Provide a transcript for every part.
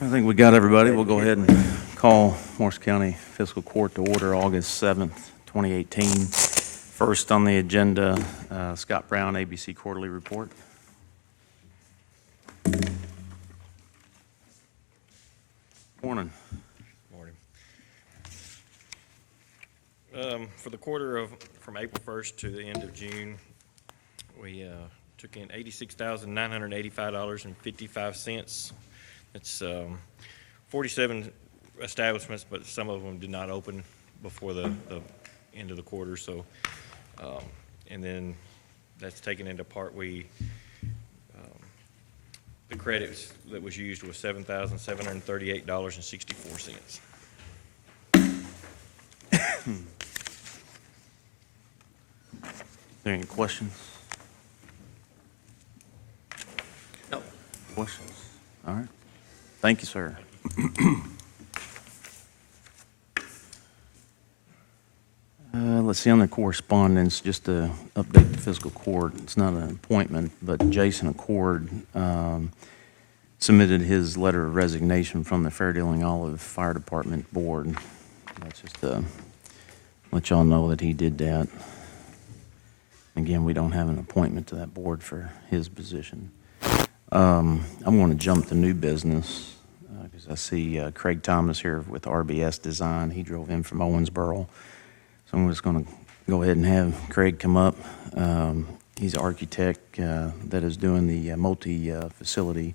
I think we got everybody. We'll go ahead and call Morris County Fiscal Court to order August 7th, 2018. First on the agenda, Scott Brown, ABC Quarterly Report. Morning. Morning. For the quarter from April 1st to the end of June, we took in $86,985.55. It's 47 establishments, but some of them did not open before the end of the quarter. So, and then that's taken into part. The credits that was used was $7,738.64. There any questions? No. Questions? All right. Thank you, sir. Let's see, on the correspondence, just to update the fiscal court, it's not an appointment, but Jason Accord submitted his letter of resignation from the Fair Dealing Olive Fire Department Board. That's just to let y'all know that he did that. Again, we don't have an appointment to that board for his position. I'm going to jump to new business because I see Craig Thomas here with RBS Design. He drove in from Owensboro. So I'm just going to go ahead and have Craig come up. He's an architect that is doing the multi-facility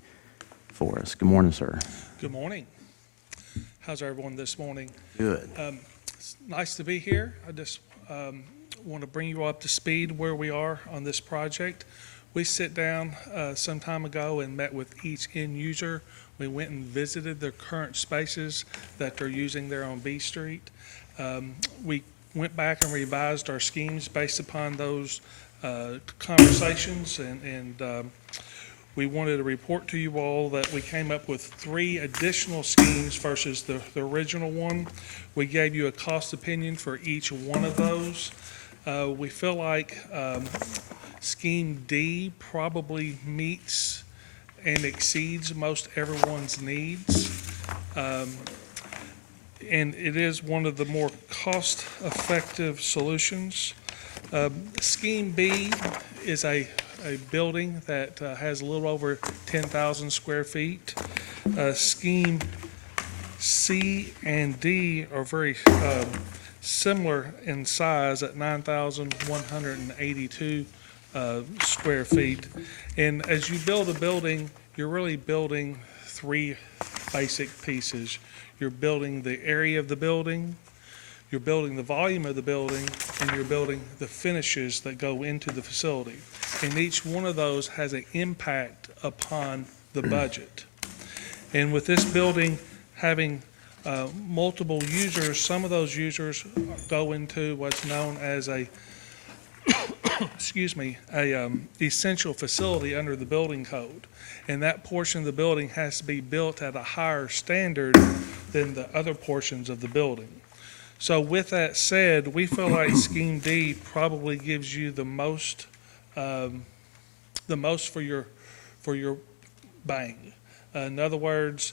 for us. Good morning, sir. Good morning. How's everyone this morning? Good. It's nice to be here. I just want to bring you up to speed where we are on this project. We sit down some time ago and met with each end user. We went and visited their current spaces that they're using there on B Street. We went back and revised our schemes based upon those conversations, and we wanted to report to you all that we came up with 3 additional schemes versus the original one. We gave you a cost opinion for each one of those. We feel like Scheme D probably meets and exceeds most everyone's needs. And it is one of the more cost-effective solutions. Scheme B is a building that has a little over 10,000 square feet. Scheme C and D are very similar in size at 9,182 square feet. And as you build a building, you're really building 3 basic pieces. You're building the area of the building, you're building the volume of the building, and you're building the finishes that go into the facility. And each one of those has an impact upon the budget. And with this building having multiple users, some of those users go into what's known as a essential facility under the building code. And that portion of the building has to be built at a higher standard than the other portions of the building. So with that said, we feel like Scheme D probably gives you the most for your bang. In other words,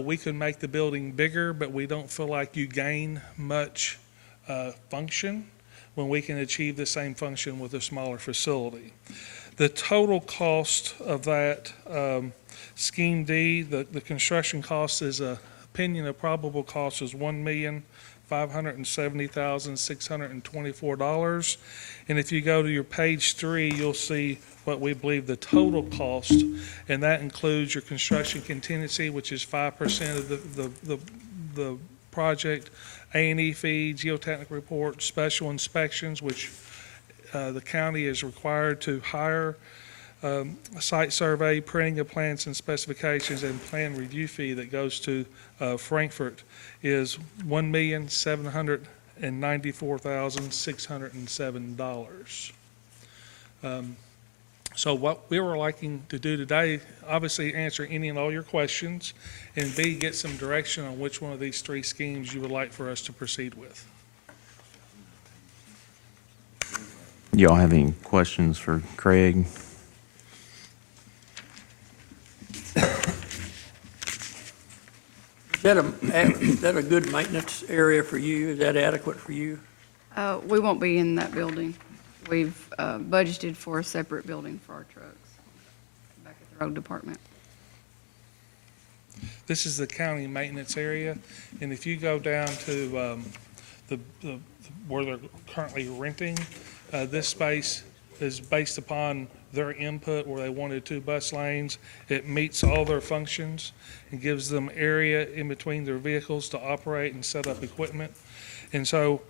we could make the building bigger, but we don't feel like you gain much function when we can achieve the same function with a smaller facility. The total cost of that Scheme D, the construction cost is opinion of probable cost is $1,570,624. And if you go to your page 3, you'll see what we believe the total cost, and that includes your construction contingency, which is 5% of the project, A&E fee, geotechnical report, special inspections, which the county is required to hire, a site survey, printing of plans and specifications, and plan review fee that goes to Frankfurt is $1,794,607. So what we were liking to do today, obviously answer any and all your questions, and B, get some direction on which one of these 3 schemes you would like for us to proceed with. Y'all have any questions for Craig? Is that a good maintenance area for you? Is that adequate for you? We won't be in that building. We've budgeted for a separate building for our trucks back at the road department. This is the county maintenance area, and if you go down to the where they're currently renting, this space is based upon their input where they wanted 2 bus lanes. It meets all their functions and gives them area in between their vehicles to operate and set up equipment. And so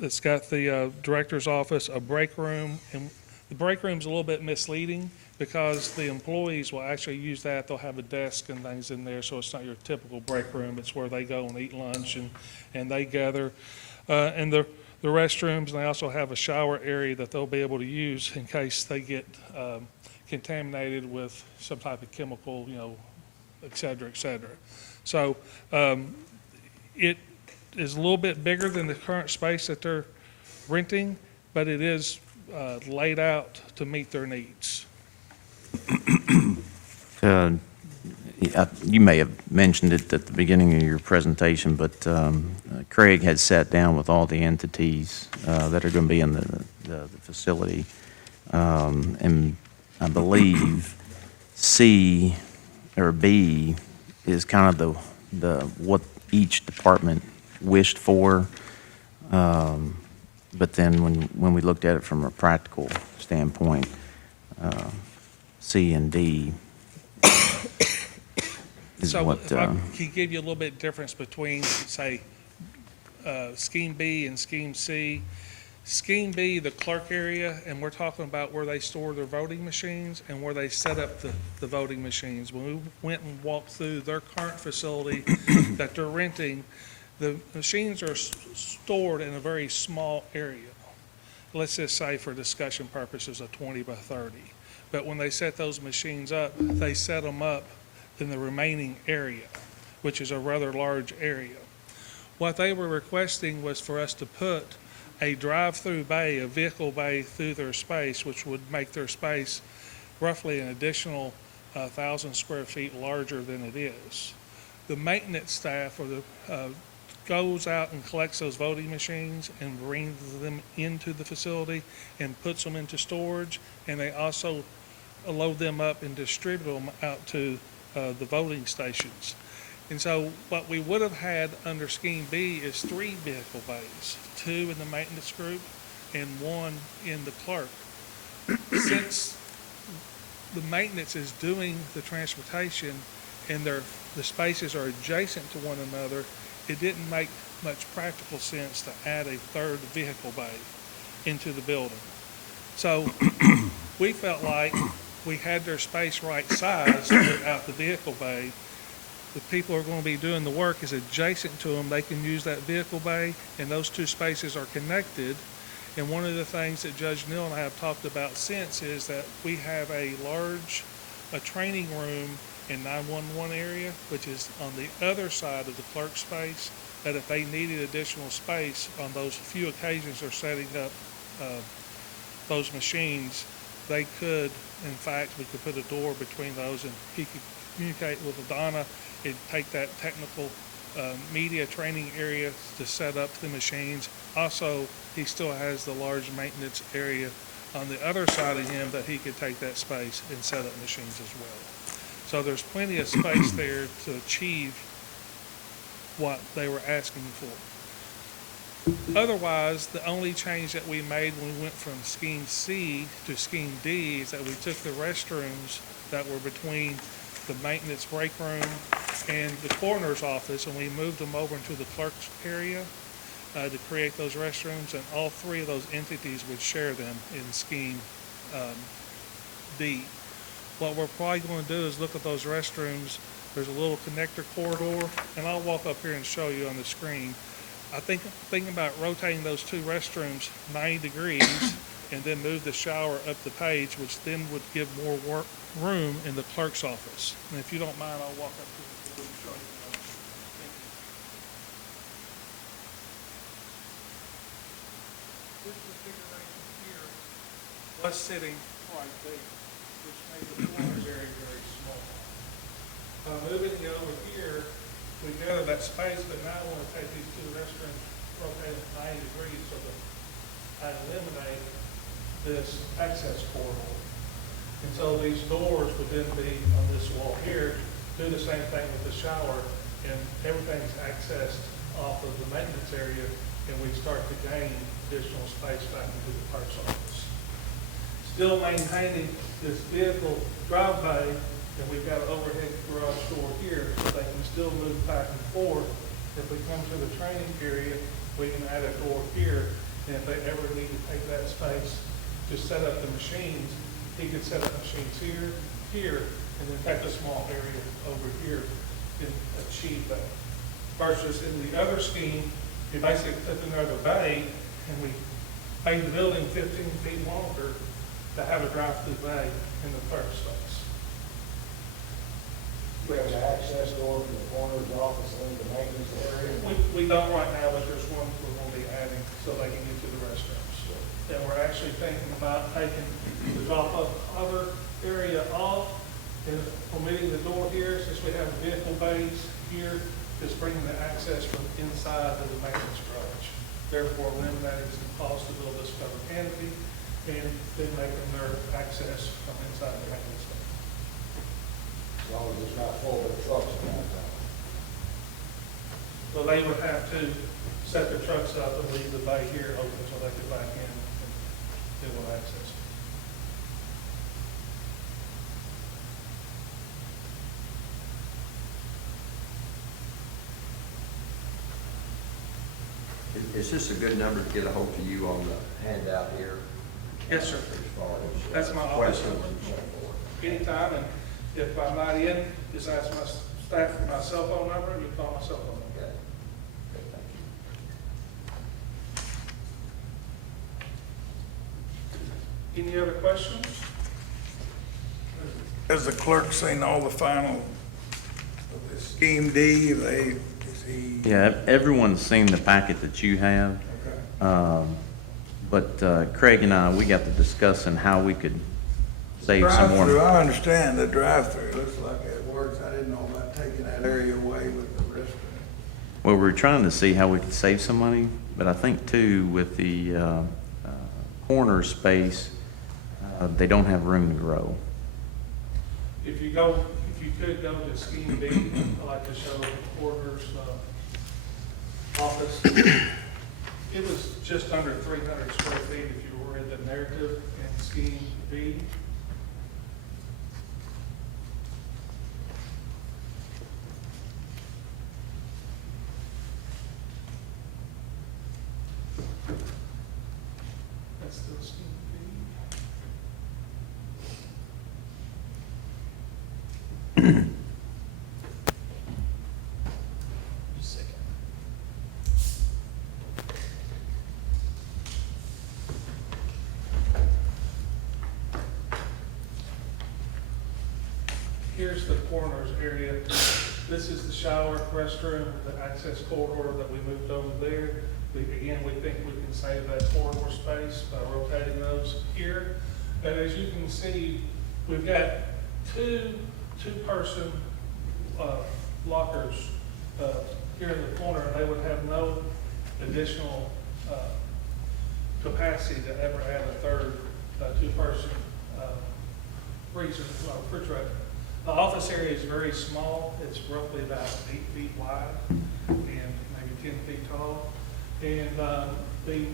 it's got the director's office, a break room, and the break room's a little bit misleading because the employees will actually use that. They'll have a desk and things in there, so it's not your typical break room. It's where they go and eat lunch and they gather. And the restrooms, and they also have a shower area that they'll be able to use in case they get contaminated with some type of chemical, et cetera, et cetera. So it is a little bit bigger than the current space that they're renting, but it is laid out to meet their needs. You may have mentioned it at the beginning of your presentation, but Craig had sat down with all the entities that are going to be in the facility. And I believe C or B is kind of the what each department wished for. But then when we looked at it from a practical standpoint, C and D is So what. if I can give you a little bit difference between, say, Scheme B and Scheme C. Scheme B, the clerk area, and we're talking about where they store their voting machines and where they set up the voting machines. When we went and walked through their current facility that they're renting, the machines are stored in a very small area. Let's just say for discussion purposes, a 20 by 30. But when they set those machines up, they set them up in the remaining area, which is a rather large area. What they were requesting was for us to put a drive-through bay, a vehicle bay through their space, which would make their space roughly an additional 1,000 square feet larger than it is. The maintenance staff goes out and collects those voting machines and brings them into the facility and puts them into storage, and they also load them up and distribute them out to the voting stations. And so what we would have had under Scheme B is 3 vehicle bays, 2 in the maintenance group and 1 in the clerk. Since the maintenance is doing the transportation and the spaces are adjacent to one another, it didn't make much practical sense to add a 3rd vehicle bay into the building. So we felt like we had their space right sized without the vehicle bay. The people who are going to be doing the work is adjacent to them. They can use that vehicle bay, and those 2 spaces are connected. And one of the things that Judge Neal and I have talked about since is that we have a training room in 911 area, which is on the other side of the clerk space, that if they needed additional space on those few occasions they're setting up those machines, they could, in fact, we could put a door between those and he could communicate with Donna and take that technical media training area to set up the machines. Also, he still has the large maintenance area on the other side of him that he could take that space and set up machines as well. So there's plenty of space there to achieve what they were asking for. Otherwise, the only change that we made when we went from Scheme C to Scheme D is that we took the restrooms that were between the maintenance break room and the coroner's office, and we moved them over into the clerk's area to create those restrooms, and all 3 of those entities would share them in Scheme D. What we're probably going to do is look at those restrooms. There's a little connector corridor, and I'll walk up here and show you on the screen. I think thinking about rotating those 2 restrooms 90 degrees and then move the shower up the page, which then would give more room in the clerk's office. And if you don't mind, I'll walk up here and show you. This configuration here was sitting right there, which made the corner very, very small. Moving it over here to we gathered that space, but now I want to take these two restrooms, rotate them 90 degrees so that I eliminate this access corridor. And so these doors would then be on this wall here, do the same thing with the shower, and everything's accessed off of the maintenance area, and we start to gain additional space back into the clerk's office. Still maintaining this vehicle driveway, and we've got an overhead garage door here, so they can still move back and forth. If we come to the training area, we can add a door here, and if they ever need to take that space to set up the machines, he could set up machines here, here, and then take a small area over here and achieve that. Versus in the other scheme, you basically put another bay, and we made the building 15 feet longer to have a drive-through bay in the clerk space. We have an access door from the coroner's office into the maintenance area. We don't right now, but there's one we're gonna be adding so they can get to the restrooms. And we're actually thinking about taking the drop-off cover area off and omitting the door here, since we have vehicle bays here, just bringing the access from inside to the maintenance garage. Therefore eliminating some cost to build this covered canopy and then making their access from inside the maintenance bay. As long as it's not full of trucks in that time. So they would have to set their trucks up and leave the bay here open so they could back in and do access. Is this a good number to get a hold of you on the handout here? Yes, sir. As far as, That's my office questions number. and so forth? Anytime, and if I'm not in, just ask my staff for my cell phone number, and you can call my cell phone number. Okay. Okay, thank you. Any other questions? Has the clerk seen all the final of this scheme D? Is he? Yeah, everyone's seen the packet that you have. Okay. But Craig and I, we got to discussing how we could save some Drive-through, more. I understand the drive-through. Looks like it works. I didn't know about taking that area away with the restaurant. Well, we're trying to see how we could save some money, but I think too, with the corner space, they don't have room to grow. If you could go to scheme B, I'd like to show the coroner's office. It was just under 300 square feet if you were in the narrative in scheme B. That's still scheme B. Here's the coroner's area. This is the shower, restroom, the access corridor that we moved over there. Again, we think we can save that corridor space by rotating those here. And as you can see, we've got two-person lockers here in the corner. They would have no additional capacity to ever add a third two-person freezer, refrigerator. The office area is very small. It's roughly about 8 feet wide and maybe 10 feet tall. And the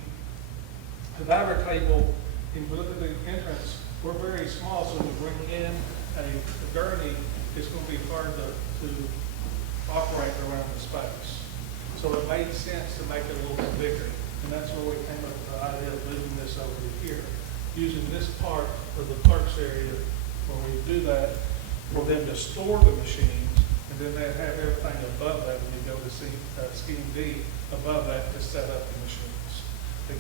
diver table, if you look at the entrance, we're very small, so to bring in a gurney, it's going to be hard to operate around the space. So it made sense to make it a little bit bigger. And that's where we came up with the idea of moving this over to here. Using this part of the clerk's area when we do that, for them to store the machines, and then they have everything above that when you go to scheme D, above that to set up the machines.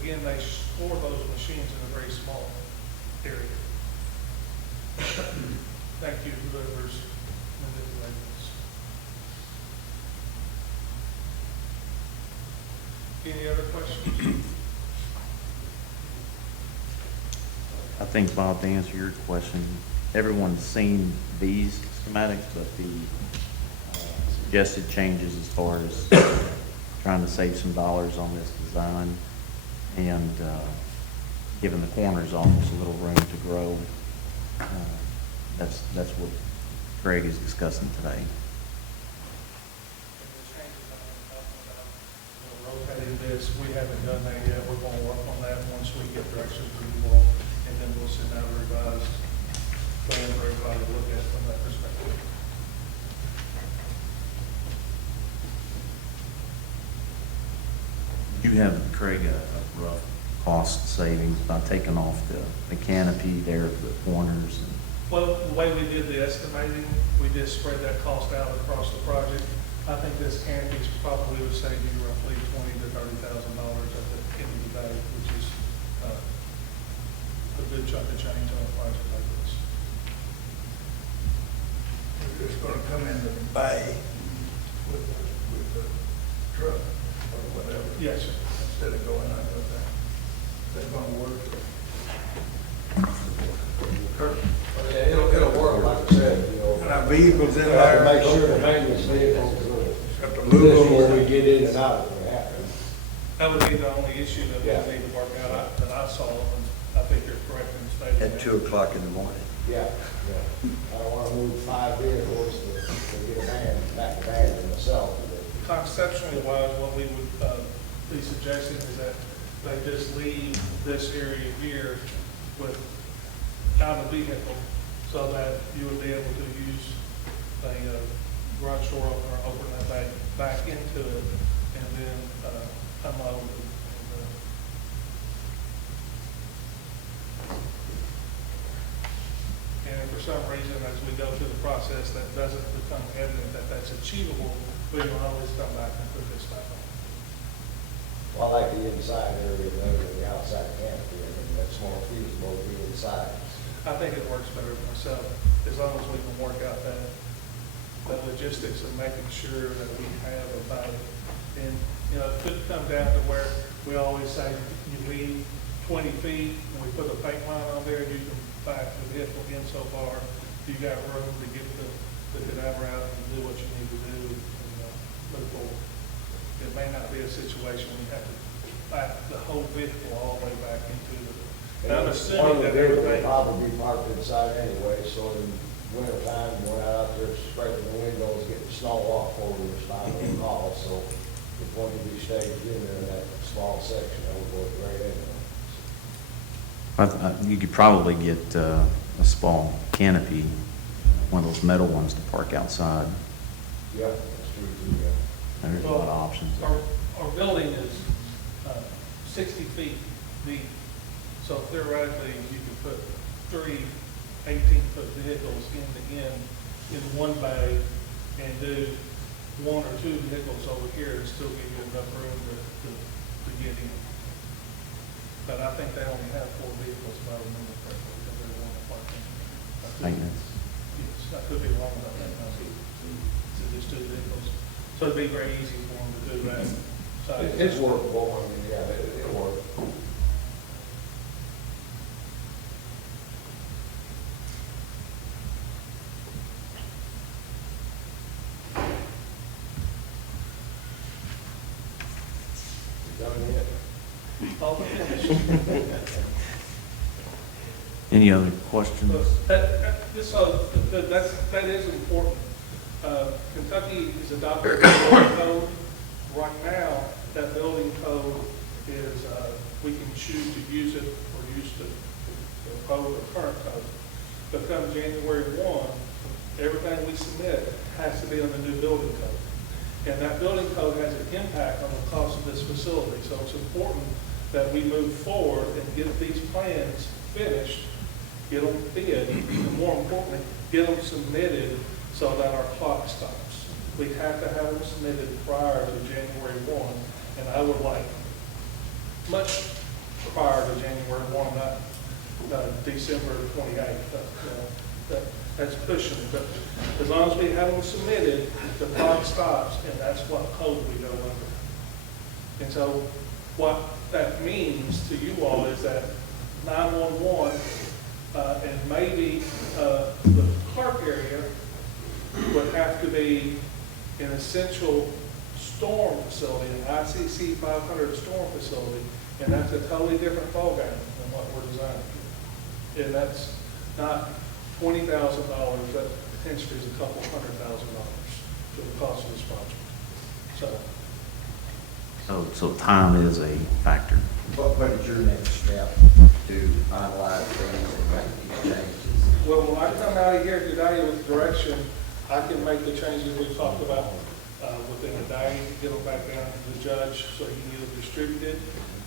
Again, they store those machines in a very small area. Thank you, whoever's manipulating this. Any other questions? I think, Bob, to answer your question, everyone's seen these schematics, but the suggested changes as far as trying to save some dollars on this design and giving the coroner's office a little room to grow. That's what Greg is discussing today. Rotating this, we haven't done that yet. We're gonna work on that once we get direction from you all, and then we'll send out a revised plan for everybody to look at from that perspective. You have, Craig, a rough cost savings by taking off the canopy there for the corners and Well, the way we did the estimating, we just spread that cost out across the project. I think this canopy probably would save you roughly $20,000 to $30,000 at the end of the day, which is a good chunk of change on a project like this. It's gonna come in the bay with the truck or whatever. Yes, sir. Instead of going under there. They're gonna work. Yeah, it'll work, like I said, you know. And our vehicles in We have to there. make sure the maintenance vehicles Have to are move positioned where them. we get in and out if we have to. That would be the only issue that we Yeah. need to work out, that I saw, and I think you're correct in stating that. At 2 o'clock in the morning. Yeah, yeah. I don't wanna move 5 vehicles to get a van, back to van in myself. Conceptually wise, what we would be suggesting is that they just leave this area here without a vehicle, so that you would be able to use a garage door opener, open that back into it, and then unload it. And if for some reason, as we go through the process, that doesn't become evident that that's achievable, we can always come back and put this back on. Well, I like the inside area better than the outside canopy. I mean, that's more feasible to be inside. I think it works better for myself, as long as we can work out the logistics of making sure that we have a body. And, you know, it could come down to where we always say, you leave 20 feet, and we put a paint line on there, you can back the vehicle in so far, you got room to get the cadaver out and do what you need to do, and move forward. It may not be a situation when you have to back the whole vehicle all the way back into the, and I'm One assuming of the that vehicles everything. will probably be parked inside anyway, so in winter time, we're out there scraping the windows, getting snow off over the spine of the call, so if one could be staged in there in that small section, that would work great anyway. you could probably get a small canopy, one of those metal ones to park outside. Yeah, that's true too, yeah. There's a lot of options there. Our building is 60 feet deep, so theoretically, you could put 3 18-foot vehicles in one bay and do 1 or 2 vehicles over here and still give you enough room to get in. But I think they only have 4 vehicles, if I remember correctly, because they want to park in. Maintenance. Yes, I could be wrong about that, so just 2 vehicles. So it'd be very easy for them to do that. So It's workable, I mean, yeah, it'll work. You done yet? all finished. Any other questions? That is important. Kentucky is adopting a building code. Right now, that building code is, we can choose to use it or use the code or current code. But come January 1, everything we submit has to be on the new building code. And that building code has an impact on the cost of this facility. So it's important that we move forward and get these plans finished, get them bid, and more importantly, get them submitted so that our clock stops. We have to have them submitted prior to January 1, and I would like much prior to January 1, not December 28th. That's pushing it, but as long as we have them submitted, the clock stops, and that's what code we go under. And so what that means to you all is that 911 and maybe the park area would have to be an essential storm facility, an ICC 500 storm facility, and that's a totally different ballgame than what we're designing. And that's not $20,000, that potentially is a couple $100,000 to the cost of this project. So time is a factor. What is your next step to finalize things and make these changes? Well, when I come out of here today with direction, I can make the changes we talked about within a day, get them back down to the judge so he can get them distributed.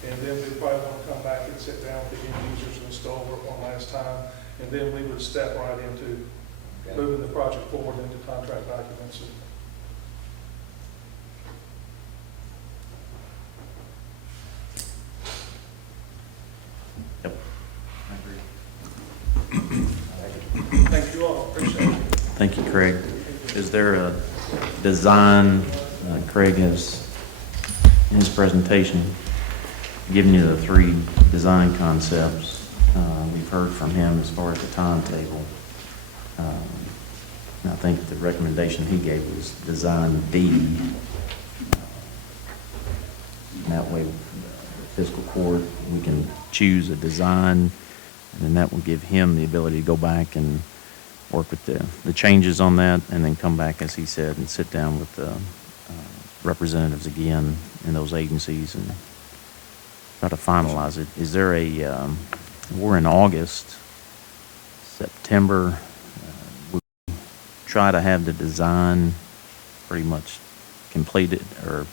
And then we probably want to come back and sit down with the end users and go over it one last time. And then we would step right into moving the project forward into contract documents. Yep. Thank you all, appreciate it. Thank you, Craig. Is there a design, Craig has, in his presentation, given you the 3 design concepts. We've heard from him as far as the timetable. And I think the recommendation he gave was design D. That way, fiscal court, we can choose a design, and then that will give him the ability to go back and work with the changes on that, and then come back, as he said, and sit down with the representatives again in those agencies and try to finalize it. Is there we're in August, September, we try to have the design pretty much completed, or?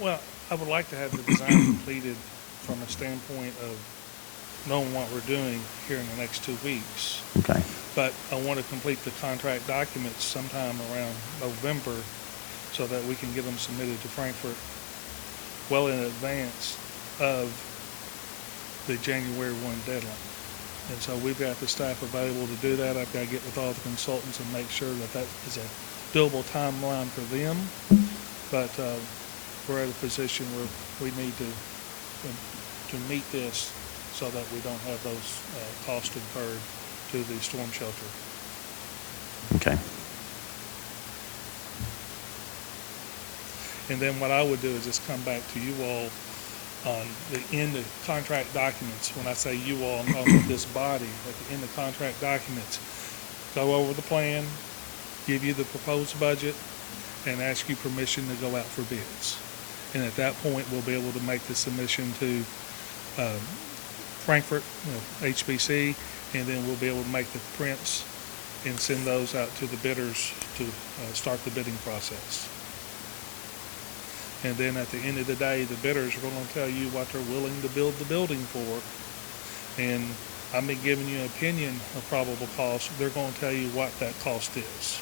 Well, I would like to have the design completed from a standpoint of knowing what we're doing here in the next 2 weeks. Okay. But I want to complete the contract documents sometime around November so that we can get them submitted to Frankfurt well in advance of the January 1 deadline. And so we've got the staff available to do that. I've got to get with all the consultants and make sure that that is a doable timeline for them. But we're at a position where we need to meet this so that we don't have those costs incurred to the storm shelter. Okay. And then what I would do is just come back to you all on the end of contract documents. When I say you all, I'm talking about this body. At the end of contract documents, go over the plan, give you the proposed budget, and ask you permission to go out for bids. And at that point, we'll be able to make the submission to Frankfurt, HBC, and then we'll be able to make the prints and send those out to the bidders to start the bidding process. And then at the end of the day, the bidders are going to tell you what they're willing to build the building for. And I've been giving you an opinion of probable cost. They're going to tell you what that cost is.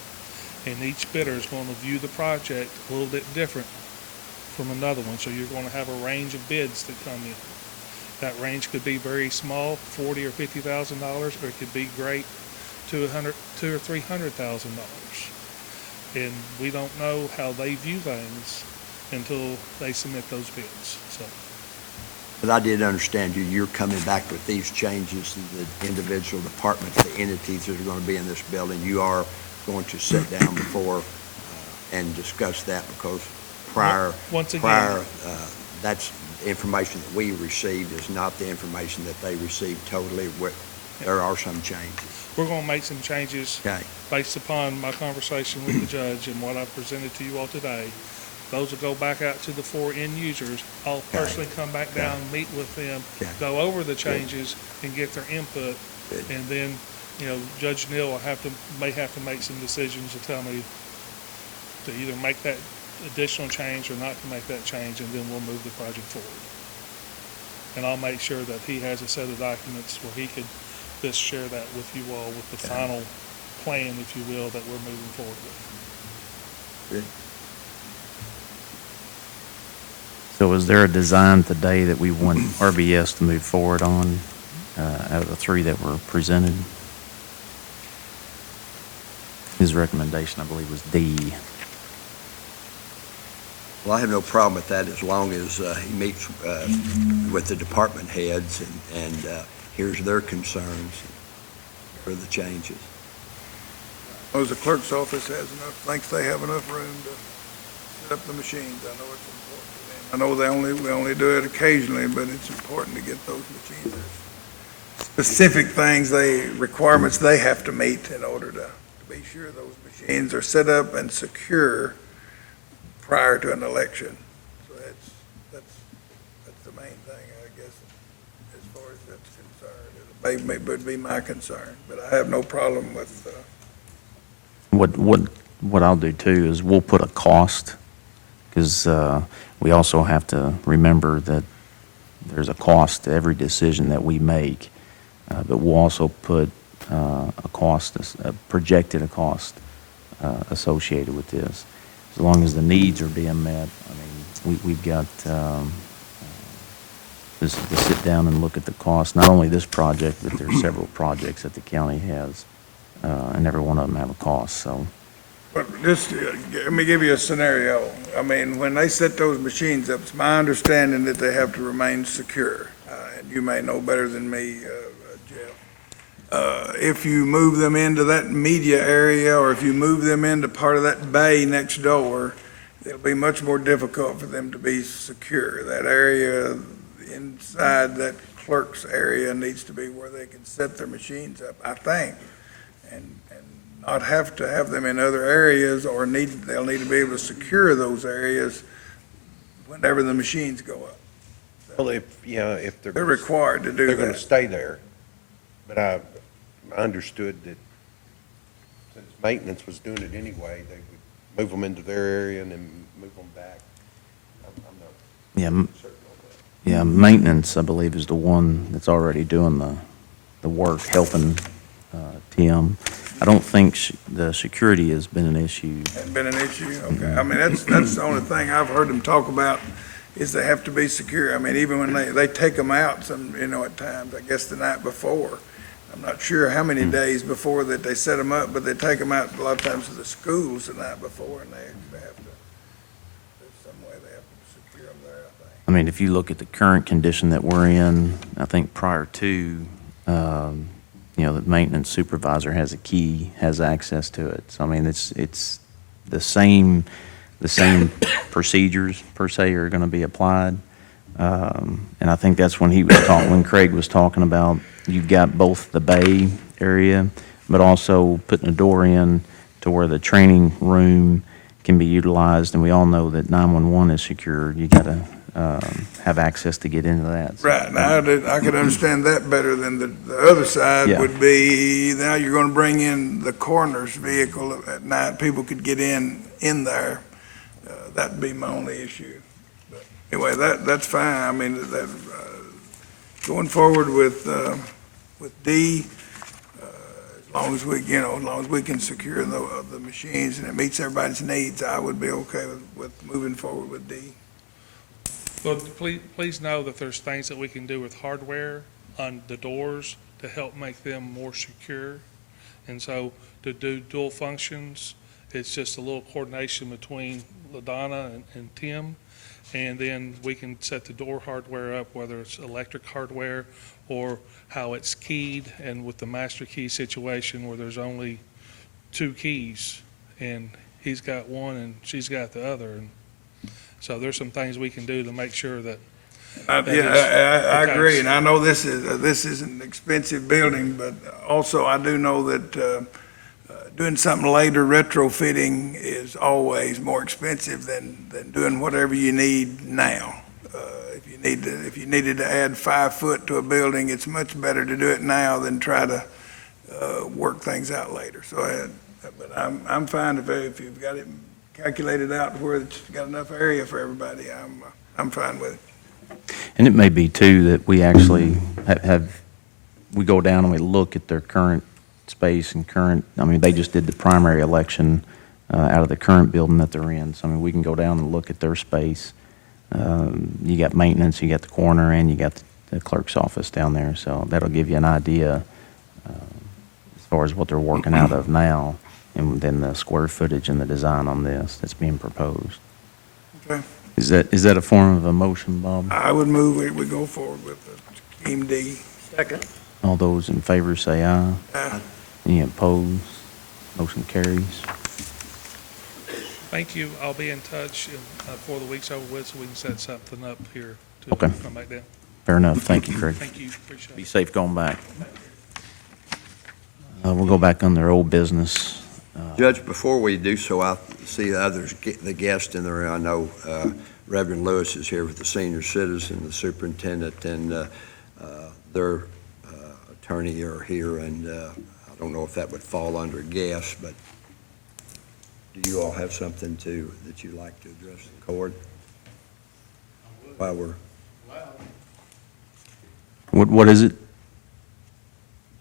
And each bidder is going to view the project a little bit different from another one. So you're going to have a range of bids that come in. That range could be very small, $40,000 or $50,000, or it could be great to $200,000 or $300,000. And we don't know how they view things until they submit those bids. So, But I did understand you're coming back with these changes to the individual departments, the entities that are going to be in this building. You are going to sit down before and discuss that, because once again, that's information that we received is not the information that they received totally. There are some changes. we're going to make some changes Okay. based upon my conversation with the judge and what I've presented to you all today. Those will go back out to the 4 end users. I'll personally come back down, meet with them, Okay. go over the changes and get their input. Good. And then, Judge Neal will may have to make some decisions to tell me to either make that additional change or not to make that change, and then we'll move the project forward. And I'll make sure that he has a set of documents where he could just share that with you all with the final plan, if you will, that we're moving forward with. Good. So is there a design today that we want RBS to move forward on out of the 3 that were presented? His recommendation, I believe, was D. Well, I have no problem with that as long as he meets with the department heads and hears their concerns for the changes. Knows the clerk's office has enough, thinks they have enough room to set up the machines. I know it's important to them. I know we only do it occasionally, but it's important to get those machines. There's specific things requirements they have to meet in order to be sure those machines are set up and secure prior to an election. So that's the main thing, I guess, as far as that's concerned. It would be my concern, but I have no problem with, What I'll do too is we'll put a cost, because we also have to remember that there's a cost to every decision that we make, but we'll also put a cost, a projected cost associated with this. As long as the needs are being met, I mean, we've got to sit down and look at the cost, not only this project, but there's several projects that the county has, and every one of them have a cost, so. but just, let me give you a scenario. I mean, when they set those machines up, it's my understanding that they have to remain secure. And you may know better than me, Jeff. If you move them into that media area, or if you move them into part of that bay next door, it'll be much more difficult for them to be secure. That area inside that clerk's area needs to be where they can set their machines up, I think, and not have to have them in other areas, or they'll need to be able to secure those areas whenever the machines go up. Well, if They're required to do they're gonna that. stay there, but I understood that since maintenance was doing it anyway, they would move them into their area and then move them back. I'm not Yeah, certain on that. yeah, maintenance, I believe, is the one that's already doing the work, helping Tim. I don't think the security has been an issue. Hasn't been an issue, okay. I mean, that's the only thing I've heard them talk about, is they have to be secure. I mean, even when they take them out some, at times, I guess the night before. I'm not sure how many days before that they set them up, but they take them out a lot of times to the schools the night before, and they have to, there's some way they have to secure them there, I think. I mean, if you look at the current condition that we're in, I think prior to, the maintenance supervisor has a key, has access to it. So, I mean, it's the same procedures, per se, are going to be applied. And I think that's when when Craig was talking about, you've got both the bay area, but also putting a door in to where the training room can be utilized. And we all know that 911 is secure. You got to have access to get into that. So, Right, now, I could understand that better than the other side Yeah. would be, now you're gonna bring in the coroner's vehicle at night, people could get in there. That'd be my only issue. But anyway, that's fine, I mean, going forward with D, as long as we can secure the machines and it meets everybody's needs, I would be okay with moving forward with D. Well, please know that there's things that we can do with hardware on the doors to help make them more secure. And so to do dual functions, it's just a little coordination between LaDonna and Tim. And then we can set the door hardware up, whether it's electric hardware or how it's keyed, and with the master key situation where there's only 2 keys and he's got one and she's got the other. And so there's some things we can do to make sure that. I agree, and I know this is an expensive building, but also I do know that doing something later, retrofitting, is always more expensive than doing whatever you need now. If you needed to add 5 foot to a building, it's much better to do it now than try to work things out later. So, but I'm fine if you've got it calculated out where it's got enough area for everybody. I'm fine with it. And it may be too that we actually we go down and we look at their current space and they just did the primary election out of the current building that they're in. So, I mean, we can go down and look at their space. You got maintenance, you got the coroner, and you got the clerk's office down there. So that'll give you an idea as far as what they're working out of now, and then the square footage and the design on this that's being proposed. Okay. Is that a form of a motion, Bob? I would move we go forward with Scheme D. Second. All those in favor say aye. Aye. Any opposed? Motion carries. Thank you. I'll be in touch before the week's over with, so we can set something up here to Okay. come back down. Fair enough. Thank you, Craig. Thank you, appreciate Be it. safe going back. We'll go back on their old business. Judge, before we do so, I see the guest in there. I know Reverend Lewis is here with the senior citizen, the superintendent, and their attorney are here, and I don't know if that would fall under guest, but do you all have something that you'd like to address the court? While we're What is it?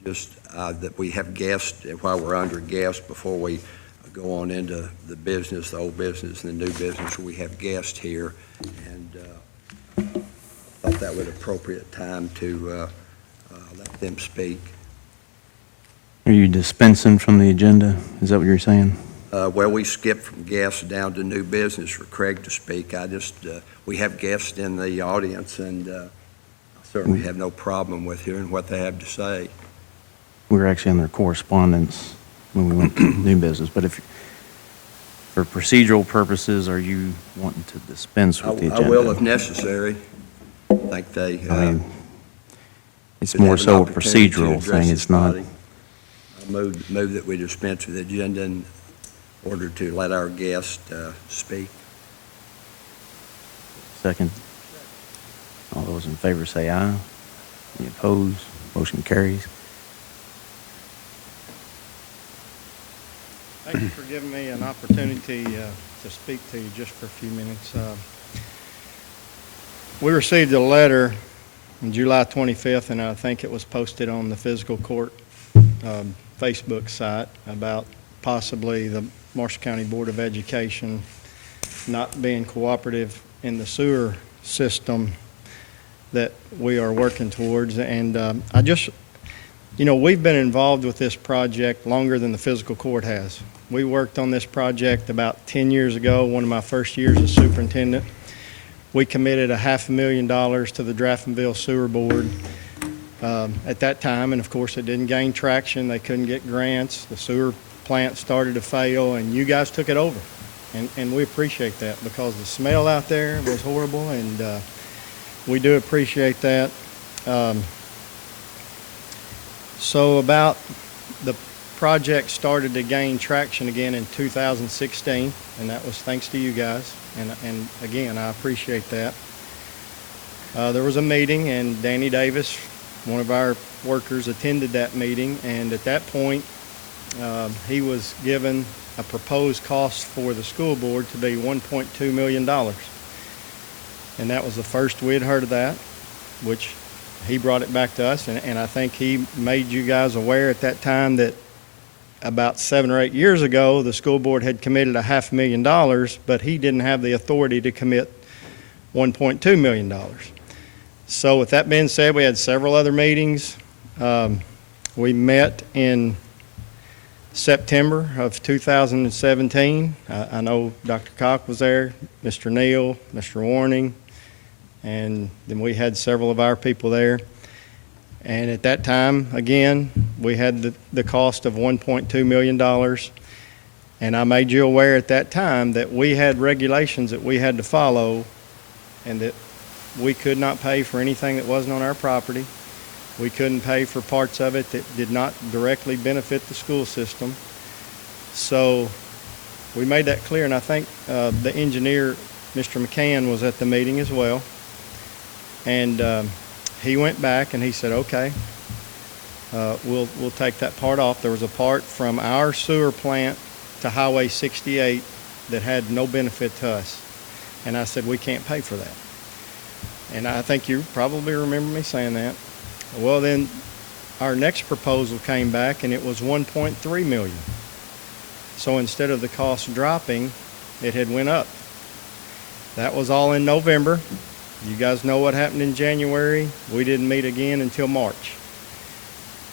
just, that we have guests, while we're under guests, before we go on into the business, the old business and the new business, we have guests here, and thought that would appropriate time to let them speak. Are you dispensing from the agenda? Is that what you're saying? Well, we skipped from guests down to new business for Craig to speak. We have guests in the audience, and I certainly have no problem with hearing what they have to say. We were actually on their correspondence when we went to new business, but if, for procedural purposes, are you wanting to dispense with the agenda? I will if necessary. I think they. I mean, it's should more have an so a opportunity to procedural address thing. this It's not, body. I move that we dispense with the agenda in order to let our guest speak. second. All those in favor say aye. Any opposed? Motion carries. Thank you for giving me an opportunity to speak to you just for a few minutes. We received a letter on July 25th, and I think it was posted on the Fiscal Court Facebook site about possibly the Marshall County Board of Education not being cooperative in the sewer system that we are working towards. And we've been involved with this project longer than the Fiscal Court has. We worked on this project about 10 years ago, one of my first years as superintendent. We committed $500,000 to the Draftonville Sewer Board at that time, and of course it didn't gain traction. They couldn't get grants. The sewer plant started to fail, and you guys took it over. And we appreciate that, because the smell out there was horrible, and we do appreciate that. So about the project started to gain traction again in 2016, and that was thanks to you guys. And again, I appreciate that. There was a meeting, and Danny Davis, one of our workers, attended that meeting, and at that point, he was given a proposed cost for the school board to be $1.2 million. And that was the first we had heard of that, which he brought it back to us, and I think he made you guys aware at that time that about 7 or 8 years ago, the school board had committed $500,000, but he didn't have the authority to commit $1.2 million. So with that being said, we had several other meetings. We met in September of 2017. I know Dr. Cock was there, Mr. Neal, Mr. Warning, and then we had several of our people there. And at that time, again, we had the cost of $1.2 million. And I made you aware at that time that we had regulations that we had to follow, and that we could not pay for anything that wasn't on our property. We couldn't pay for parts of it that did not directly benefit the school system. So we made that clear, and I think the engineer, Mr. McCann, was at the meeting as well. And he went back and he said, okay, we'll take that part off. There was a part from our sewer plant to Highway 68 that had no benefit to us. And I said, we can't pay for that. And I think you probably remember me saying that. Well, then our next proposal came back, and it was $1.3 million. So instead of the cost dropping, it had went up. That was all in November. You guys know what happened in January. We didn't meet again until March.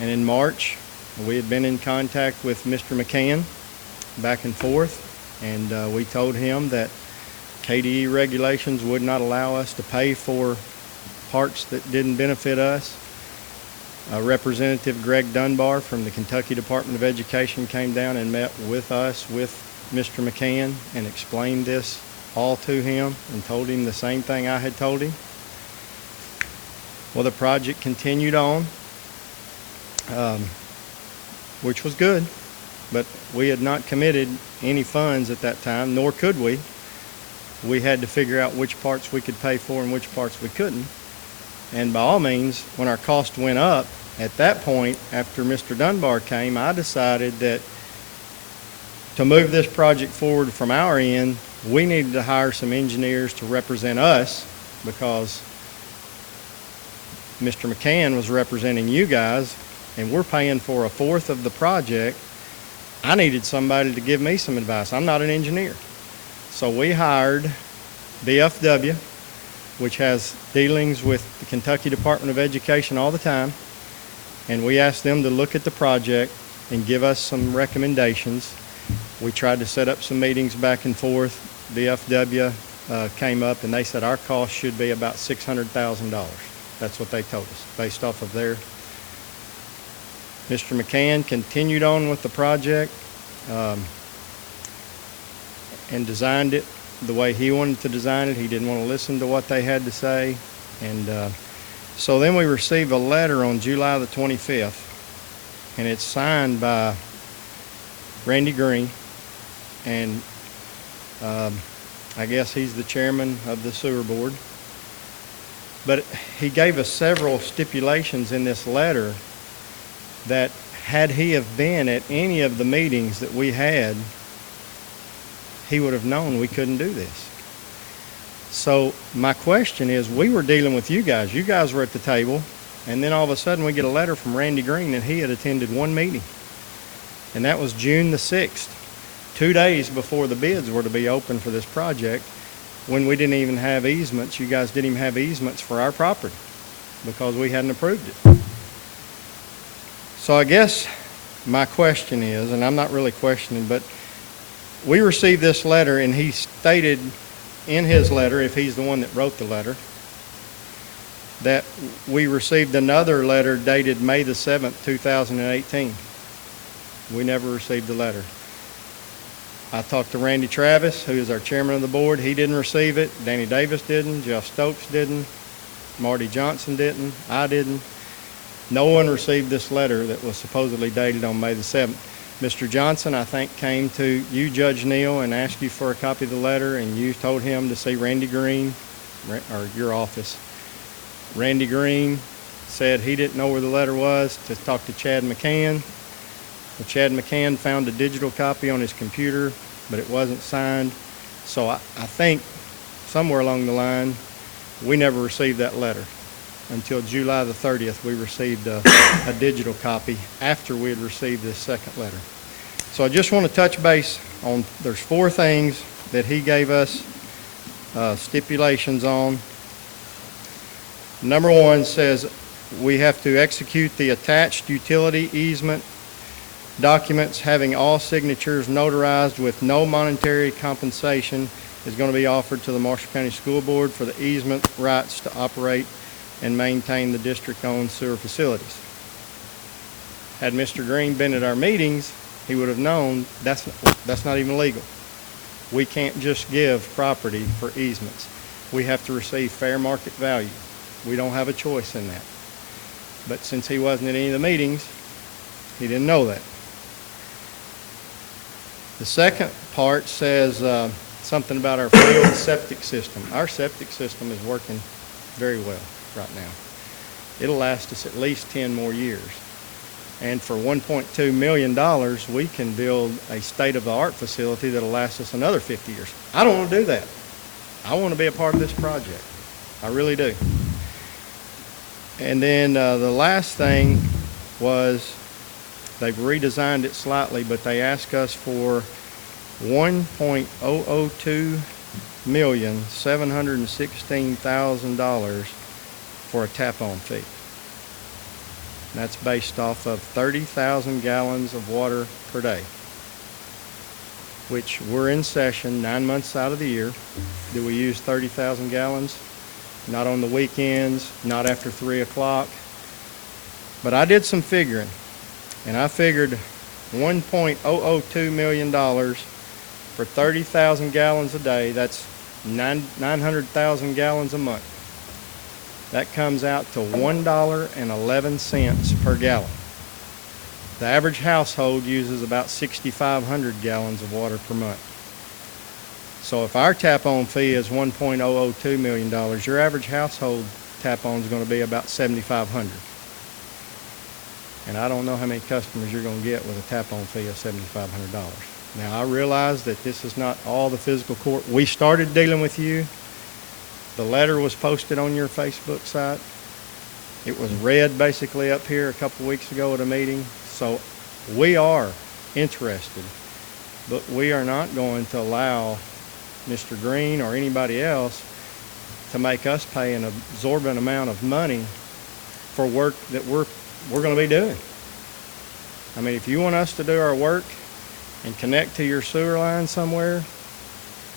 And in March, we had been in contact with Mr. McCann back and forth, and we told him that KDE regulations would not allow us to pay for parts that didn't benefit us. Representative Greg Dunbar from the Kentucky Department of Education came down and met with us, with Mr. McCann, and explained this all to him and told him the same thing I had told him. Well, the project continued on, which was good, but we had not committed any funds at that time, nor could we. We had to figure out which parts we could pay for and which parts we couldn't. And by all means, when our cost went up, at that point, after Mr. Dunbar came, I decided that to move this project forward from our end, we needed to hire some engineers to represent us, because Mr. McCann was representing you guys, and we're paying for a fourth of the project. I needed somebody to give me some advice. I'm not an engineer. So we hired BFW, which has dealings with the Kentucky Department of Education all the time, and we asked them to look at the project and give us some recommendations. We tried to set up some meetings back and forth. BFW came up and they said our cost should be about $600,000. That's what they told us, based off of their. Mr. McCann continued on with the project and designed it the way he wanted to design it. He didn't want to listen to what they had to say. And so then we received a letter on July the 25th, and it's signed by Randy Green, and I guess he's the chairman of the sewer board. But he gave us several stipulations in this letter that had he have been at any of the meetings that we had, he would have known we couldn't do this. So my question is, we were dealing with you guys. You guys were at the table, and then all of a sudden we get a letter from Randy Green that he had attended one meeting. And that was June the 6th, 2 days before the bids were to be open for this project, when we didn't even have easements. You guys didn't even have easements for our property because we hadn't approved it. So I guess my question is, and I'm not really questioning, but we received this letter, and he stated in his letter, if he's the one that wrote the letter, that we received another letter dated May the 7th, 2018. We never received the letter. I talked to Randy Travis, who is our chairman of the board. He didn't receive it. Danny Davis didn't. Jeff Stokes didn't. Marty Johnson didn't. I didn't. No one received this letter that was supposedly dated on May the 7th. Mr. Johnson, I think, came to you, Judge Neal, and asked you for a copy of the letter, and you told him to see Randy Green, or your office. Randy Green said he didn't know where the letter was, to talk to Chad McCann. Well, Chad McCann found a digital copy on his computer, but it wasn't signed. So I think somewhere along the line, we never received that letter. Until July the 30th, we received a digital copy after we had received this second letter. So I just want to touch base on, there's 4 things that he gave us stipulations on. Number 1 says we have to execute the attached utility easement documents having all signatures notarized with no monetary compensation is going to be offered to the Marshall County School Board for the easement rights to operate and maintain the district-owned sewer facilities. Had Mr. Green been at our meetings, he would have known that's not even legal. We can't just give property for easements. We have to receive fair market value. We don't have a choice in that. But since he wasn't at any of the meetings, he didn't know that. The second part says something about our failed septic system. Our septic system is working very well right now. It'll last us at least 10 more years. And for $1.2 million, we can build a state-of-the-art facility that'll last us another 50 years. I don't want to do that. I want to be a part of this project. I really do. And then the last thing was, they've redesigned it slightly, but they ask us for $1,002,716,000 for a tap-on fee. That's based off of 30,000 gallons of water per day, which we're in session 9 months out of the year. Do we use 30,000 gallons? Not on the weekends, not after 3 o'clock. But I did some figuring, and I figured $1.002 million for 30,000 gallons a day, that's 900,000 gallons a month. That comes out to $1.11 per gallon. The average household uses about 6,500 gallons of water per month. So if our tap-on fee is $1.002 million, your average household tap-on is going to be about 7,500. And I don't know how many customers you're going to get with a tap-on fee of $7,500. Now, I realize that this is not all the fiscal court. We started dealing with you. The letter was posted on your Facebook site. It was read basically up here a couple weeks ago at a meeting. So we are interested, but we are not going to allow Mr. Green or anybody else to make us pay an absorbent amount of money for work that we're going to be doing. I mean, if you want us to do our work and connect to your sewer line somewhere,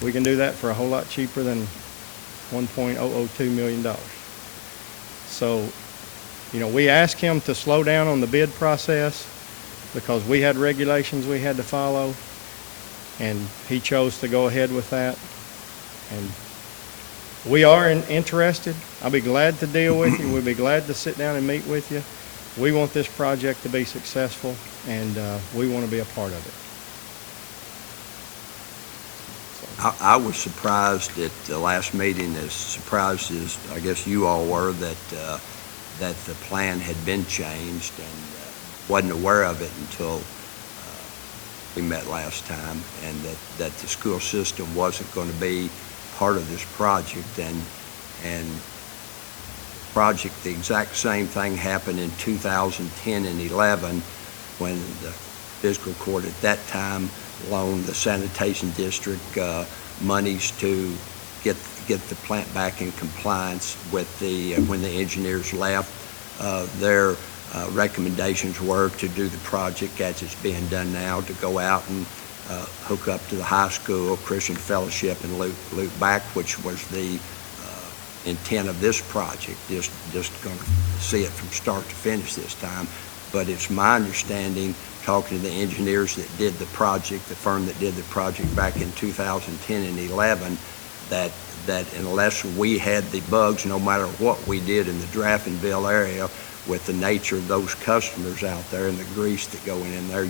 we can do that for a whole lot cheaper than $1.002 million. So, you know, we asked him to slow down on the bid process because we had regulations we had to follow, and he chose to go ahead with that. And we are interested. I'll be glad to deal with you. We'll be glad to sit down and meet with you. We want this project to be successful, and we want to be a part of it. I was surprised at the last meeting, as surprised as I guess you all were, that the plan had been changed, and wasn't aware of it until we met last time, and that the school system wasn't going to be part of this project. And project, the exact same thing happened in 2010 and 11 when the fiscal court at that time loaned the sanitation district monies to get the plant back in compliance with when the engineers left. Their recommendations were to do the project as it's being done now, to go out and hook up to the high school, Christian Fellowship, and loop back, which was the intent of this project, just going to see it from start to finish this time. But it's my understanding, talking to the engineers that did the project, the firm that did the project back in 2010 and 11, that unless we had the bugs, no matter what we did in the Draftonville area, with the nature of those customers out there and the grease that going in there,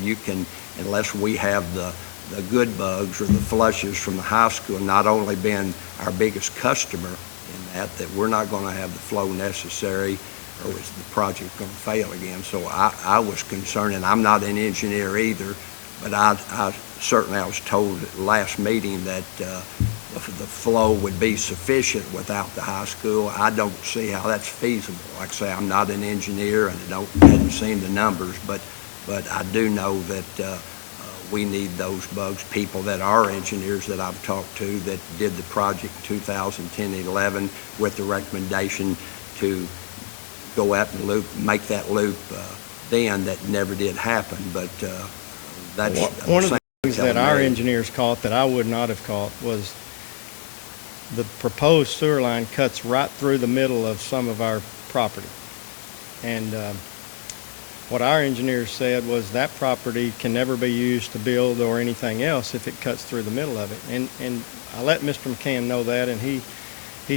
unless we have the good bugs or the flushes from the high school, not only being our biggest customer in that we're not going to have the flow necessary, or is the project going to fail again. So I was concerned, and I'm not an engineer either, but I was told at the last meeting that the flow would be sufficient without the high school. I don't see how that's feasible. Like I say, I'm not an engineer, and I hadn't seen the numbers, but I do know that we need those bugs. People that are engineers that I've talked to that did the project in 2010 and 11 with the recommendation to go out and make that loop then, that never did happen. But that's one of the things that our engineers caught that I would not have caught was the proposed sewer line cuts right through the middle of some of our property. And what our engineers said was that property can never be used to build or anything else if it cuts through the middle of it. And I let Mr. McCann know that, and he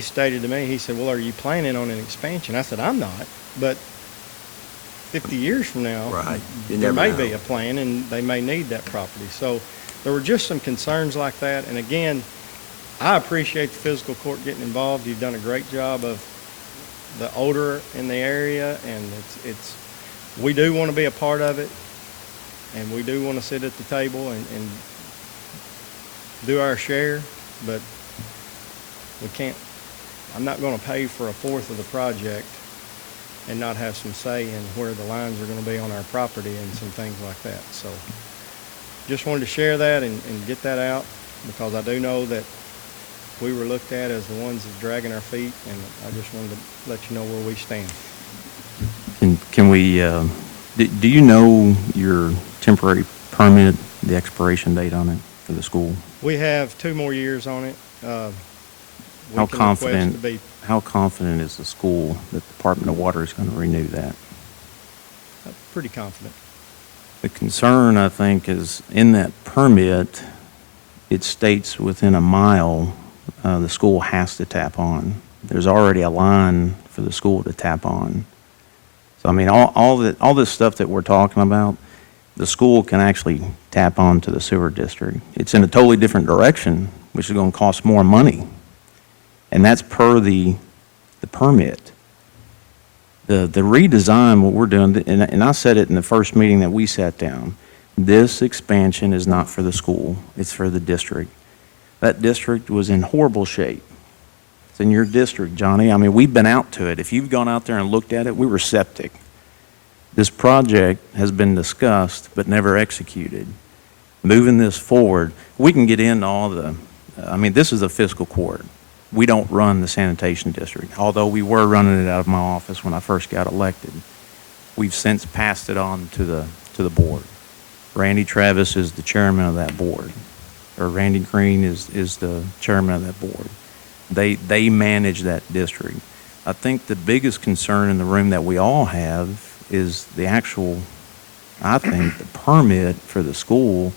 stated to me, he said, well, are you planning on an expansion? I said, I'm not, but 50 years from now, right, there may be a plan, and they may need that property. So there were just some concerns like that. And again, I appreciate the fiscal court getting involved. You've done a great job of the odor in the area, and we do want to be a part of it, and we do want to sit at the table and do our share, but we can't. I'm not going to pay for a fourth of the project and not have some say in where the lines are going to be on our property and some things like that. So just wanted to share that and get that out, because I do know that we were looked at as the ones that's dragging our feet, and I just wanted to let you know where we stand. Can we, do you know your temporary permit, the expiration date on it for the school? We have 2 more years on it. How confident is the school that the Department of Water is going to renew that? I'm pretty confident. The concern, I think, is in that permit, it states within a mile, the school has to tap on. There's already a line for the school to tap on. So, I mean, all this stuff that we're talking about, the school can actually tap on to the sewer district. It's in a totally different direction, which is going to cost more money. And that's per the permit. The redesign, what we're doing, and I said it in the first meeting that we sat down, this expansion is not for the school, it's for the district. That district was in horrible shape. It's in your district, Johnny. I mean, we've been out to it. If you've gone out there and looked at it, we were septic. This project has been discussed but never executed. Moving this forward, we can get into all I mean, this is a fiscal court. We don't run the sanitation district, although we were running it out of my office when I first got elected. We've since passed it on to the board. Randy Travis is the chairman of that board, or Randy Green is the chairman of that board. They manage that district. I think the biggest concern in the room that we all have is the actual, I think, the permit for the school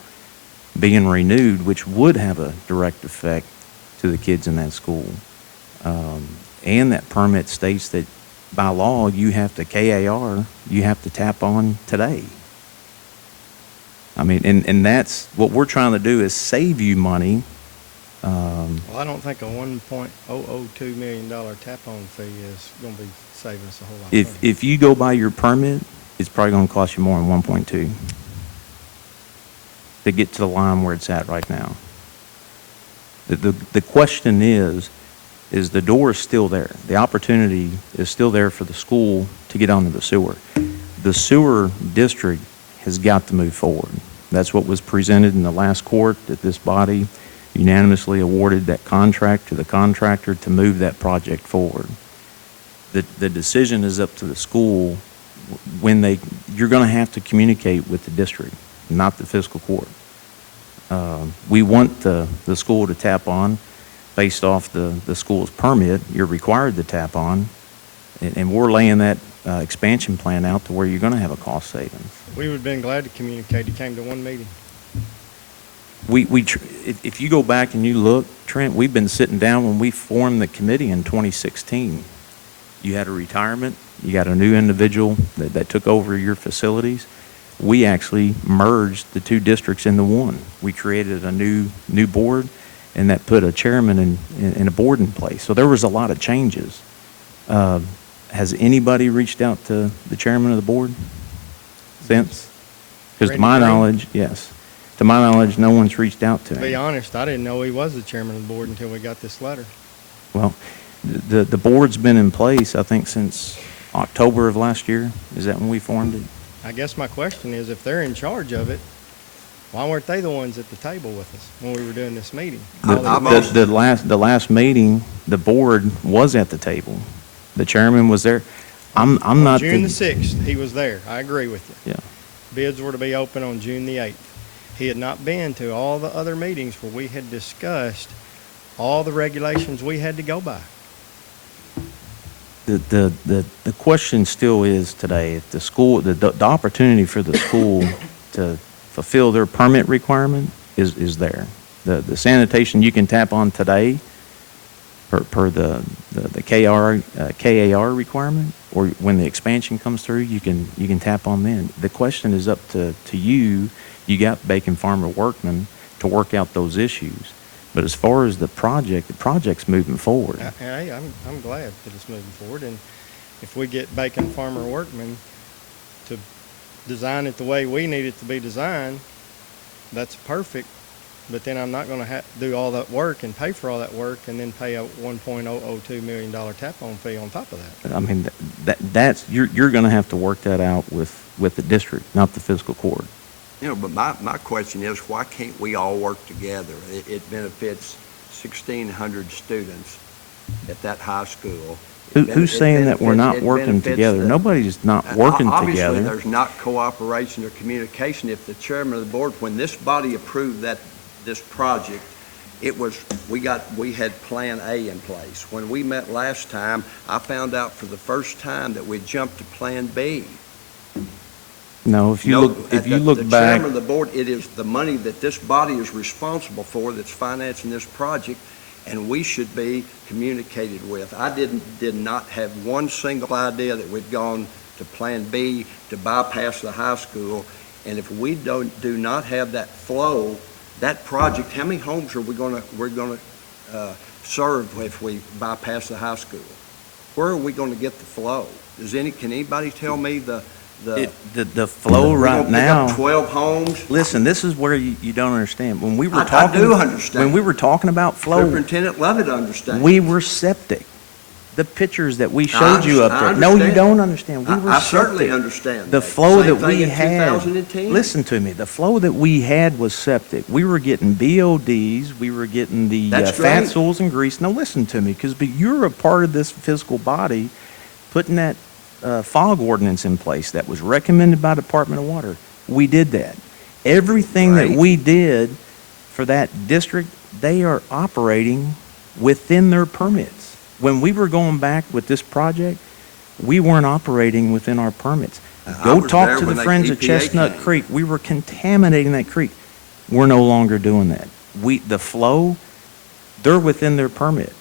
being renewed, which would have a direct effect to the kids in that school. And that permit states that by law, you have to, KAR, you have to tap on today. I mean, and that's what we're trying to do is save you money. Well, I don't think a $1.002 million tap-on fee is going to be saving us a whole lot of money. If you go by your permit, it's probably going to cost you more than 1.2 to get to the line where it's at right now. The question is the door is still there. The opportunity is still there for the school to get onto the sewer. The sewer district has got to move forward. That's what was presented in the last court, that this body unanimously awarded that contract to the contractor to move that project forward. The decision is up to the school when you're going to have to communicate with the district, not the fiscal court. We want the school to tap on based off the school's permit. You're required to tap on, and we're laying that expansion plan out to where you're going to have a cost savings. We would have been glad to communicate. It came to one meeting. If you go back and you look, Trent, we've been sitting down when we formed the committee in 2016. You had a retirement, you got a new individual that took over your facilities. We actually merged the two districts into one. We created a new board, and that put a chairman and a board in place. So there was a lot of changes. Has anybody reached out to the chairman of the board since? Because to my knowledge, yes. To my knowledge, no one's reached out to him. To be honest, I didn't know he was the chairman of the board until we got this letter. Well, the board's been in place, I think, since October of last year. Is that when we formed it? I guess my question is, if they're in charge of it, why weren't they the ones at the table with us when we were doing this meeting? The last meeting, the board was at the table. The chairman was there. I'm not. June the 6th, he was there. I agree with you. Yeah. Bids were to be open on June the 8th. He had not been to all the other meetings where we had discussed all the regulations we had to go by. The question still is today, if the school, the opportunity for the school to fulfill their permit requirement is there. The sanitation you can tap on today per the KAR requirement, or when the expansion comes through, you can tap on then. The question is up to you. You got Bacon Farmer Workman to work out those issues. But as far as the project's moving forward. Hey, I'm glad that it's moving forward, and if we get Bacon Farmer Workman to design it the way we need it to be designed, that's perfect. But then I'm not going to do all that work and pay for all that work and then pay a $1.002 million tap-on fee on top of that. I mean, that's you're going to have to work that out with the district, not the fiscal court. You know, but my question is, why can't we all work together? It benefits 1,600 students at that high school. Who's saying that we're not working together? Nobody's not working together. Obviously, there's not cooperation or communication. If the chairman of the board, when this body approved this project, we had Plan A in place. When we met last time, I found out for the first time that we jumped to Plan B. No, if you No, look, if you the look back, chairman of the board, it is the money that this body is responsible for that's financing this project, and we should be communicated with. I did not have one single idea that we'd gone to Plan B to bypass the high school, and if we do not have that flow, that project, how many homes are we're gonna serve if we bypass the high school? Where are we gonna get the flow? Can anybody tell me the flow we're right gonna pick up now, 12 homes? listen, this is where you don't understand. When we were I talking. do understand. When we were talking about flow, Superintendent Lovett understands. we were septic. The pictures that we showed you up I there. No, you understand. don't understand. We were I certainly septic. understand The that. flow Same that thing we in had, 2010. listen to me, the flow that we had was septic. We were getting BODs, we were getting the That's fat great. oils and grease. Now, listen to me, because you're a part of this fiscal body putting that fog ordinance in place that was recommended by Department of Water. We did that. Everything that Right. we did for that district, they are operating within their permits. When we were going back with this project, we weren't operating within our permits. I Go was talk there to the when the Friends of EPA Chestnut came. Creek. We were contaminating that creek. We're no longer doing that. The flow, they're within their permit.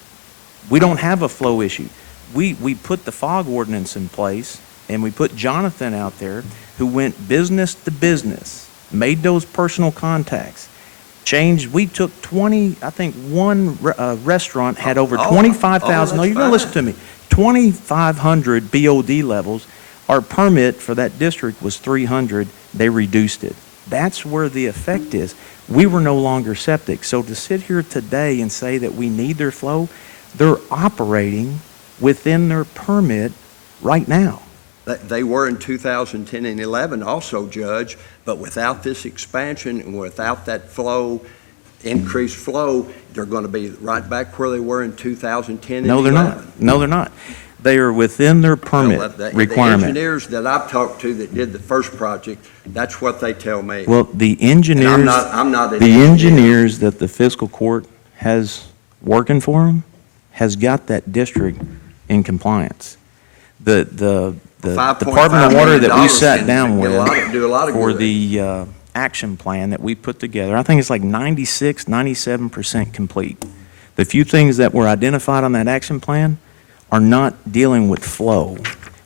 We don't have a flow issue. We put the fog ordinance in place, and we put Jonathan out there, who went business to business, made those personal contacts, changed. We took 20, I think one restaurant had over 25,000. No, that's you're going to listen to fine. me. 2,500 BOD levels. Our permit for that district was 300. They reduced it. That's where the effect is. We were no longer septic. So to sit here today and say that we need their flow, they're operating within their permit right now. They were in 2010 and 11 also, Judge, but without this expansion and without that flow, increased flow, they're going to be right back where they were in 2010 and 11. No, they're not. No, they're not. They are within their permit Well, the requirement. engineers that I've talked to that did the first project, that's what they tell me. Well, the engineers, And I'm not an the engineer. engineers that the fiscal court has working for them has got that district in compliance. The Department of Water that we sat down with do a lot of for good. the action plan that we put together, I think it's like 96, 97% complete. The few things that were identified on that action plan are not dealing with flow.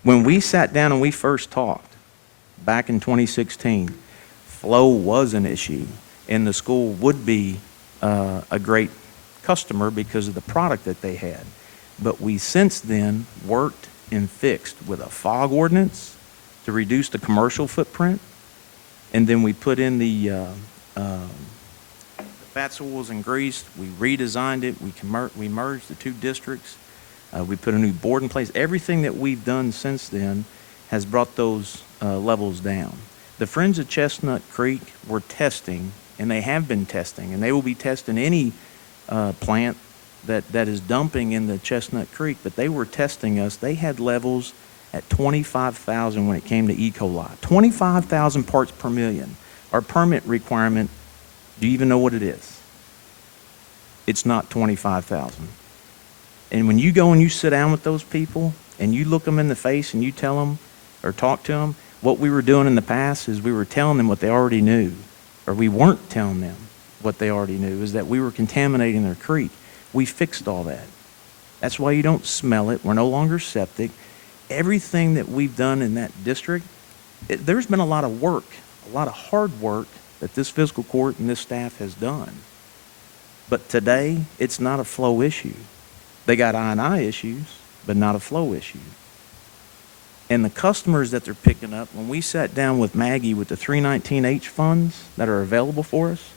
When we sat down and we first talked back in 2016, flow was an issue, and the school would be a great customer because of the product that they had. But we since then worked and fixed with a fog ordinance to reduce the commercial footprint, and then we put in the fats, oils, and grease. We redesigned it. We merged the two districts. We put a new board in place. Everything that we've done since then has brought those levels down. The Friends of Chestnut Creek were testing, and they have been testing, and they will be testing any plant that is dumping in the Chestnut Creek, but they were testing us. They had levels at 25,000 when it came to E. coli. 25,000 parts per million. Our permit requirement, do you even know what it is? It's not 25,000. And when you go and you sit down with those people and you look them in the face and you tell them or talk to them, what we were doing in the past is we were telling them what they already knew, or we weren't telling them what they already knew, is that we were contaminating their creek. We fixed all that. That's why you don't smell it. We're no longer septic. Everything that we've done in that district, there's been a lot of work, a lot of hard work that this fiscal court and this staff has done. But today, it's not a flow issue. They got I&I issues, but not a flow issue. And the customers that they're picking up, when we sat down with Maggie with the 319H funds that are available for us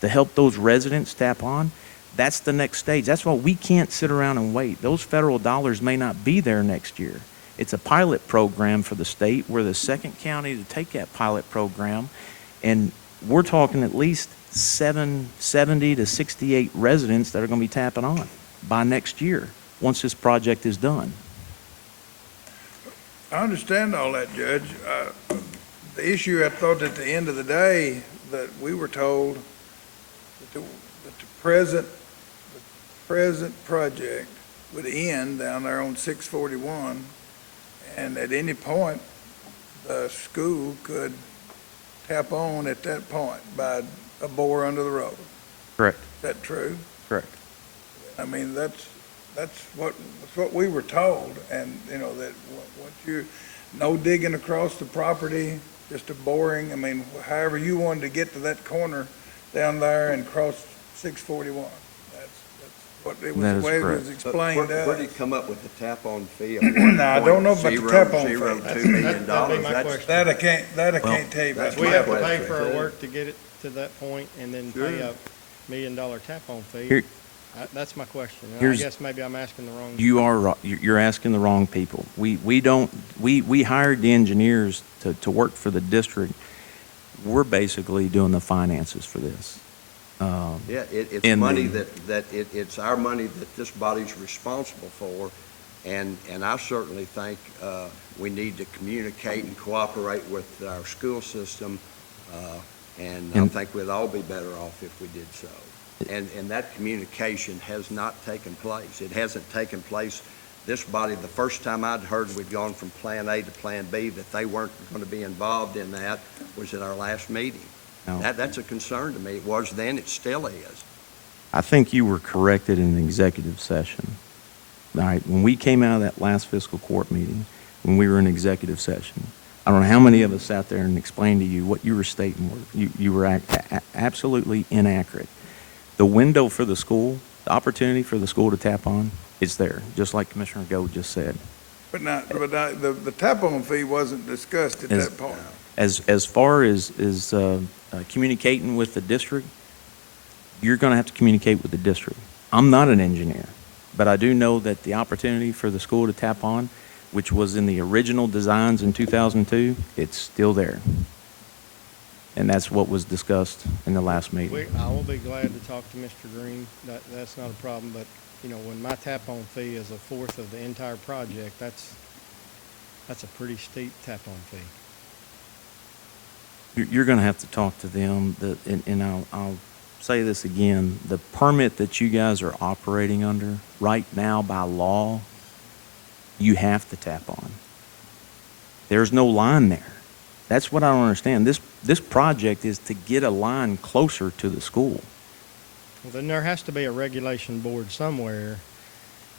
to help those residents tap on, that's the next stage. That's why we can't sit around and wait. Those federal dollars may not be there next year. It's a pilot program for the state. We're the second county to take that pilot program, and we're talking at least 70 to 68 residents that are going to be tapping on by next year once this project is done. I understand all that, Judge. The issue, I thought at the end of the day, that we were told that the present project would end down there on 641, and at any point, the school could tap on at that point by a bore under the road. Correct, Is that true? correct. I mean, that's what we were told, and, you know, that once no digging across the property, just a boring, I mean, however you wanted to get to that corner down there and cross 641. That's what, it was That the is way it correct. was But explained to Where us. did he come up with the tap-on fee of Now, I don't know about the tap-on fee. $1.002 million? That'd be my That's- question. That I can't tell you about. That's We my have to pay question, for our too. work to get it to that point and then pay Sure. a $1 million tap-on fee. Here- That's my question. And I Here's- guess maybe I'm asking the wrong. You are, you're asking the wrong people. We hired the engineers to work for the district. We're basically doing the finances for this. Yeah, it's in money the- it's our money that this body's responsible for, and I certainly think we need to communicate and cooperate with our school system, and I And- think we'd all be better off if we did so. And that communication has not taken place. It hasn't taken place, this body, the first time I'd heard we'd gone from Plan A to Plan B, that they weren't going to be involved in that, was at our last meeting. No. That's a concern to me. It was then, it still is. I think you were corrected in an executive session. All right, when we came out of that last fiscal court meeting, when we were in executive session, I don't know how many of us sat there and explained to you what you were stating. You were absolutely inaccurate. The window for the school, the opportunity for the school to tap on, is there, just like Commissioner Gold just said. The tap-on fee wasn't discussed at As- that point. As far as communicating with the district, you're going to have to communicate with the district. I'm not an engineer, but I do know that the opportunity for the school to tap on, which was in the original designs in 2002, it's still there. And that's what was discussed in the last meeting. I will be glad to talk to Mr. Green. That's not a problem, but, you know, when my tap-on fee is a fourth of the entire project, that's a pretty steep tap-on fee. You're going to have to talk to them, and I'll say this again, the permit that you guys are operating under right now by law, you have to tap on. There's no line there. That's what I don't understand. This project is to get a line closer to the school. Well, then there has to be a regulation board somewhere.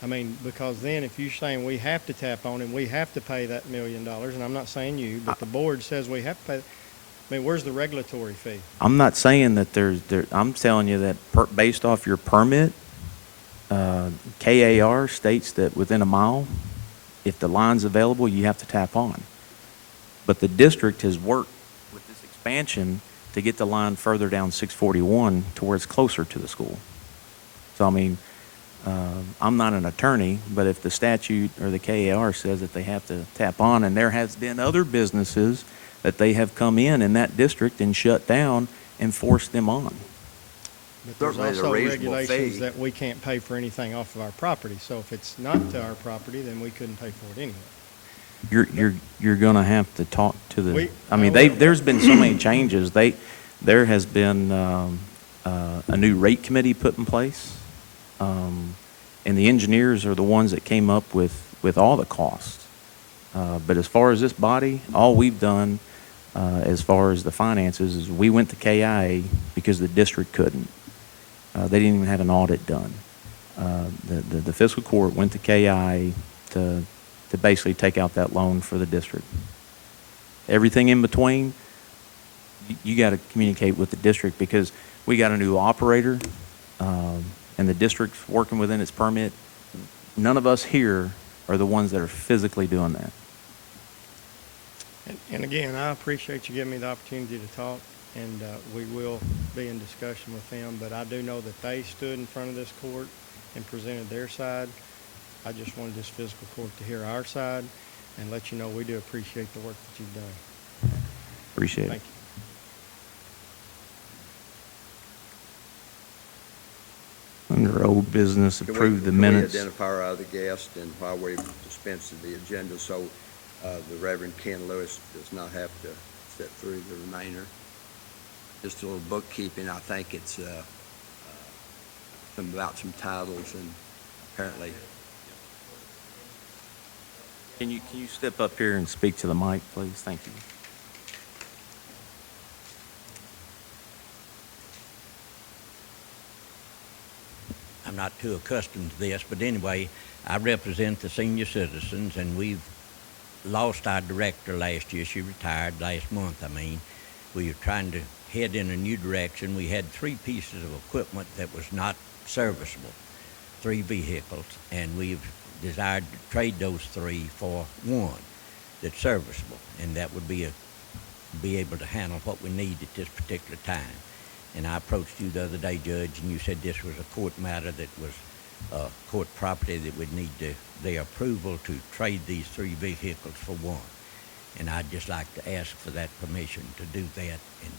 I mean, because then if you're saying we have to tap on and we have to pay that $1 million, and I'm not saying you, but the board says we have to pay, I mean, where's the regulatory fee? I'm not saying that I'm telling you that based off your permit, KAR states that within a mile, if the line's available, you have to tap on. But the district has worked with this expansion to get the line further down 641 to where it's closer to the school. So, I mean, I'm not an attorney, but if the statute or the KAR says that they have to tap on, and there has been other businesses that they have come in that district and shut down and forced them on. But there's Certainly the also reasonable regulations fee. that we can't pay for anything off of our property. So if it's not to our property, then we couldn't pay for it anyway. You're gonna have to talk to the, I mean, I will. there's been so many changes. There has been, a new rate committee put in place. And the engineers are the ones that came up with all the costs. But as far as this body, all we've done, as far as the finances, is we went to KIA because the district couldn't. They didn't even have an audit done. The fiscal court went to KIA to basically take out that loan for the district. Everything in between, you got to communicate with the district because we got a new operator, and the district's working within its permit. None of us here are the ones that are physically doing that. And again, I appreciate you giving me the opportunity to talk, and we will be in discussion with them. But I do know that they stood in front of this court and presented their side. I just wanted this fiscal court to hear our side and let you know we do appreciate the work that you've done. Appreciate it. Thank you. Under old business, approve the Can we minutes. identify our other guest and while we dispense of the agenda, so the Reverend Ken Lewis does not have to sit through the remainder? Just a little bookkeeping. I think it's about some titles and apparently. Can you step up here and speak to the mic, please? Thank you. I'm not too accustomed to this, but anyway, I represent the senior citizens, and we've lost our director last year. She retired last month, I mean. We were trying to head in a new direction. We had 3 pieces of equipment that was not serviceable, 3 vehicles, and we've desired to trade those 3 for 1 that's serviceable, and that would be able to handle what we need at this particular time. And I approached you the other day, Judge, and you said this was a court matter that was court property that would need their approval to trade these 3 vehicles for 1. And I'd just like to ask for that permission to do that, and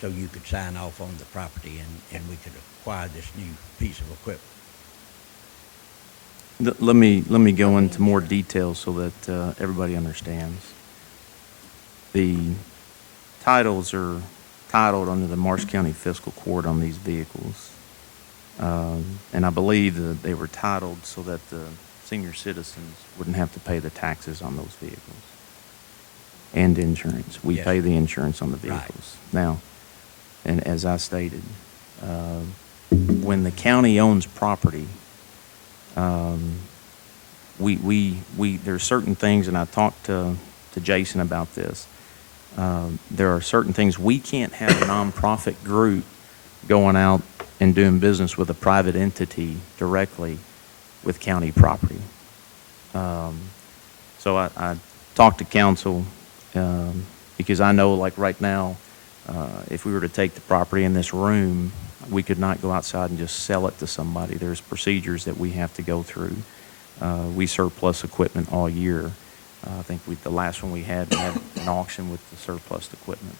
so you could sign off on the property and we could acquire this new piece of equipment. Let me go into more details so that everybody understands. The titles are titled under the Marsh County Fiscal Court on these vehicles. And I believe that they were titled so that the senior citizens wouldn't have to pay the taxes on those vehicles and insurance. We Yes. pay the insurance on the Right. vehicles. Now, and as I stated, when the county owns property, there's certain things, and I talked to Jason about this. There are certain things, we can't have a nonprofit group going out and doing business with a private entity directly with county property. So I talked to council, because I know, like right now, if we were to take the property in this room, we could not go outside and just sell it to somebody. There's procedures that we have to go through. We surplus equipment all year. I think the last one we had an auction with the surplus equipment.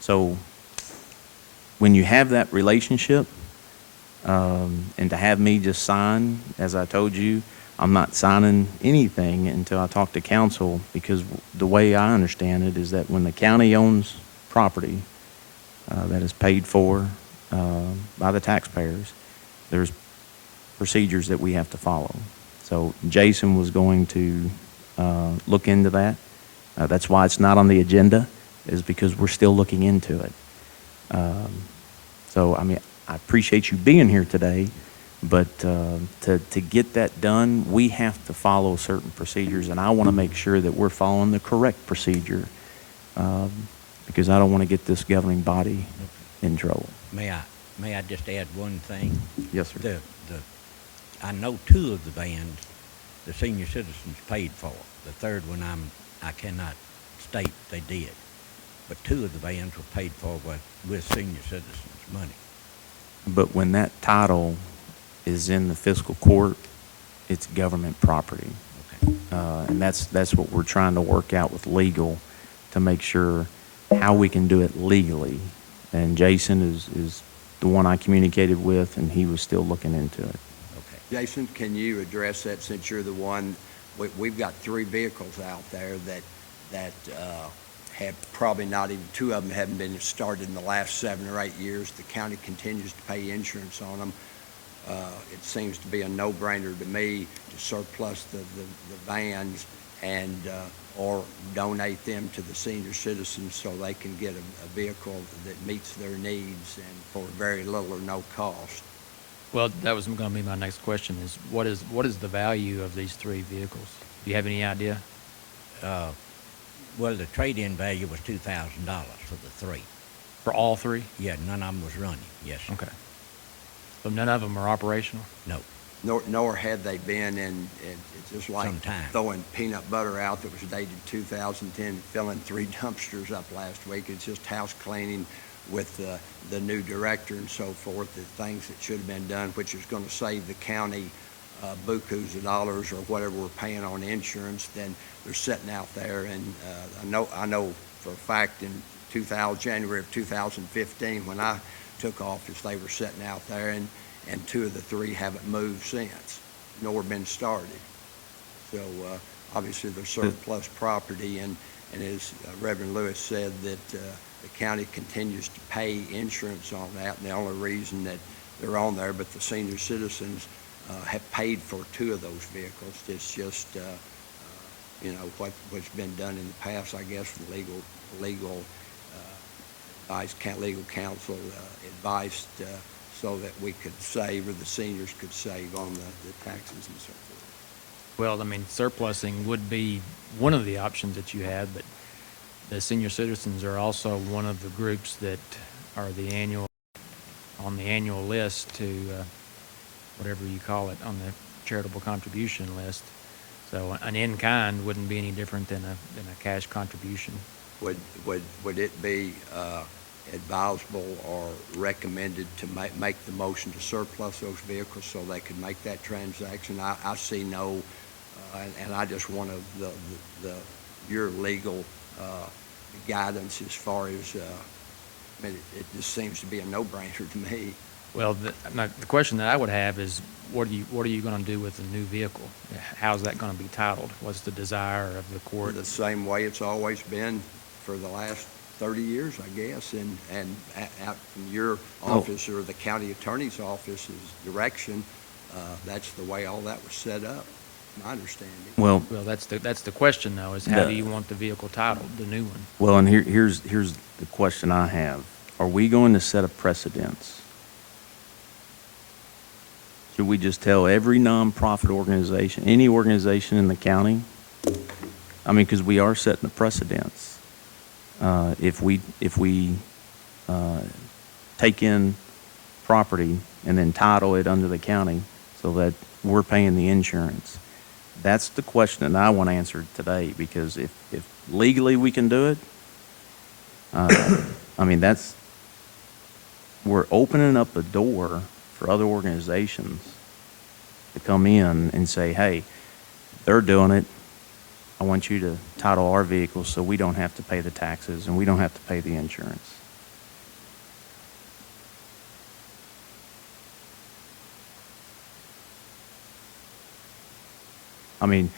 So when you have that relationship, and to have me just sign, as I told you, I'm not signing anything until I talk to council, because the way I understand it is that when the county owns property that is paid for by the taxpayers, there's procedures that we have to follow. So Jason was going to look into that. That's why it's not on the agenda, is because we're still looking into it. So, I mean, I appreciate you being here today, but to get that done, we have to follow certain procedures, and I want to make sure that we're following the correct procedure, because I don't want to get this governing body in trouble. May I just add one thing? Yes, sir. I know 2 of the vans the senior citizens paid for. The third one I cannot state they did. But 2 of the vans were paid for with senior citizens' money. But when that title is in the fiscal court, it's government property. Okay. And that's what we're trying to work out with legal, to make sure how we can do it legally. And Jason is the one I communicated with, and he was still looking into it. Okay. Jason, can you address that, since you're the one? We've got 3 vehicles out there that have probably not even, 2 of them haven't been started in the last 7 or 8 years. The county continues to pay insurance on them. It seems to be a no-brainer to me to surplus the vans and or donate them to the senior citizens so they can get a vehicle that meets their needs and for very little or no cost. Well, that was going to be my next question, is what is the value of these 3 vehicles? Do you have any idea? Well, the trade-in value was $2,000 for the 3. For all 3? Yeah, none of them was running. Yes, sir. Okay. So none of them are operational? No. Nor had they been, and it's just like Sometime. throwing peanut butter out that was dated 2010, filling 3 dumpsters up last week. It's just house cleaning with the new director and so forth, the things that should have been done, which is going to save the county bukus of dollars or whatever we're paying on insurance. Then they're sitting out there, and I know for a fact in January of 2015, when I took office, they were sitting out there, and 2 of the 3 haven't moved since, nor been started. So obviously they're surplus property, and as Reverend Lewis said, that the county continues to pay insurance on that, and the only reason that they're on there, but the senior citizens have paid for 2 of those vehicles. It's just, you know, what's been done in the past, I guess, from legal advice, legal counsel advised so that we could save, or the seniors could save on the taxes and so forth. Well, I mean, surplusing would be one of the options that you have, but the senior citizens are also one of the groups that are on the annual list to, whatever you call it, on the charitable contribution list. So an in-kind wouldn't be any different than a cash contribution. Would it be advisable or recommended to make the motion to surplus those vehicles so they could make that transaction? I see no, and I just want your legal guidance as far as, I mean, it just seems to be a no-brainer to me. Well, the question that I would have is, what are you going to do with the new vehicle? How's that going to be titled? What's the desire of the court? The same way it's always been for the last 30 years, I guess, and out from your office or the county attorney's office's direction, that's the way all that was set up, my understanding. Well, That's the question, though, is how do you want the vehicle titled, the new one? well, and here's the question I have. Are we going to set a precedence? Should we just tell every nonprofit organization, any organization in the county? I mean, because we are setting a precedence. If we take in property and then title it under the county so that we're paying the insurance, that's the question that I want answered today, because if legally we can do it, I mean, we're opening up a door for other organizations to come in and say, hey, they're doing it. I want you to title our vehicles so we don't have to pay the taxes and we don't have to pay the insurance. I mean,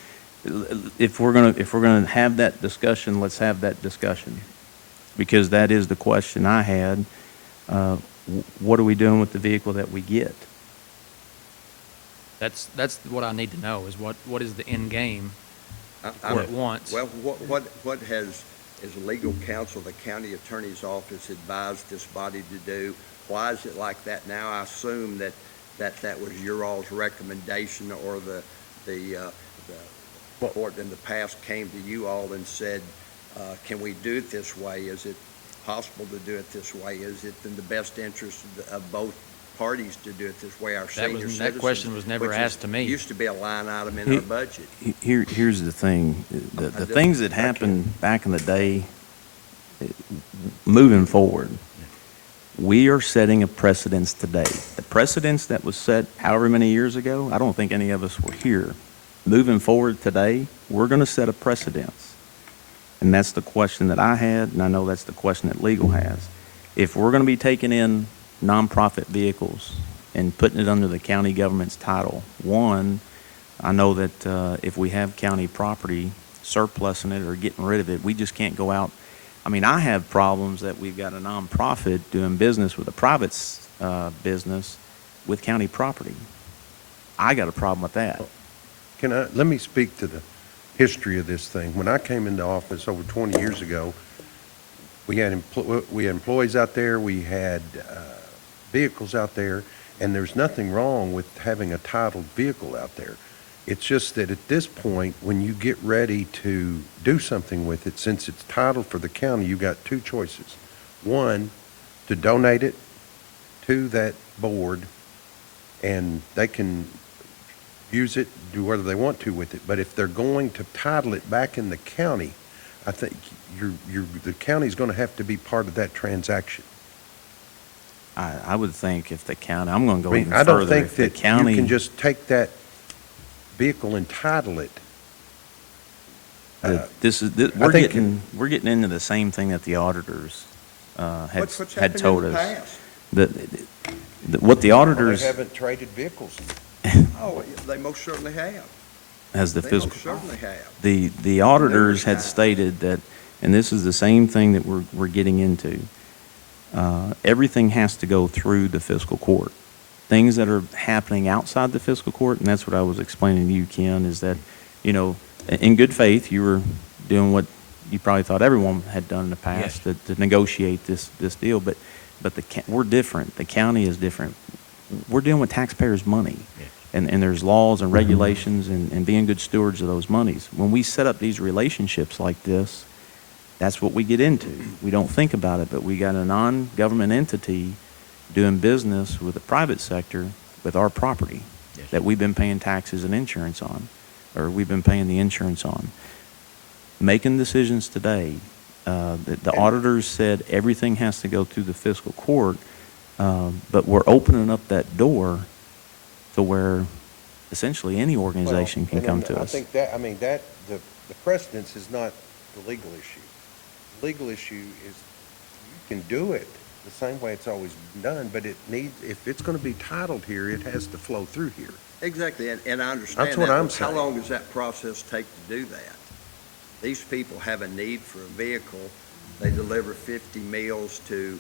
if we're gonna have that discussion, let's have that discussion, because that is the question I had. What are we doing with the vehicle that we get? That's what I need to know, is what is the end game the I- court wants? Well, what has legal counsel, the county attorney's office advised this body to do? Why is it like that now? I assume that was your all's recommendation, or the court in the past came to you all and said, can we do it this way? Is it possible to do it this way? Is it in the best interest of both parties to do it this way? Our senior citizens. That question was never asked to me. Used to be a line item in our budget. Here's the thing, the things that happened back in the day, moving forward, we are setting a precedence today. The precedence that was set however many years ago, I don't think any of us were here. Moving forward today, we're going to set a precedence. And that's the question that I had, and I know that's the question that legal has. If we're going to be taking in nonprofit vehicles and putting it under the county government's title, one, I know that if we have county property, surplusing it or getting rid of it, we just can't go out. I mean, I have problems that we've got a nonprofit doing business with a private business with county property. I got a problem with that. Let me speak to the history of this thing. When I came into office over 20 years ago, we had employees out there, we had vehicles out there, and there's nothing wrong with having a titled vehicle out there. It's just that at this point, when you get ready to do something with it, since it's titled for the county, you've got 2 choices. One, to donate it to that board, and they can use it, do whatever they want to with it. But if they're going to title it back in the county, I think the county's going to have to be part of that transaction. I would think if the county, I'm going to go I mean, even I don't further. think If the that you county, can just take that vehicle and title it. we're getting into the same thing that the auditors What's had happened told in the us. past? What the auditors, They haven't traded vehicles. Oh, they most certainly have. as the They fiscal, most certainly have. the auditors had Numerous times. stated that, and this is the same thing that we're getting into. Everything has to go through the fiscal court. things that are happening outside the fiscal court, and that's what I was explaining to you, Ken, is that, you know, in good faith, you were doing what you probably thought everyone had done in the past to negotiate this deal, but we're different. The county is different. We're dealing with taxpayers' money, and there's laws and regulations and being good stewards of those monies. When we set up these relationships like this, that's what we get into. We don't think about it, but we got a non-government entity doing business with the private sector with our property that we've been paying taxes and insurance on, or we've been paying the insurance on. Making decisions today, the auditors said everything has to go through the fiscal court, but we're opening up that door to where essentially any organization can come to I us. think that, I mean, the precedence is not the legal issue. The legal issue is you can do it the same way it's always been done, but it needs, if it's going to be titled here, it has to flow through here. Exactly, and I understand That's what that, I'm but how saying. long does that process take to do that? These people have a need for a vehicle. They deliver 50 meals to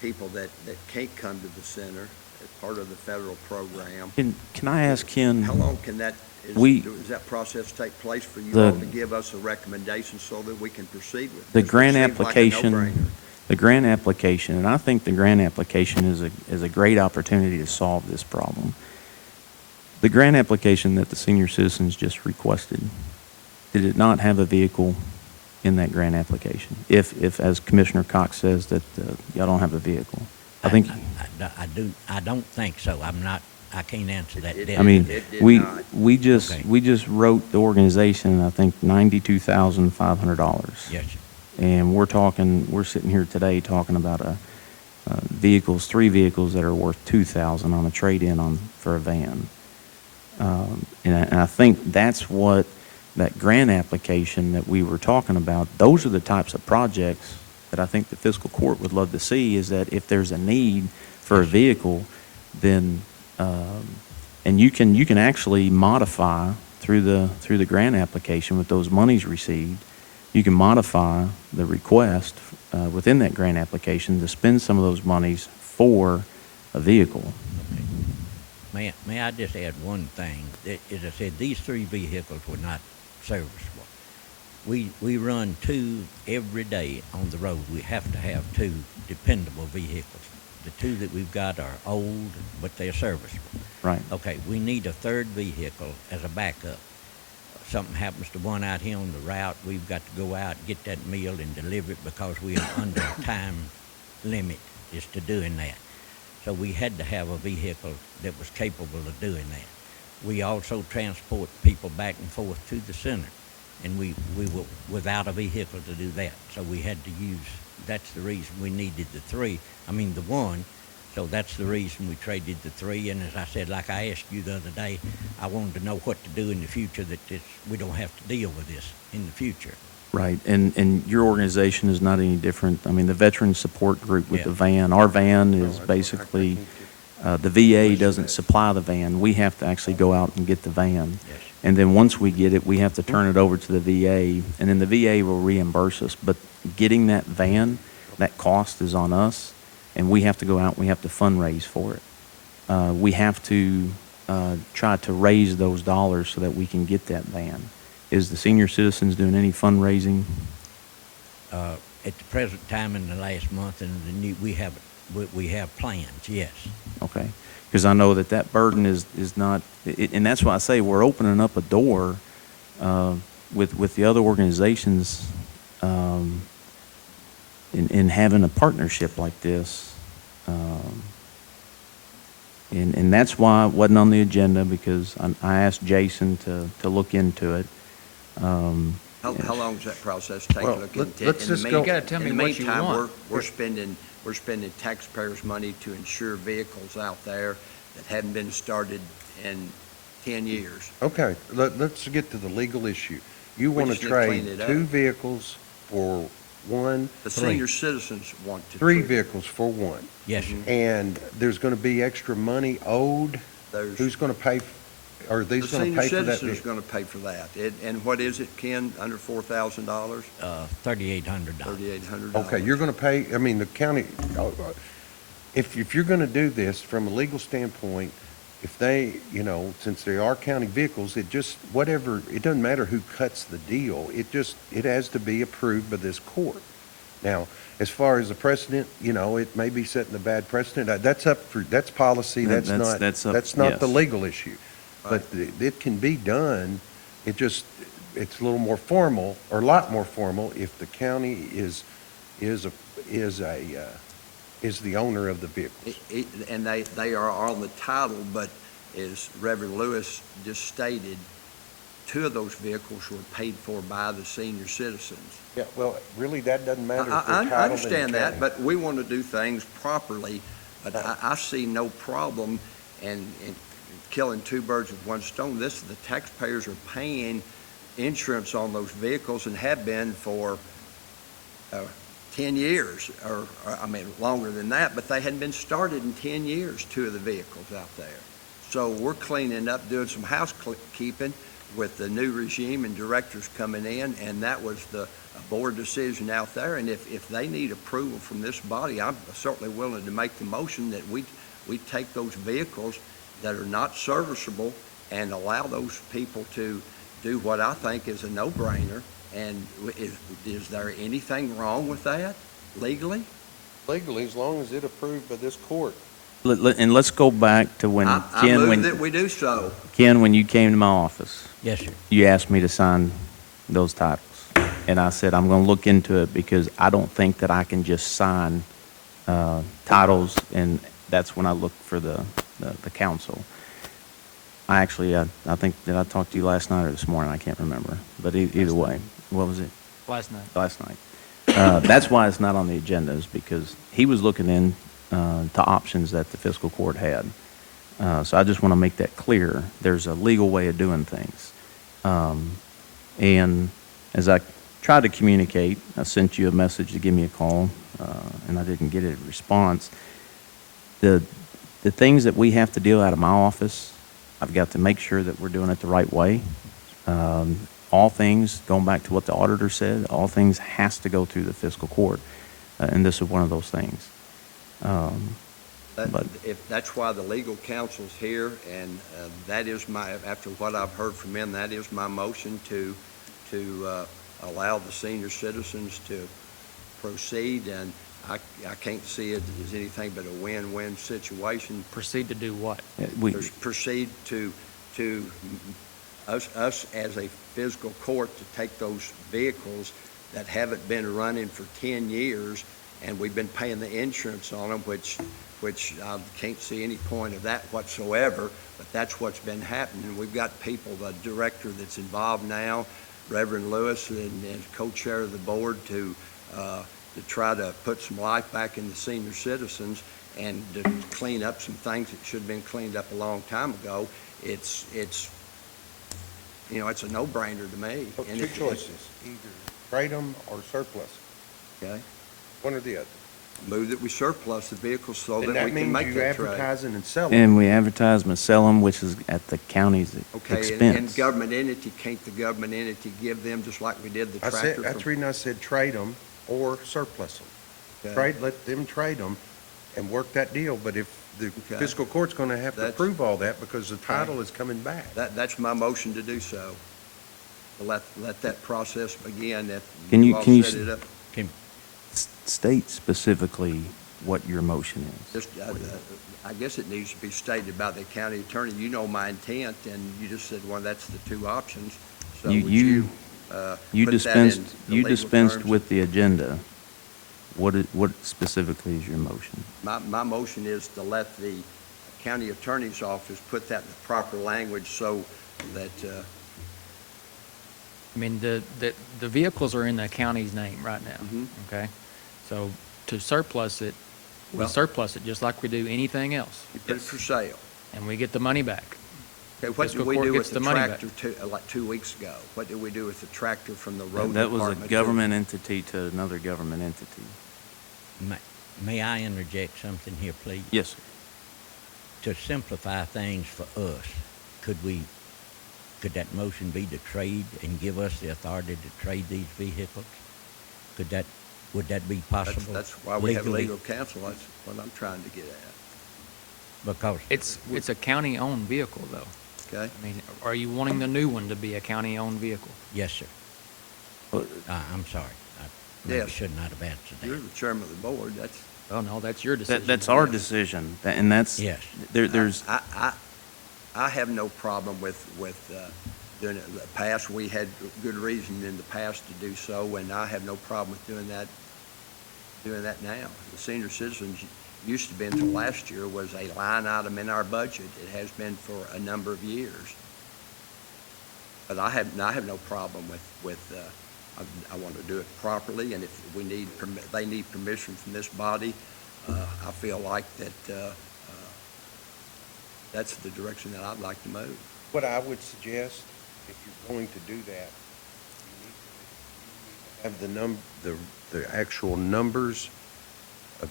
people that can't come to the center as part of the federal program. Can I ask Ken? How long can that, does that process take place for you all to give us a recommendation so that we can proceed with it? The This grant seems like a application, no-brainer. the grant application, and I think the grant application is a great opportunity to solve this problem. The grant application that the senior citizens just requested, did it not have a vehicle in that grant application? If as Commissioner Cox says, that y'all don't have a vehicle. I think, I don't think so. I can't answer that. I mean, It did we, not. we just, Okay. we just wrote the organization, I think, $92,500. Yes, sir. And we're sitting here today talking about three vehicles that are worth $2,000 on a trade-in for a van. And I think that's what that grant application that we were talking about, those are the types of projects that I think the fiscal court would love to see, is that if there's a need for a vehicle, then, and you can actually modify through the grant application with those monies received, you can modify the request within that grant application to spend some of those monies for a vehicle. May I just add one thing? As I said, these three vehicles were not serviceable. We run two every day on the road. We have to have two dependable vehicles. The two that we've got are old, but they're serviceable. Right. Okay, we need a third vehicle as a backup. Something happens to one out here on the route, we've got to go out, get that meal and deliver it because we are under a time limit as to doing that. So we had to have a vehicle that was capable of doing that. We also transport people back and forth to the center, and we were without a vehicle to do that. So we had to use, that's the reason we needed the one. So that's the reason we traded the three. And as I said, like I asked you the other day, I wanted to know what to do in the future we don't have to deal with this in the future. Right, and your organization is not any different. I mean, the veteran support group with Yeah. the van, our van is basically, the VA doesn't supply the van. We have to actually go out and get the van. Yes. And then once we get it, we have to turn it over to the VA, and then the VA will reimburse us. But getting that van, that cost is on us, and we have to go out, we have to fundraise for it. We have to try to raise those dollars so that we can get that van. Is the senior citizens doing any fundraising? At the present time in the last month, and we have plans, yes. Okay, because I know that burden is not, and that's why I say we're opening up a door with the other organizations in having a partnership like this. And that's why it wasn't on the agenda, because I asked Jason to look into it. How long does that process take? Well, Look let's into? just go- You gotta tell me what you want. We're spending taxpayers' money to insure vehicles out there that hadn't been started in 10 years. Okay, let's get to the legal issue. You We want to just need to clean trade it two up. vehicles for one, The senior citizens want to. three trade. vehicles for one. Yes, sir. And there's going to be extra money owed? There's- Who's going to pay, are The these going senior to pay for that? citizen's going to pay for that. And what is it, Ken, under $4,000? $3,800. $3,800. Okay, you're going to pay, I mean, the county, if you're gonna do this from a legal standpoint, if they, since they are county vehicles, it just, whatever, it doesn't matter who cuts the deal, it has to be approved by this court. Now, as far as the precedent, it may be setting a bad precedent, that's policy, that's not the yes. legal issue. But it can be done, it's a little more formal, or a lot more formal, if the county is the owner of the vehicles. And they are on the title, but as Reverend Lewis just stated, 2 of those vehicles were paid for by the senior citizens. Yeah, well, really, that doesn't matter if they're I titled in the understand that, county. but we want to do things properly, but I see no problem in killing 2 birds with 1 stone. The taxpayers are paying insurance on those vehicles and have been for 10 years, or longer than that, but they hadn't been started in 10 years, 2 of the vehicles out there. So we're cleaning up, doing some housekeeping with the new regime and directors coming in, and that was the board decision out there. And if they need approval from this body, I'm certainly willing to make the motion that we take those vehicles that are not serviceable and allow those people to do what I think is a no-brainer. And is there anything wrong with that legally? Legally, as long as it's approved by this court. And let's go back to when, I Ken, move that we do so. Ken, when you came to my office, Yes, sir. you asked me to sign those titles. And I said, I'm going to look into it because I don't think that I can just sign titles, and that's when I looked for the council. I actually, I think, did I talk to you last night or this morning? I can't remember. But either way, what was it? Last night. Last night. That's why it's not on the agenda, is because he was looking in to options that the fiscal court had. So I just want to make that clear. There's a legal way of doing things. And as I tried to communicate, I sent you a message to give me a call, and I didn't get a response. The things that we have to deal out of my office, I've got to make sure that we're doing it the right way. All things, going back to what the auditor said, all things has to go through the fiscal court, and this is one of those things. But If that's why the legal counsel's here, and that is after what I've heard from him, that is my motion to allow the senior citizens to proceed, and I can't see it as anything but a win-win situation. Proceed to do what? Proceed to us as a fiscal court to take those vehicles that haven't been running for 10 years, and we've been paying the insurance on them, which I can't see any point of that whatsoever, but that's what's been happening. We've got people, the director that's involved now, Reverend Lewis, and co-chair of the board, to try to put some life back in the senior citizens and to clean up some things that should have been cleaned up a long time ago. It's a no-brainer to me. And Two choices, either trade them or surplus. Okay. One or the other. Move that we surplus the vehicles so And that that we can means make you that trade. advertising and selling. and we advertise them and sell them, which is at the county's Okay, expense. and government entity, can't the government entity give them, just like we did the tractor? That's the reason I said trade them or surplus them. Okay. Let them trade them and work that deal, but if the Okay. fiscal court's gonna have to That's- approve all that because the title is coming back. That's my motion to do so. To let that process begin, that Can you- all can you set s- it up. State specifically what your motion is. Just, I guess it needs to be stated by the county attorney. You know my intent, and you just said, well, that's the 2 options. So You- would you- you You put that dispensed, in the you legal dispensed terms? with the agenda. What specifically is your motion? My motion is to let the county attorney's office put that in the proper language so that, I mean, the vehicles are in the county's name right now, Mhm. okay? So to surplus it, we Well- surplus it just like we do anything else, you put it for sale. and we get the money back. Okay, what did Fiscal we court do gets with the the money back. tractor like 2 weeks ago? What did we do with the tractor from the road That was department? a government entity to another government entity. May I interject something here, please? Yes, sir. To simplify things for us, could that motion be to trade and give us the authority to trade these vehicles? Would that be possible? That's why we have legally? legal counsel. That's what I'm trying to get at, Because It's a county-owned vehicle, though. okay? I mean, are you wanting the new one to be a county-owned vehicle? yes, sir. I'm sorry. I maybe Yes. should not have answered You're that. the chairman of the board, that's, Oh, no, that's your decision. That's our decision, and that's, Yes. there's, I have no problem with doing it. In the past, we had good reason in the past to do so, and I have no problem with doing that now. The senior citizens used to be until last year was a line item in our budget. It has been for a number of years. But I have no problem with I want to do it properly, and if we need, they need permission from this body, I feel like that that's the direction that I'd like to move. What I would suggest, if you're going to do that, you need to have the actual numbers of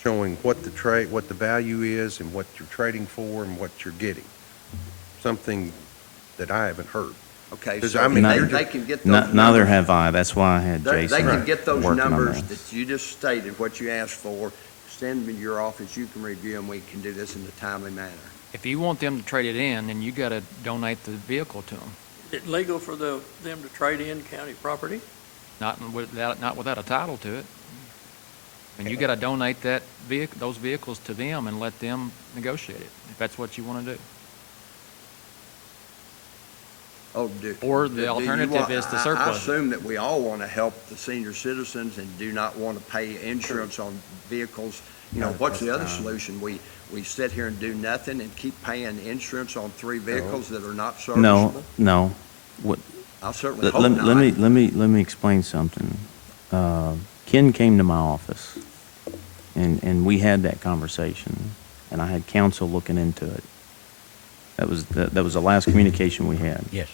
showing what the value is and what you're trading for and what you're getting. Something that I haven't heard. Okay, 'Cause, so I mean, they can get those numbers. neither have I. That's why I had They Jason can get those working on numbers this. that you just stated, what you asked for, send them to your office, you can review them, we can do this in a timely manner. If you want them to trade it in, then you gotta donate the vehicle to them. Is it legal for them to trade in county property? Not without a title to it. And you gotta donate those vehicles to them and let them negotiate it, if that's what you wanna do. Oh, Or the do you alternative want- is to I surplus it. assume that we all want to help the senior citizens and do not want to pay insurance on vehicles. You know, what's the other solution? We sit here and do nothing and keep paying insurance on 3 vehicles that are not serviceable? No. What, I certainly let hope not. let me explain something. Ken came to my office, and we had that conversation, and I had counsel looking into it. That was the last communication we had. Yes.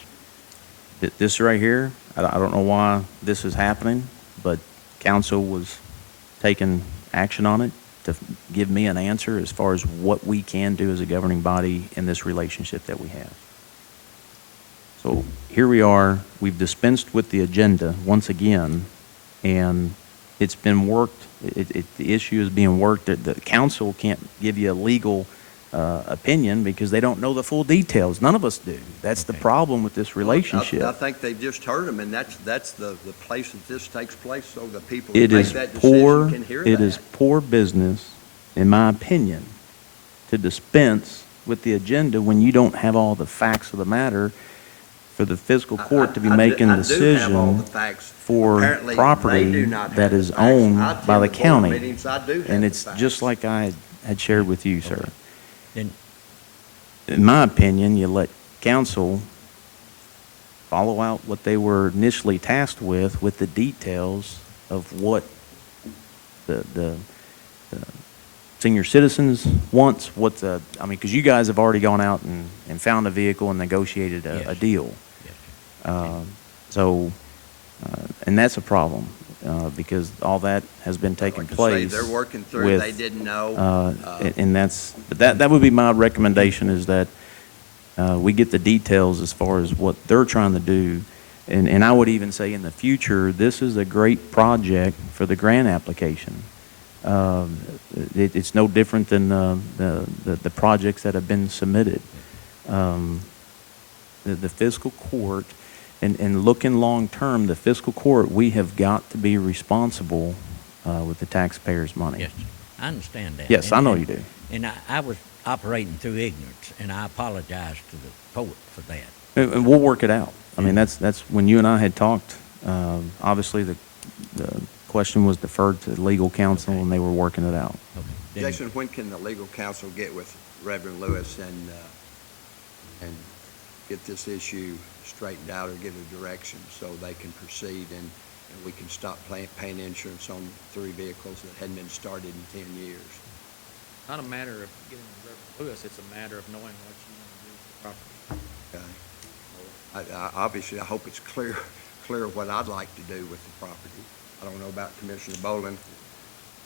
This right here, I don't know why this is happening, but council was taking action on it to give me an answer as far as what we can do as a governing body in this relationship that we have. So here we are, we've dispensed with the agenda once again, and it's been worked, the issue is being worked, the council can't give you a legal opinion because they don't know the full details. None of us do. That's the Okay. problem with this relationship. I think they've just heard them, and that's the place that this takes place, so the people It that make is that poor, decision can hear that. it is poor business, in my opinion, to dispense with the agenda when you don't have all the facts of the matter for the fiscal court to be making a I do have all decision the facts. for Apparently, they property do not have that the is facts. owned I by attend the board county. meetings, I do have And the it's facts. just like I had shared with you, sir. Then, In my opinion, you let council follow out what they were initially tasked with the details of what the senior citizens wants, I mean, because you guys have already gone out and found a vehicle and negotiated a Yes. deal. yes, So, and that's a problem, because all that has been taking Like I say, place. they're working through, with, they didn't know. And that would be my recommendation, is that we get the details as far as what they're trying to do. And I would even say in the future, this is a great project for the grant application. It's no different than the projects that have been submitted. The fiscal court, and looking long-term, the fiscal court, we have got to be responsible with the taxpayers' money. yes. I understand that. Yes, I know you do. And I was operating through ignorance, and I apologize to the court for that. And we'll work it out. I mean, that's when you and I had talked, obviously the question was deferred to legal counsel, and they were working it out. Okay. Then- Jason, when can the legal counsel get with Reverend Lewis and get this issue straightened out or give a direction so they can proceed and we can stop paying insurance on 3 vehicles that hadn't been started in 10 years? Not a matter of getting Reverend Lewis, it's a matter of knowing what you want to do with the property. Okay. Obviously, I hope it's clear what I'd like to do with the property. I don't know about Commissioner Boland.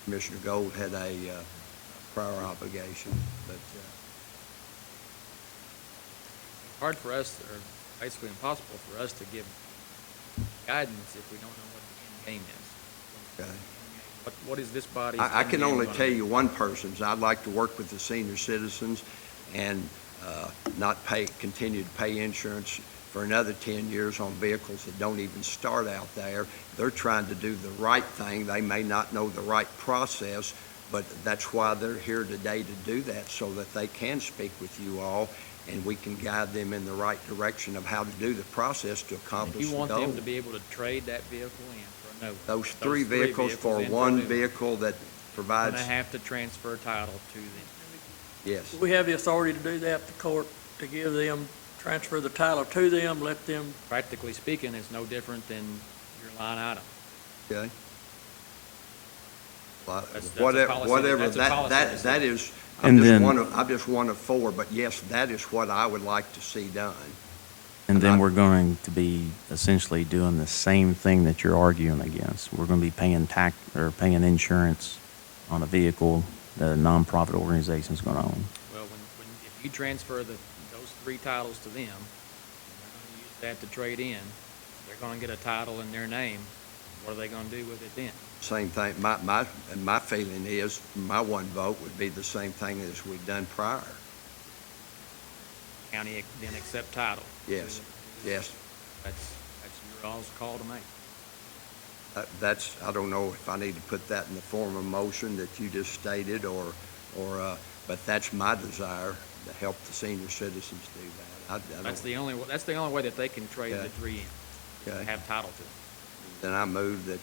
Commissioner Gold had a prior obligation, but Hard for us, or basically impossible for us to give guidance if we don't know what the end game is. Okay. What is this body? I can only tell you one person's. I'd like to work with the senior citizens and not continue to pay insurance for another 10 years on vehicles that don't even start out there. They're trying to do the right thing. They may not know the right process, but that's why they're here today to do that, so that they can speak with you all and we can guide them in the right direction of how to do the process to If accomplish you the want goal. them to be able to trade that vehicle in for a note. Those three vehicles for in one a new vehicle that Going provides, to have to transfer title to them. yes. We have the authority to do that, the court, to give them, transfer the title to them, let them, Practically speaking, it's no different than your line item. Okay. Well, That's a Whatever, policy- whatever, that's a policy that is, And I'm just one of four, but yes, that is what I would like to see done. And then I- we're going to be essentially doing the same thing that you're arguing against. We're going to be paying tax, or paying insurance on a vehicle that a nonprofit organization is going to own. Well, if you transfer those three titles to them, and they're going to use that to trade in, they're going to get a title in their name. What are they going to do with it then? Same thing, my feeling is, my one vote would be the same thing as we've done prior. County then accept title. Yes, yes. That's your all's call to make. That's, I don't know if I need to put that in the form of motion that you just stated, or, but that's my desire, to help the senior citizens do that. I That's don't, the only way that they can trade Okay. the three in, Okay. have title to them. then I move that,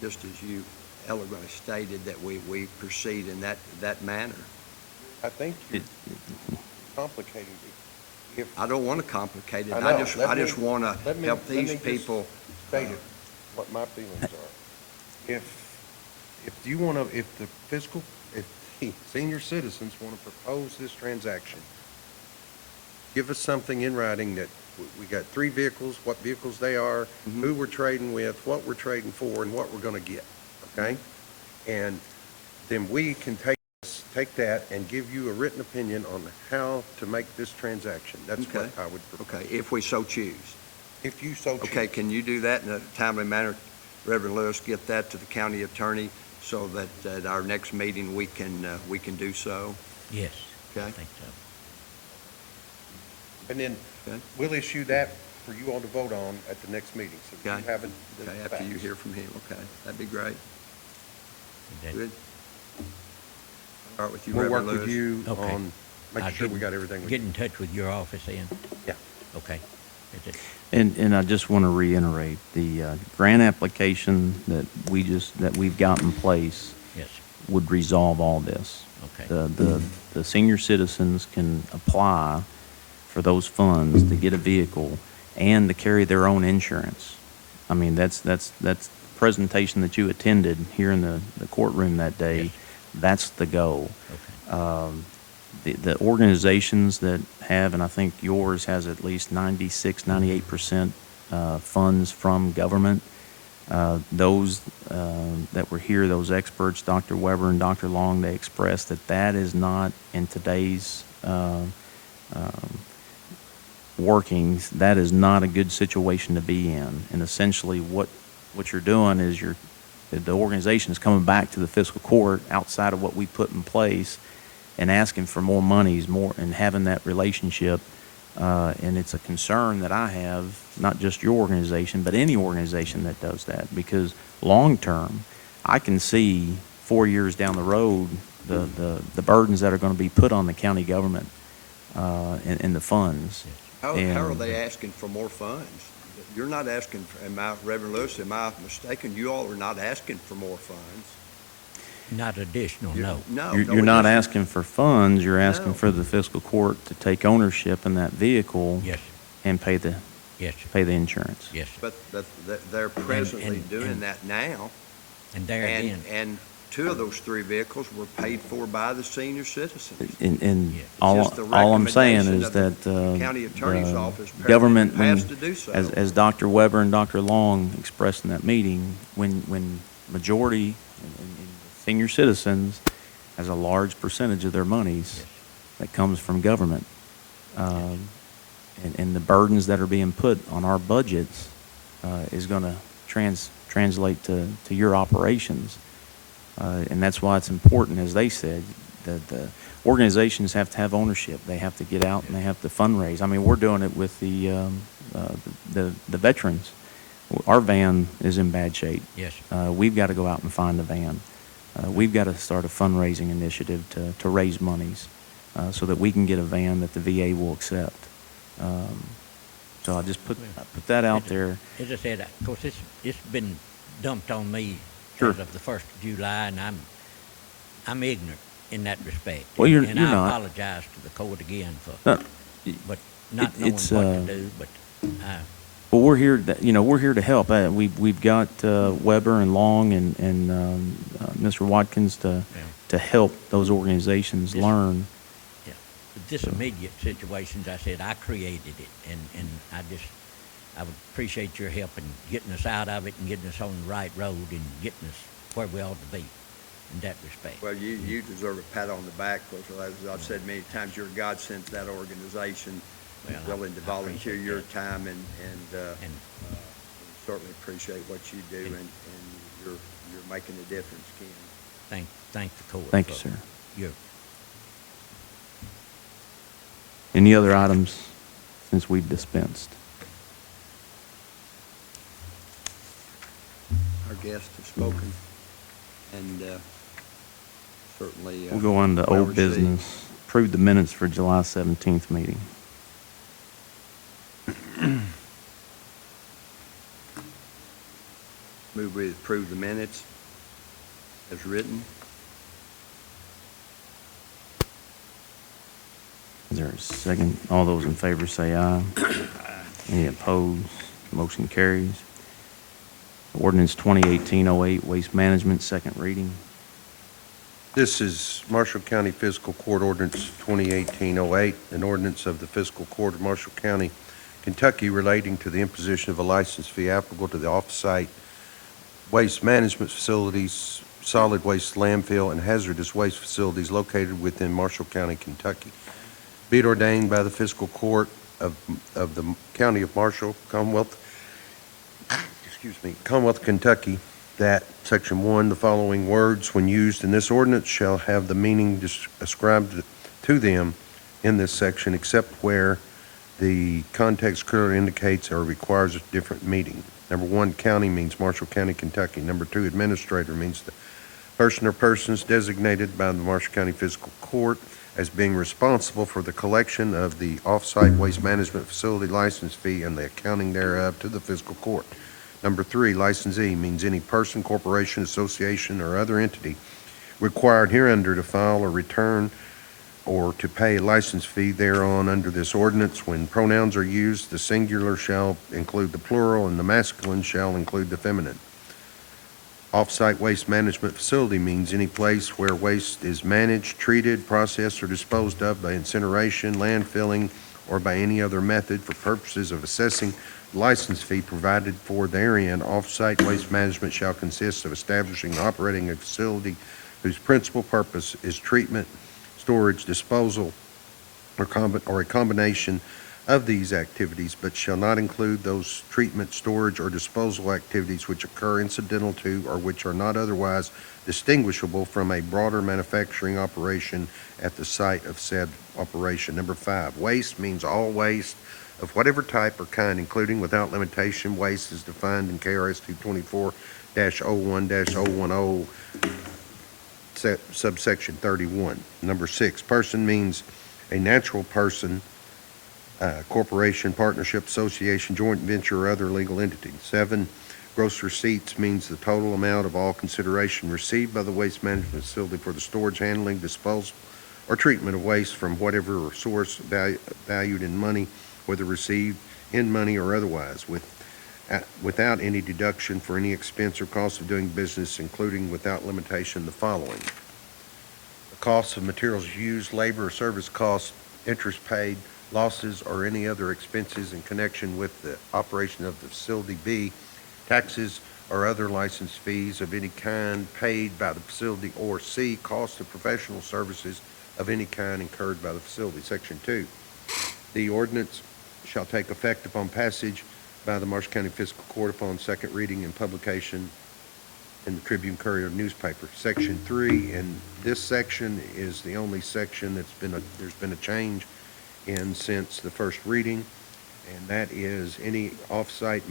just as you eloquently stated, that we proceed in that manner. I think you're complicating it. If, I don't want to complicate it. I I know. just Let me- want to let me- help let me these just people. state it, what my feelings are. If you want to, if the senior citizens want to propose this transaction, give us something in writing that we got three vehicles, what vehicles they are, who we're trading with, what we're trading for, and what we're going to get, okay? And then we can take that and give you a written opinion on how to make this transaction. That's what Okay. I would propose. Okay, if we so choose. If you so choose. Okay, can you do that in a timely manner? Reverend Lewis, get that to the county attorney so that at our next meeting, we can do so. Yes, I Okay? think so. And then Okay. we'll issue that for you all to vote on at the next meeting, so that Okay. you have it. Okay, after you hear from him, okay. That'd be great. Okay. Good. Start with you, We'll work Reverend with Lewis. you Okay. on I'll making sure we get- got everything. Get in touch with your office then? Yeah. Okay. Is it- And I just want to reiterate, the grant application that we've got in place Yes, would resolve all this. okay. The senior citizens can apply for those funds to get a vehicle and to carry their own insurance. I mean, that's presentation that you attended here in the courtroom that day. Yes. That's the goal. Okay. The organizations that have, and I think yours has at least 96, 98% funds from government, those that were here, those experts, Dr. Weber and Dr. Long, they expressed that is not in today's workings, that is not a good situation to be in. And essentially what you're doing is the organization is coming back to the fiscal court outside of what we put in place and asking for more monies, and having that relationship. And it's a concern that I have, not just your organization, but any organization that does that, because long-term, I can see 4 years down the road, the burdens that are going to be put on the county government and the funds. How are And- they asking for more funds? You're not asking, Reverend Lewis, am I mistaken? You all are not asking for more funds. Not additional, no. No. You're no not additional- asking for funds, you're asking No. for the fiscal court to take ownership in that vehicle Yes, and pay the yes, insurance. yes. But they're presently and- doing that now. And there again, And two of those three vehicles were paid for by the senior citizens. And Yeah. all, Just the all I'm saying recommendation is of the that, county attorney's office the government, has when- to do so. as Dr. Weber and Dr. Long expressed in that meeting, when majority and senior citizens has a large percentage of their monies Yes. that comes from government, and the burdens that are being put on our budgets, is gonna translate to your operations. And that's why it's important, as they said, that the organizations have to have ownership. They have to get out and they have to fundraise. I mean, we're doing it with the veterans. Our van is in bad shape. Yes. We've got to go out and find a van. We've got to start a fundraising initiative to raise monies so that we can get a van that the VA will accept. So I just put that out there. As I said, of course, it's been dumped on me Sure. as of the 1st of July, and I'm ignorant in that respect. Well, you're And not. I apologize to the court again for, No, but not knowing it's, what to do, but Well, we're here. We're here to help. We've got Weber and Long and Mr. Watkins to help those organizations learn. yeah. But this immediate situations, I said, I created it, and I would appreciate your help in getting us out of it and getting us on the right road and getting us where we ought to be in that respect. Well, you deserve a pat on the back, because as I've said many times, you're a godsend to that organization, Well, willing to I volunteer appreciate your that. time, and certainly appreciate what you do, and you're making a difference, Ken. Thank the court. Thank you, for sir. your Any other items since we've dispensed? Our guest has spoken, and certainly. We'll go on to well old received. business. Approve the minutes for July 17th meeting. Move we approve the minutes as written. Is there a second? All those in favor say aye. Any opposed? Motion carries. Ordinance 2018-08, Waste Management, second reading. This is Marshall County Fiscal Court Ordinance 2018-08, an ordinance of the Fiscal Court of Marshall County, Kentucky relating to the imposition of a license fee applicable to the off-site waste management facilities, solid waste landfill, and hazardous waste facilities located within Marshall County, Kentucky. Be it ordained by the Fiscal Court of the County of Marshall, Commonwealth of Kentucky, that Section 1, the following words, when used in this ordinance, shall have the meaning ascribed to them in this section, except where the context clearly indicates or requires a different meaning. Number 1, county means Marshall County, Kentucky. Number 2, administrator means the person or persons designated by the Marshall County Fiscal Court as being responsible for the collection of the off-site waste management facility license fee and the accounting thereof to the fiscal court. Number 3, licensee means any person, corporation, association, or other entity required hereunder to file or return or to pay a license fee thereon under this ordinance. When pronouns are used, the singular shall include the plural and the masculine shall include the feminine. Off-site waste management facility means any place where waste is managed, treated, processed, or disposed of by incineration, landfilling, or by any other method for purposes of assessing license fee provided for therein. Off-site waste management shall consist of establishing and operating a facility whose principal purpose is treatment, storage, disposal, or a combination of these activities, but shall not include those treatment, storage, or disposal activities which occur incidental to or which are not otherwise distinguishable from a broader manufacturing operation at the site of said operation. Number 5, waste means all waste of whatever type or kind, including without limitation waste as defined in KRS 224-01-010, subsection 31. Number 6, person means a natural person, corporation, partnership, association, joint venture, or other legal entity. 7, gross receipts means the total amount of all consideration received by the waste management facility for the storage, handling, disposal, or treatment of waste from whatever source valued in money, whether received in money or otherwise, without any deduction for any expense or cost of doing business, including without limitation the following: the cost of materials used, labor or service costs, interest paid, losses, or any other expenses in connection with the operation of the facility. B, taxes or other license fees of any kind paid by the facility. Or C, cost of professional services of any kind incurred by the facility. Section 2, the ordinance shall take effect upon passage by the Marshall County Fiscal Court upon second reading and publication in the Tribune Courier newspaper. Section 3, and this section is the only section there's been a change in since the first reading, and that is any off-site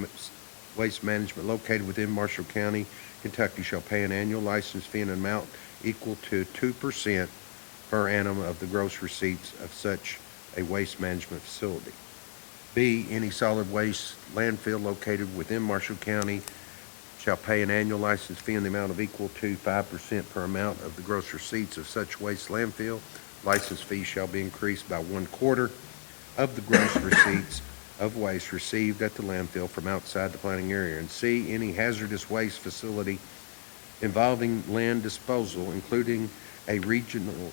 waste management located within Marshall County, Kentucky shall pay an annual license fee in an amount equal to 2% per annum of the gross receipts of such a waste management facility. B, any solid waste landfill located within Marshall County shall pay an annual license fee in the amount of equal to 5% per amount of the gross receipts of such waste landfill. License fee shall be increased by 1/4 of the gross receipts of waste received at the landfill from outside the planning area. And C, any hazardous waste facility involving land disposal, including a regional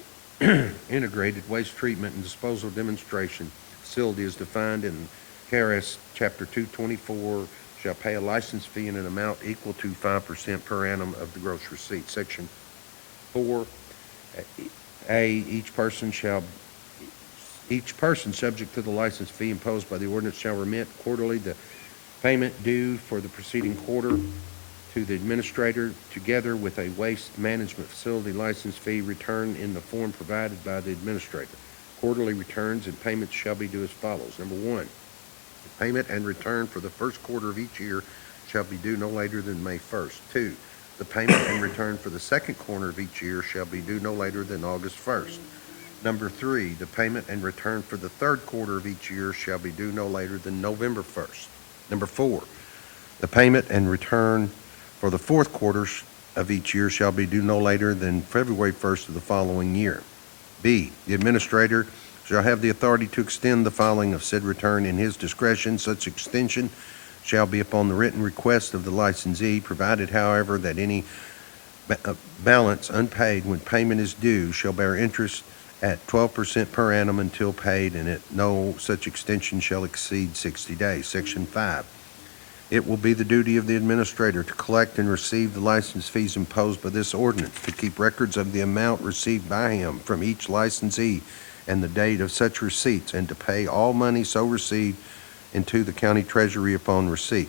integrated waste treatment and disposal demonstration facility as defined in KRS Chapter 224, shall pay a license fee in an amount equal to 5% per annum of the gross receipts. Section 4, each person subject to the license fee imposed by the ordinance shall remit quarterly the payment due for the preceding quarter to the administrator, together with a waste management facility license fee return in the form provided by the administrator. Quarterly returns and payments shall be due as follows. Number 1, the payment and return for the first quarter of each year shall be due no later than May 1st. 2, the payment and return for the second quarter of each year shall be due no later than August 1st. Number 3, the payment and return for the third quarter of each year shall be due no later than November 1st. Number 4, the payment and return for the fourth quarter of each year shall be due no later than February 1st of the following year. B, the administrator shall have the authority to extend the filing of said return in his discretion. Such extension shall be upon the written request of the licensee, provided, however, that any balance unpaid when payment is due shall bear interest at 12% per annum until paid, and at no such extension shall exceed 60 days. Section 5, it will be the duty of the administrator to collect and receive the license fees imposed by this ordinance, to keep records of the amount received by him from each licensee and the date of such receipts, and to pay all money so received into the county treasury upon receipt.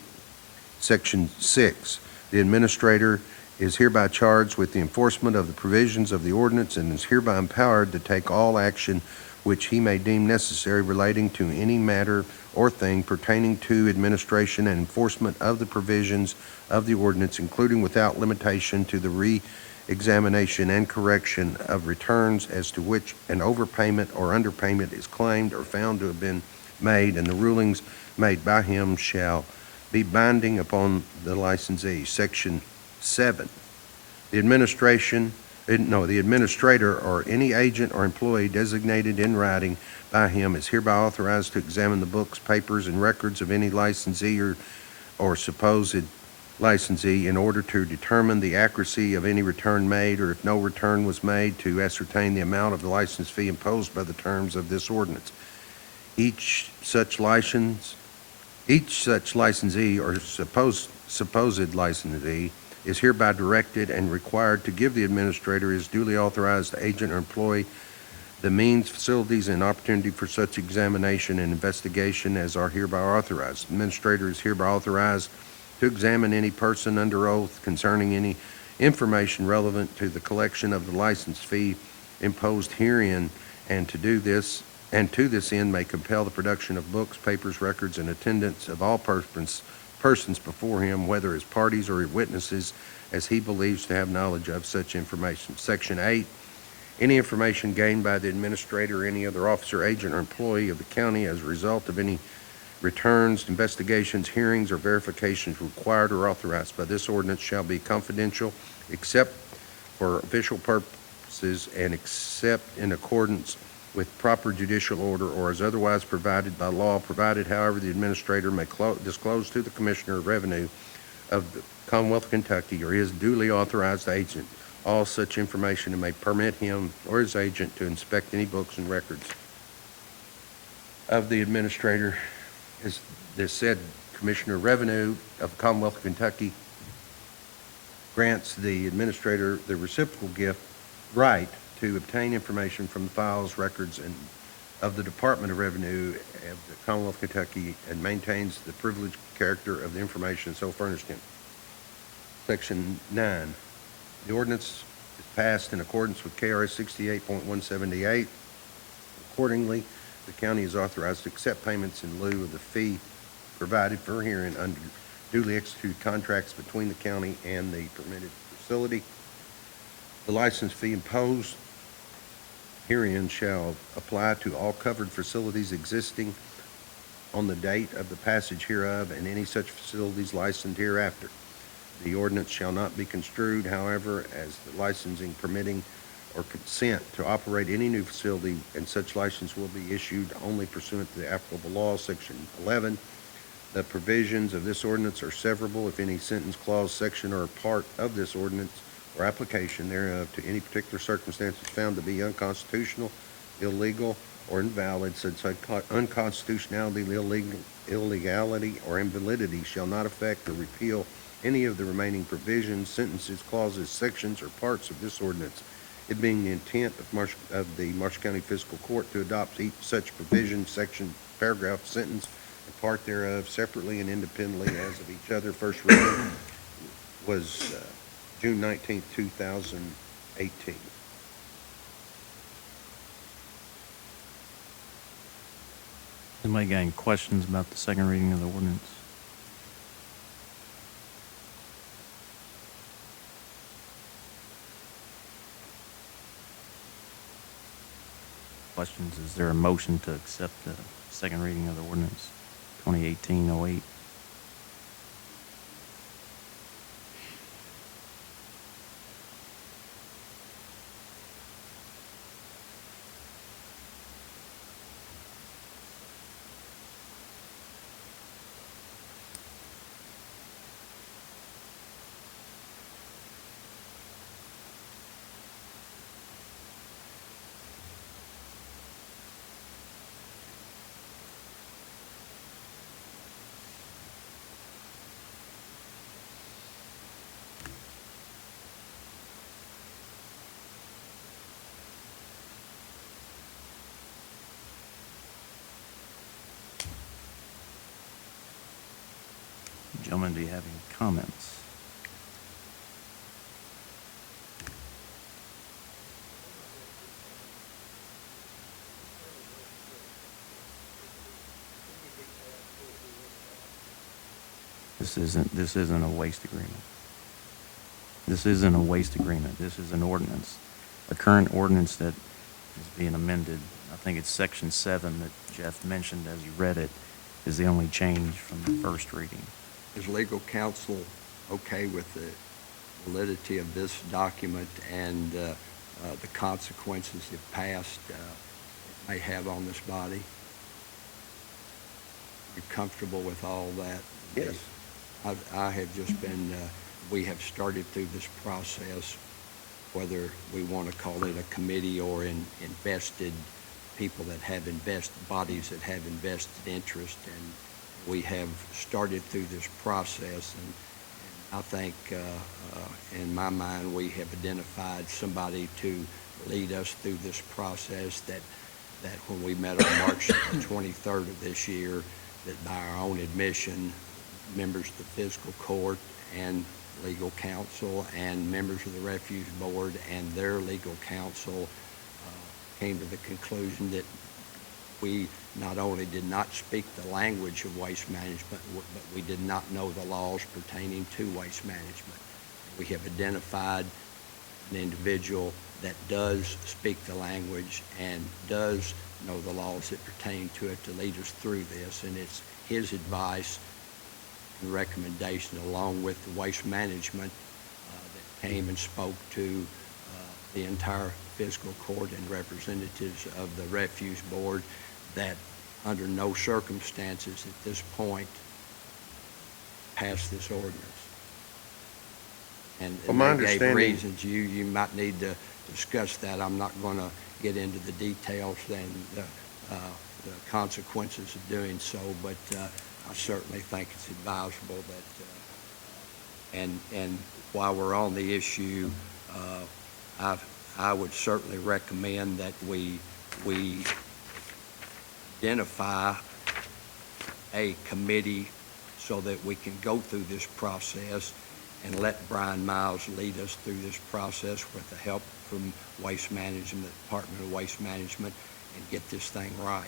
Section 6, the administrator is hereby charged with the enforcement of the provisions of the ordinance and is hereby empowered to take all action which he may deem necessary relating to any matter or thing pertaining to administration and enforcement of the provisions of the ordinance, including without limitation to the re-examination and correction of returns as to which an overpayment or underpayment is claimed or found to have been made, and the rulings made by him shall be binding upon the licensee. Section 7, the administrator or any agent or employee designated in writing by him is hereby authorized to examine the books, papers, and records of any licensee or supposed licensee in order to determine the accuracy of any return made, or if no return was made, to ascertain the amount of the license fee imposed by the terms of this ordinance. Each such licensee or supposed licensee is hereby directed and required to give the administrator, his duly authorized agent or employee, the means, facilities, and opportunity for such examination and investigation as are hereby authorized. The administrator is hereby authorized to examine any person under oath concerning any information relevant to the collection of the license fee imposed herein, and to this end may compel the production of books, papers, records, and attendance of all persons before him, whether as parties or witnesses, as he believes to have knowledge of such information. Section 8, any information gained by the administrator or any other officer, agent, or employee of the county as a result of any returns, investigations, hearings, or verifications required or authorized by this ordinance shall be confidential, except for official purposes and except in accordance with proper judicial order or as otherwise provided by law, provided, however, the administrator may disclose to the Commissioner of Revenue of the Commonwealth of Kentucky or his duly authorized agent all such information, and may permit him or his agent to inspect any books and records of the administrator. As this said, Commissioner of Revenue of the Commonwealth of Kentucky grants the administrator the reciprocal gift right to obtain information from the files, records, and of the Department of Revenue of the Commonwealth of Kentucky and maintains the privileged character of the information so furnished him. Section 9, the ordinance is passed in accordance with KRS 68.178. Accordingly, the county is authorized to accept payments in lieu of the fee provided for herein under duly executed contracts between the county and the permitted facility. The license fee imposed herein shall apply to all covered facilities existing on the date of the passage hereof and any such facilities licensed hereafter. The ordinance shall not be construed, however, as the licensing, permitting, or consent to operate any new facility, and such license will be issued only pursuant to the applicable law. Section 11, the provisions of this ordinance are severable if any sentence, clause, section, or part of this ordinance or application thereof to any particular circumstances found to be unconstitutional, illegal, or invalid, such unconstitutionality, illegality, or invalidity shall not affect or repeal any of the remaining provisions, sentences, clauses, sections, or parts of this ordinance. It being the intent of the Marshall County Fiscal Court to adopt each such provision, section, paragraph, sentence, and part thereof separately and independently as of each other. First reading was June 19th, 2018. Anybody got any questions about the second reading of the ordinance? Questions? Is there a motion to accept the second reading of the ordinance 2018-08? Gentlemen, do you have any comments? This isn't a waste agreement. This isn't a waste agreement. This is an ordinance. A current ordinance that is being amended. I think it's section 7 that Jeff mentioned as you read it is the only change from the first reading. Is legal counsel okay with the validity of this document and the consequences if passed it may have on this body? You comfortable with all that? Yes. I have just been, we have started through this process, whether we want to call it a committee or invested people that have bodies that have invested interest, and we have started through this process, and I think in my mind we have identified somebody to lead us through this process that when we met on March 23rd of this year, that by our own admission, members of the Fiscal Court and legal counsel and members of the Refuge Board and their legal counsel came to the conclusion that we not only did not speak the language of waste management, but we did not know the laws pertaining to waste management. We have identified an individual that does speak the language and does know the laws that pertain to it to lead us through this, and it's his advice and recommendation along with the waste management that came and spoke to the entire Fiscal Court and representatives of the Refuge Board that under no circumstances at this point pass this ordinance. And Well, my they gave understanding- reasons. You might need to discuss that. I'm not going to get into the details and the consequences of doing so, but I certainly think it's advisable that, and while we're on the issue, I would certainly recommend that we identify a committee so that we can go through this process and let Brian Miles lead us through this process with the help from Waste Management, Department of Waste Management, and get this thing right.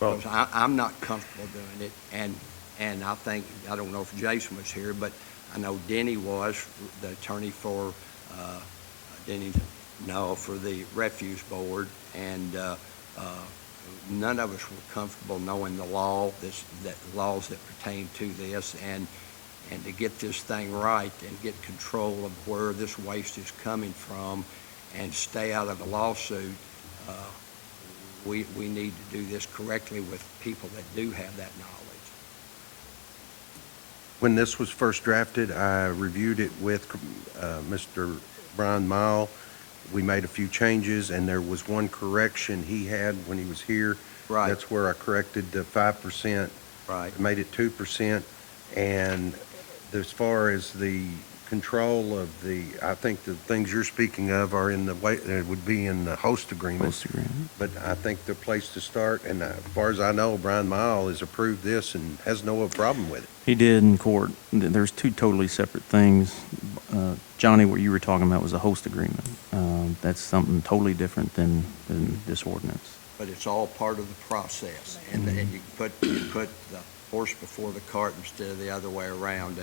Well- Because I'm not comfortable doing it, and I think, I don't know if Jason was here, but I know Denny was, the attorney for, Denny, no, for the refuse board, and none of us were comfortable knowing the law, that laws that pertain to this, and to get this thing right and get control of where this waste is coming from and stay out of a lawsuit, we need to do this correctly with people that do have that knowledge. When this was first drafted, I reviewed it with Mr. Brian Mile. We made a few changes, and there was one correction he had when he was here. Right. That's where I corrected the 5%. Right. Made it 2%. And as far as the control of I think the things you're speaking of are in the way, it would be in the host agreement. Host agreement. But I think the place to start, and as far as I know, Brian Mile has approved this and has no problem with it. He did in court. There's two totally separate things. Johnny, what you were talking about was a host agreement. That's something totally different than this ordinance. But it's all part of the process, and you put the horse before the cart instead of the other way around,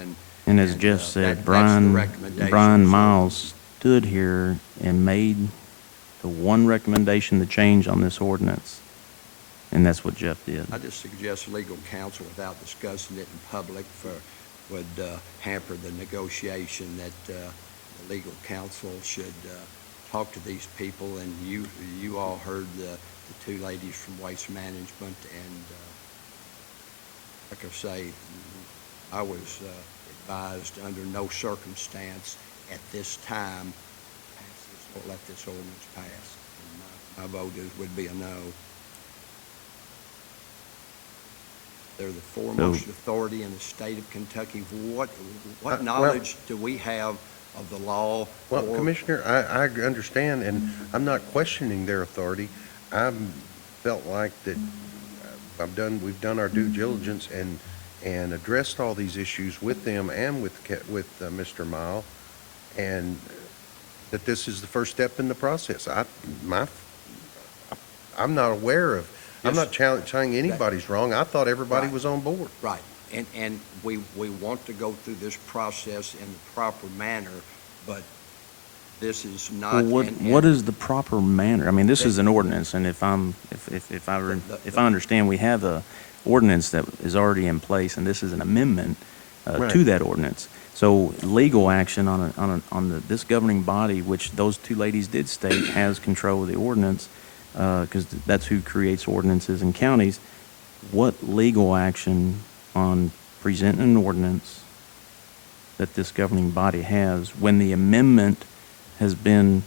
And as Jeff said, that's the Brian recommendation. Miles stood here and made the one recommendation to change on this ordinance, and that's what Jeff did. I just suggest legal counsel without discussing it in public would hamper the negotiation, that the legal counsel should talk to these people, and you all heard the two ladies from Waste Management, and like I say, I was advised under no circumstance at this time pass this or let this ordinance pass. And my vote would be a no. They're the foremost authority in the state of Kentucky. What well- knowledge do we have of the law? Well, or- Commissioner, I understand, and I'm not questioning their authority. I felt like that we've done our due diligence and addressed all these issues with them and with Mr. Mile, and that this is the first step in the process. I'm not aware of, I'm not saying anybody's wrong. I thought everybody Right. was on board. Right, and we want to go through this process in the proper manner, but this is not. Well, what is the proper manner? I mean, this is an ordinance, and if I understand, we have a ordinance that is already in place, and this is an amendment to Right. that ordinance. So legal action on this governing body, which those two ladies did state has control of the ordinance, because that's who creates ordinances in counties. What legal action on presenting an ordinance that this governing body has when the amendment has been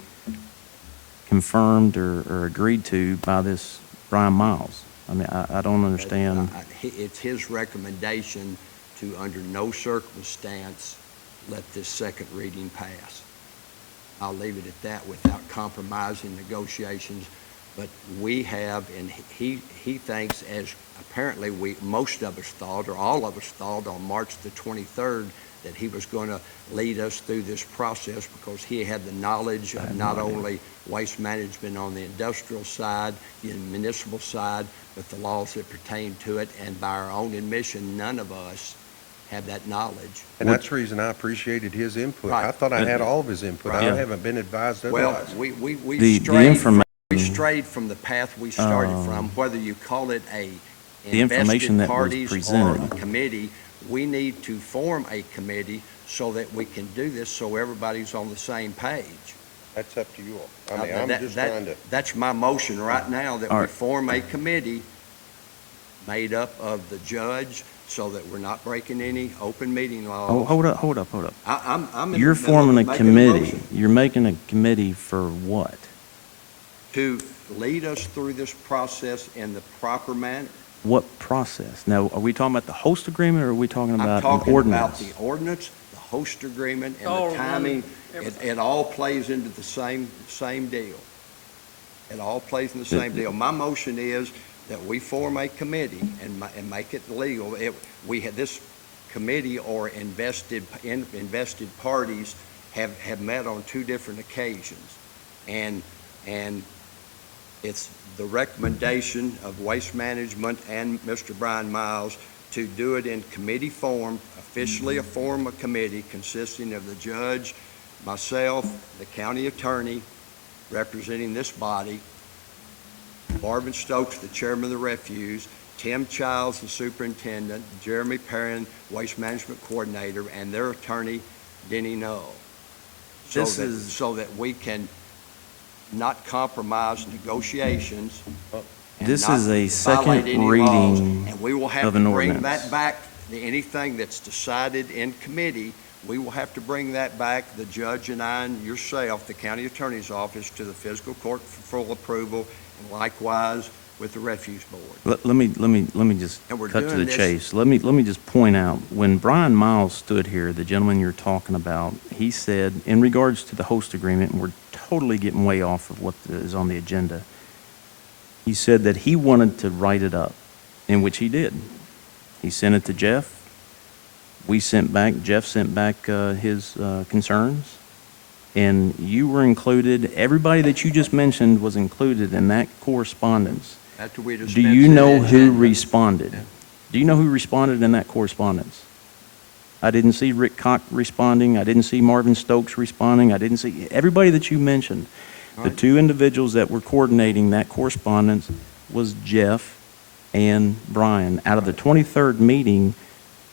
confirmed or agreed to by this Brian Miles? I mean, I don't understand. It's his recommendation to, under no circumstance, let this second reading pass. I'll leave it at that without compromising negotiations. But we have, and he thinks, as apparently most of us thought, or all of us thought on March the 23rd, that he was going to lead us through this process because he had the knowledge of not only waste management on the industrial side, the municipal side, but the laws that pertain to it. And by our own admission, none of us have that knowledge. And that's the reason I appreciated his input. Right. I thought I had all of his input. I Yeah. haven't been advised Well, otherwise. we strayed from the path we started from, whether you call it The information invested that was parties or presented. a committee. We need to form a committee so that we can do this, so everybody's on the same page. That's up to you all. I mean, I'm just That- trying to. That's my motion right now, that All we right. form a committee made up of the judge, so that we're not breaking any open meeting laws. Oh, hold up. I'm in the You're middle forming of a making committee. motion You're making a committee for what? to lead us through this process in the proper manner. What process? Now, are we talking about the host agreement, or are we talking I'm about an talking about ordinance? the ordinance, the host agreement, and All the timing. everything. It all plays into the same deal. It all plays in the same deal. My motion is that we form a committee and make it legal. We had this committee or invested parties have met on 2 different occasions. And it's the recommendation of Waste Management and Mr. Brian Miles to do it in committee form, officially form a committee consisting of the judge, myself, the county attorney representing this body, Marvin Stokes, the chairman of the refuse, Tim Childs, the superintendent, Jeremy Perrin, waste management coordinator, and their attorney, Denny Null. So that we can not compromise negotiations. and This not is a violate second any laws. reading And we will have of to an bring ordinance. that back, anything that's decided in committee, we will have to bring that back, the judge and I and yourself, the county attorney's office, to the fiscal court for full approval, and likewise with the refuse board. Let me just And we're cut to doing the this- chase. Let me just point out, when Brian Miles stood here, the gentleman you're talking about, he said, in regards to the host agreement, and we're totally getting way off of what is on the agenda, he said that he wanted to write it up, in which he did. He sent it to Jeff. Jeff sent back his concerns, and you were included, everybody that you just mentioned was included in that correspondence. After we Do dispense you the know who agenda. responded? Yeah. Do you know who responded in that correspondence? I didn't see Rick Cock responding. I didn't see Marvin Stokes responding. I didn't see, everybody that you mentioned. The Right. 2 individuals that were coordinating that correspondence was Jeff and Brian. Out of the 23rd meeting,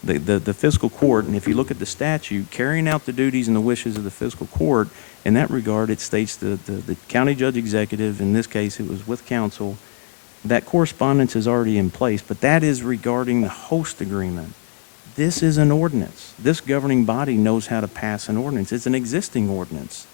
the fiscal court, and if you look at the statute, carrying out the duties and the wishes of the fiscal court, in that regard, it states the county judge executive, in this case, it was with counsel, that correspondence is already in place, but that is regarding the host agreement. This is an ordinance. This governing body knows how to pass an ordinance. It's an existing ordinance.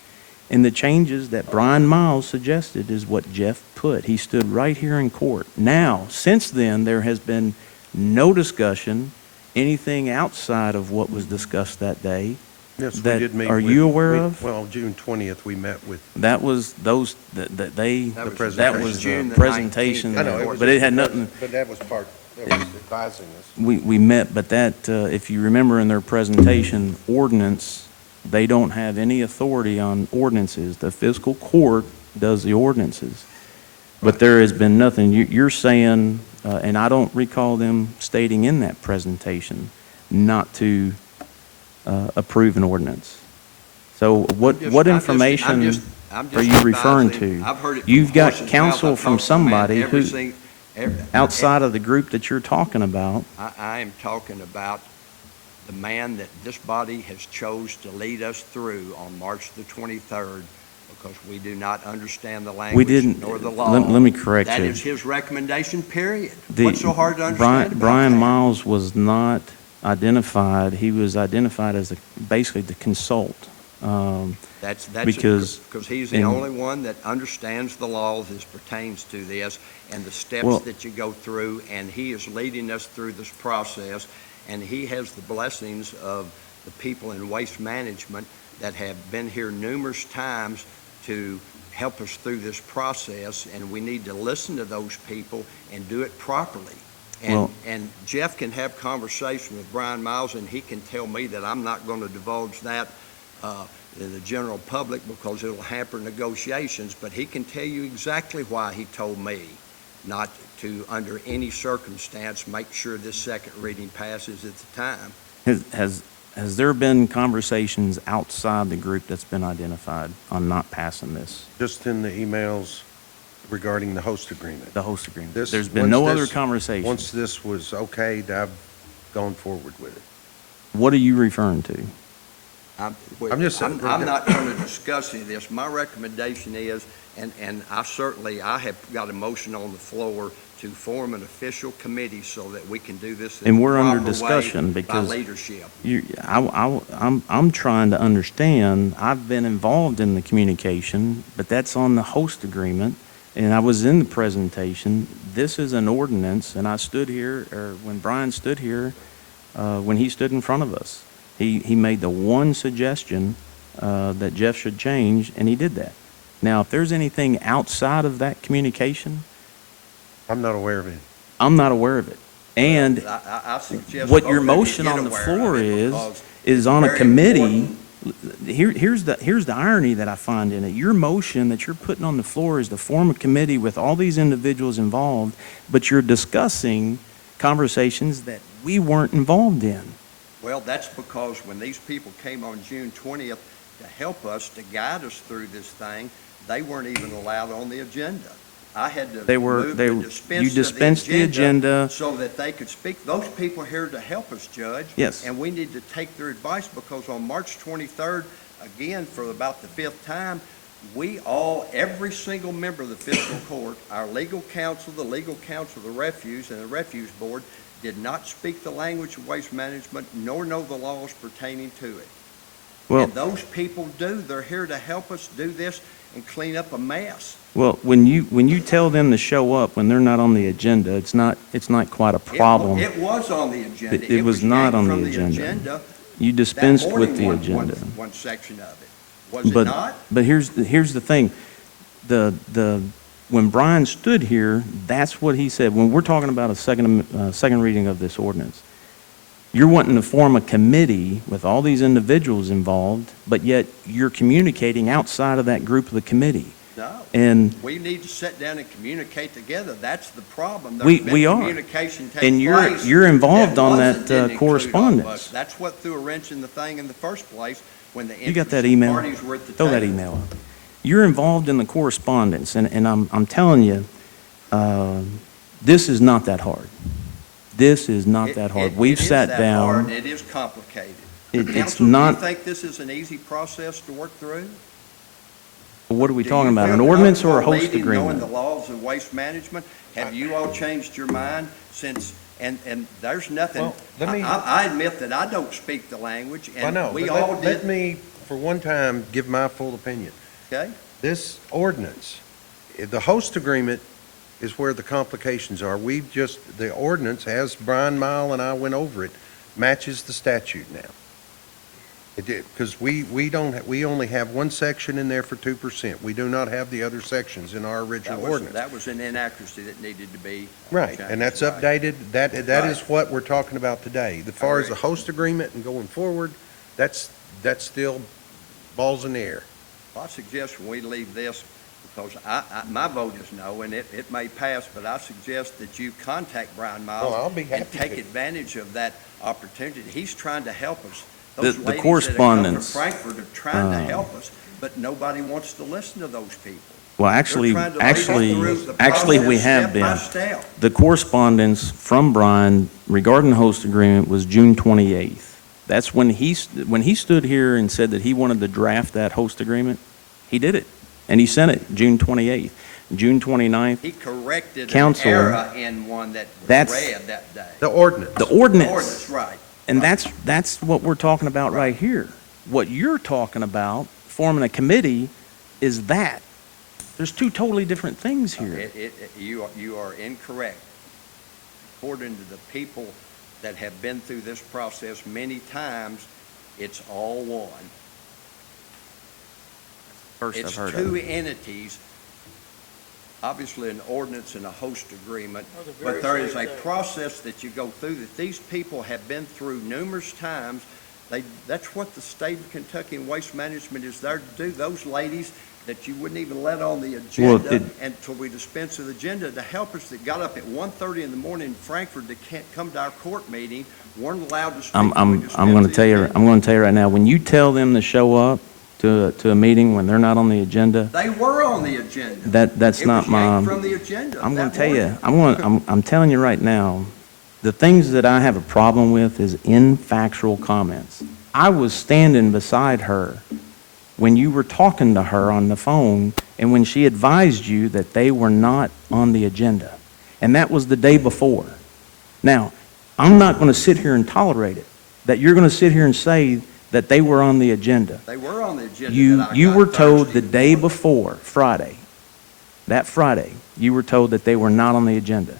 And the changes that Brian Miles suggested is what Jeff put. He stood right here in court. Now, since then, there has been no discussion, anything outside of what was discussed that day. Yes, we that- did meet are with- you aware we- of? Well, June 20th, we met with, That was those, that they, That was- presentation. that was June the the presentation, 19th. I know, but it had nothing, but that was part, that was advising us. we met, but that, if you remember in their presentation, ordinance, they don't have any authority on ordinances. The fiscal court does the ordinances. But there has been nothing, you're saying, and I don't recall them stating in that presentation, not to approve an ordinance. So what information are you referring to? I've heard it from You've got horse's mouth. counsel I've from talked to the man somebody every who, sing- every- outside of the group that you're talking about. I am talking about the man that this body has chose to lead us through on March the 23rd, because we do not understand the language didn't- nor the law. let me correct That you. is his recommendation, period. The- What's so hard to understand about Brian that? Miles was not identified. He was identified as basically to consult. That's because because he's the in- only one that understands the laws as pertains to this and the steps Well- that you go through, and he is leading us through this process, and he has the blessings of the people in waste management that have been here numerous times to help us through this process, and we need to listen to those people and do it properly. And Jeff can have conversation with Brian Miles, and he can tell me that I'm not going to divulge that to the general public because it'll hamper negotiations, but he can tell you exactly why he told me not to, under any circumstance, make sure this second reading passes at the time. Has there been conversations outside the group that's been identified on not passing this, Just in the emails regarding the host agreement. the host agreement? This- There's been no once other this- conversation. Once this was okayed, I've gone forward with it. What are you referring to? I'm just saying- I'm not going to discuss any of this. My recommendation is, and I have got a motion on the floor to form an official committee so that we can do this in And the we're under proper way discussion by because leadership. I'm trying to understand. I've been involved in the communication, but that's on the host agreement, and I was in the presentation. This is an ordinance, and I stood here, or when Brian stood here, when he stood in front of us, he made the one suggestion that Jeff should change, and he did that. Now, if there's anything outside of that communication, I'm not aware of it. I'm not aware of it. And I suggest. what both your of you motion get on the aware of floor it is because on a very committee. important. Here's the irony that I find in it. Your motion that you're putting on the floor is to form a committee with all these individuals involved, but you're discussing conversations that we weren't involved in. Well, that's because when these people came on June 20th to help us, to guide us through this thing, they weren't even allowed on the agenda. I had to They were- move they- to you dispense dispensed the agenda. so that they could speak. Those people are here to help us, Judge. Yes. And we need to take their advice because on March 23rd, again, for about the fifth time, we all, every single member of the Fiscal Court, our legal counsel, the legal counsel of the refuse, and the refuse board did not speak the language of waste management nor know the laws pertaining to it. Well, And those people do. They're here to help us do this and clean up a mess. well, when you tell them to show up when they're not on the agenda, it's not quite a problem. It was on the agenda. It was not yanked on from the agenda. You that dispensed with morning, the one agenda. section of it. Was it But, not? but here's the thing. When Brian stood here, that's what he said. When we're talking about a second reading of this ordinance, you're wanting to form a committee with all these individuals involved, but yet you're communicating outside of that group of the committee. No. And We need to sit down and communicate together. That's the problem. We- There's been we are. communication take And you're- place you're involved on wasn't- that, didn't include all of correspondence. us. That's what threw a wrench in the thing in the first place when the you got that interested email? parties were at the Throw that table. email up. You're involved in the correspondence, and I'm telling you, this is not that hard. This is not that hard. We've It is sat that down. hard. It is complicated. It's Counsel, not- do you think this is an easy process to work through? What are we Do talking you about, feel an ordinance or a comfortable host leading, knowing agreement? the laws of waste management? Have you all changed your mind since, and there's nothing, Well, let me- I admit that I don't speak the language, I know, and we but all let did, me, for one time, give my full opinion. okay? This ordinance, the host agreement is where the complications are. The ordinance, as Brian Mile and I went over it, matches the statute now. It did, because we only have one section in there for 2%. We do not have the other sections in our original ordinance. That was an inaccuracy that needed to be Right, changed, and that's right. updated. That is Right. what we're talking about today. As far as the Correct. host agreement and going forward, that's still balls in the air. I suggest when we leave this, because my vote is no, and it may pass, but I suggest that you contact Brian Miles. Well, I'll be happy And take to. advantage of that opportunity. He's trying to help us. The Those ladies that have come correspondence, from Frankfurt are trying to help us, but nobody wants to listen to those people. Well, They're actually, trying to lay through the we process have step been. by step. The correspondence from Brian regarding the host agreement was June 28th. That's when he stood here and said that he wanted to draft that host agreement. He did it, and he sent it June 28th. June 29th, He corrected an Counsel, error in one that was that's- read that day. The ordinance. the ordinance. Ordinance, right. And that's what we're talking about right here. What you're talking about, forming a committee, is that. There's two totally different things here. You are incorrect. According to the people that have been through this process many times, it's all one. First I've It's heard two of it. entities, obviously an ordinance and a host agreement, Oh, the very but there is same a thing. process that you go through that these people have been through numerous times. That's what the state of Kentucky and Waste Management is there to do. Those ladies that you wouldn't even let on the agenda until we dispense with the agenda, to help us, that got up at 1:30 in the morning in Frankfurt that can't come to our court meeting, weren't allowed to speak. I'm till we going dispense to the tell you, agenda. I'm going to tell you right now, when you tell them to show up to a meeting when they're not on the agenda, They were on the agenda. that's not my. It was yanked from the agenda. I'm going that to tell you, morning. I'm telling you right now, the things that I have a problem with is infactual comments. I was standing beside her when you were talking to her on the phone and when she advised you that they were not on the agenda. And that was the day before. Now, I'm not going to sit here and tolerate it, that you're going to sit here and say that they were on the agenda. They were on the agenda. You that I got were told Thursday the day morning. before, Friday, that Friday, you were told that they were not on the agenda.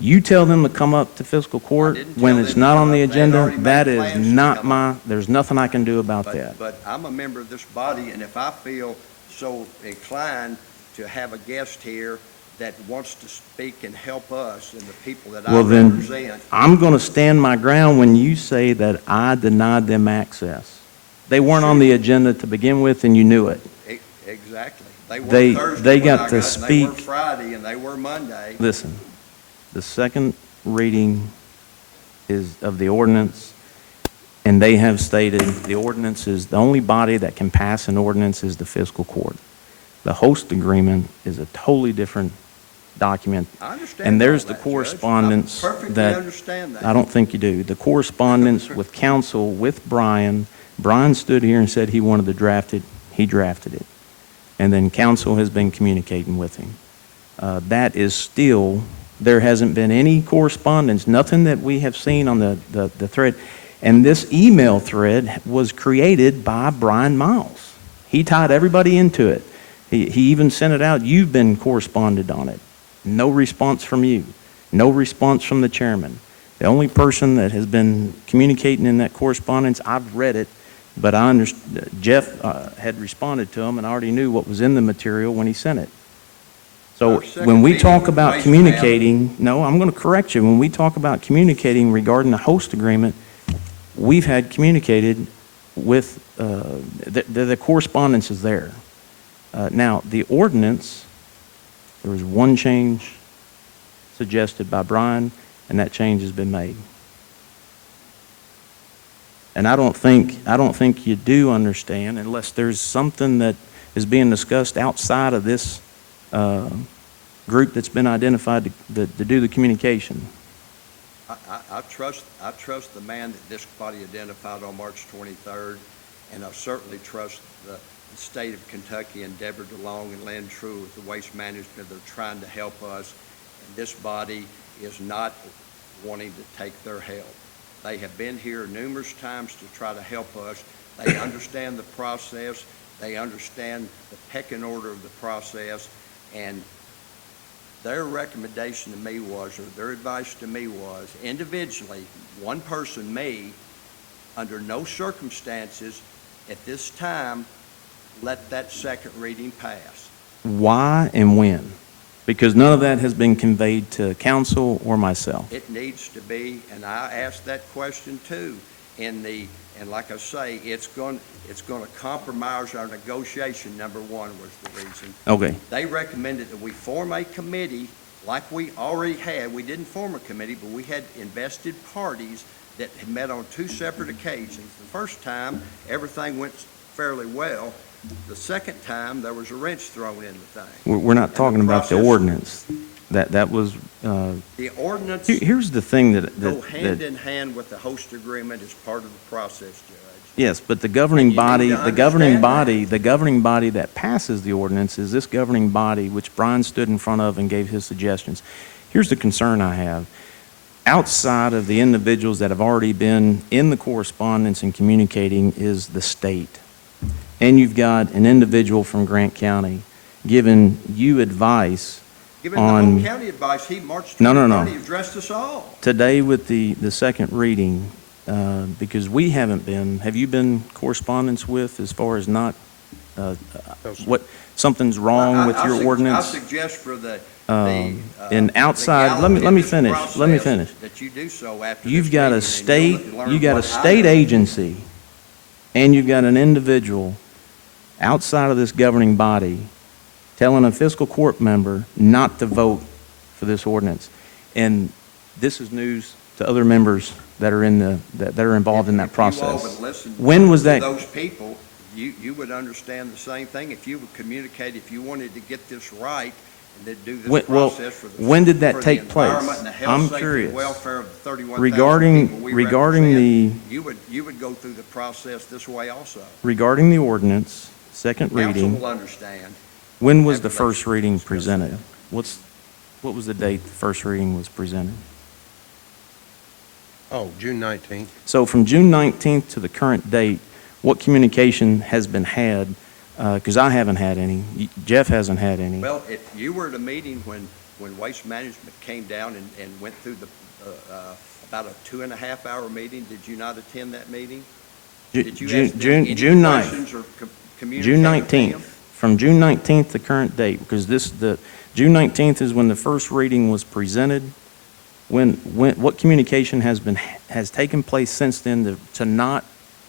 You tell them to come up to fiscal court didn't when tell it's them to not come on the up. They had agenda, already made that is plans to not come my, there's nothing I can do about that. But I'm a member of this body, and if I feel so inclined to have a guest here that wants to speak and help us and the people that Well, I then, represent. I'm going to stand my ground when you say that I denied them access. They weren't on the agenda to begin with, and you knew it. Exactly. They They- were Thursday they when got I to and they were speak. Friday, and they were Monday. Listen, the second reading is of the ordinance, and they have stated the ordinance is, the only body that can pass an ordinance is the fiscal court. The host agreement is a totally different document. I understand And there's all the that, Judge. correspondence I perfectly that, understand that. I don't think you do. The correspondence with counsel, with Brian, Brian stood here and said he wanted to draft it, he drafted it. And then counsel has been communicating with him. That is still, there hasn't been any correspondence, nothing that we have seen on the thread. And this email thread was created by Brian Miles. He tied everybody into it. He even sent it out. You've been corresponded on it. No response from you. No response from the chairman. The only person that has been communicating in that correspondence, I've read it, but Jeff had responded to him and already knew what was in the material when he sent it. So Our second when we meeting talk with about Waste communicating, no, I'm going to correct you. When we talk about communicating regarding the host agreement, we've had communicated with, the correspondence is there. Now, the ordinance, there was one change suggested by Brian, and that change has been made. And I don't think you do understand unless there's something that is being discussed outside of this group that's been identified to do the communication. I trust the man that this body identified on March 23rd, and I certainly trust the state of Kentucky and Deborah DeLong and Lynn True with the waste management. They're trying to help us, and this body is not wanting to take their help. They have been here numerous times to try to help us. They understand the process. They understand the pecking order of the process, and their recommendation to me was, or their advice to me was, individually, one person, me, under no circumstances at this time, let that second reading pass. Why and when? Because none of that has been conveyed to council or myself. It needs to be, and I asked that question too, and like I say, it's going to compromise our negotiation, number one was the reason. Okay. They recommended that we form a committee like we already had. We didn't form a committee, but we had invested parties that had met on two separate occasions. The first time, everything went fairly well. The second time, there was a wrench thrown in the thing. We're not talking about the process- ordinance. That was, The ordinance here's the thing that, go hand that, in hand with the host agreement as part of the process, Judge. yes, but the governing And you need body, to the governing understand body, the governing body that passes the ordinance is this governing body, which Brian stood in front of and gave his suggestions. Here's the concern I have. Outside of the individuals that have already been in the correspondence and communicating is the state. And you've got an individual from Grant County giving you advice Given the on, whole county advice, he marched No, 2030, no. addressed us all. today with the second reading, because we haven't been, have you been correspondence with as far as not, what, something's wrong with your ordinance? I suggest for the And outside, let me legality of this finish, let me process finish. That you do so after You've this got a meeting, state, and you'll learn you got a what I state know. agency, and you've got an individual outside of this governing body telling a fiscal court member not to vote for this ordinance. And this is news to other members that are that are involved in that If you all process. would listen When was to that? those people, you would understand the same thing. If you would communicate, if you wanted to get this right, and to do this Well, process for the. when did that for the take place? environment and the health, I'm safety, and curious. welfare of the 31,000 Regarding- people we regarding represent, you would go through the process this way also. Regarding the ordinance, second Council reading, will understand. when was the after first they reading discuss presented? that. What was the date the first reading was presented? Oh, June 19th. So from June 19th to the current date, what communication has been had? Because I haven't had any. Jeff hasn't had any. Well, if you were at a meeting when Waste Management came down and went through about a 2.5-hour meeting, did you not attend that meeting? Did you ask them any June 9th. questions or communicate June with them? 19th. From June 19th to current date, because June 19th is when the first reading was presented. What communication has taken place since then to not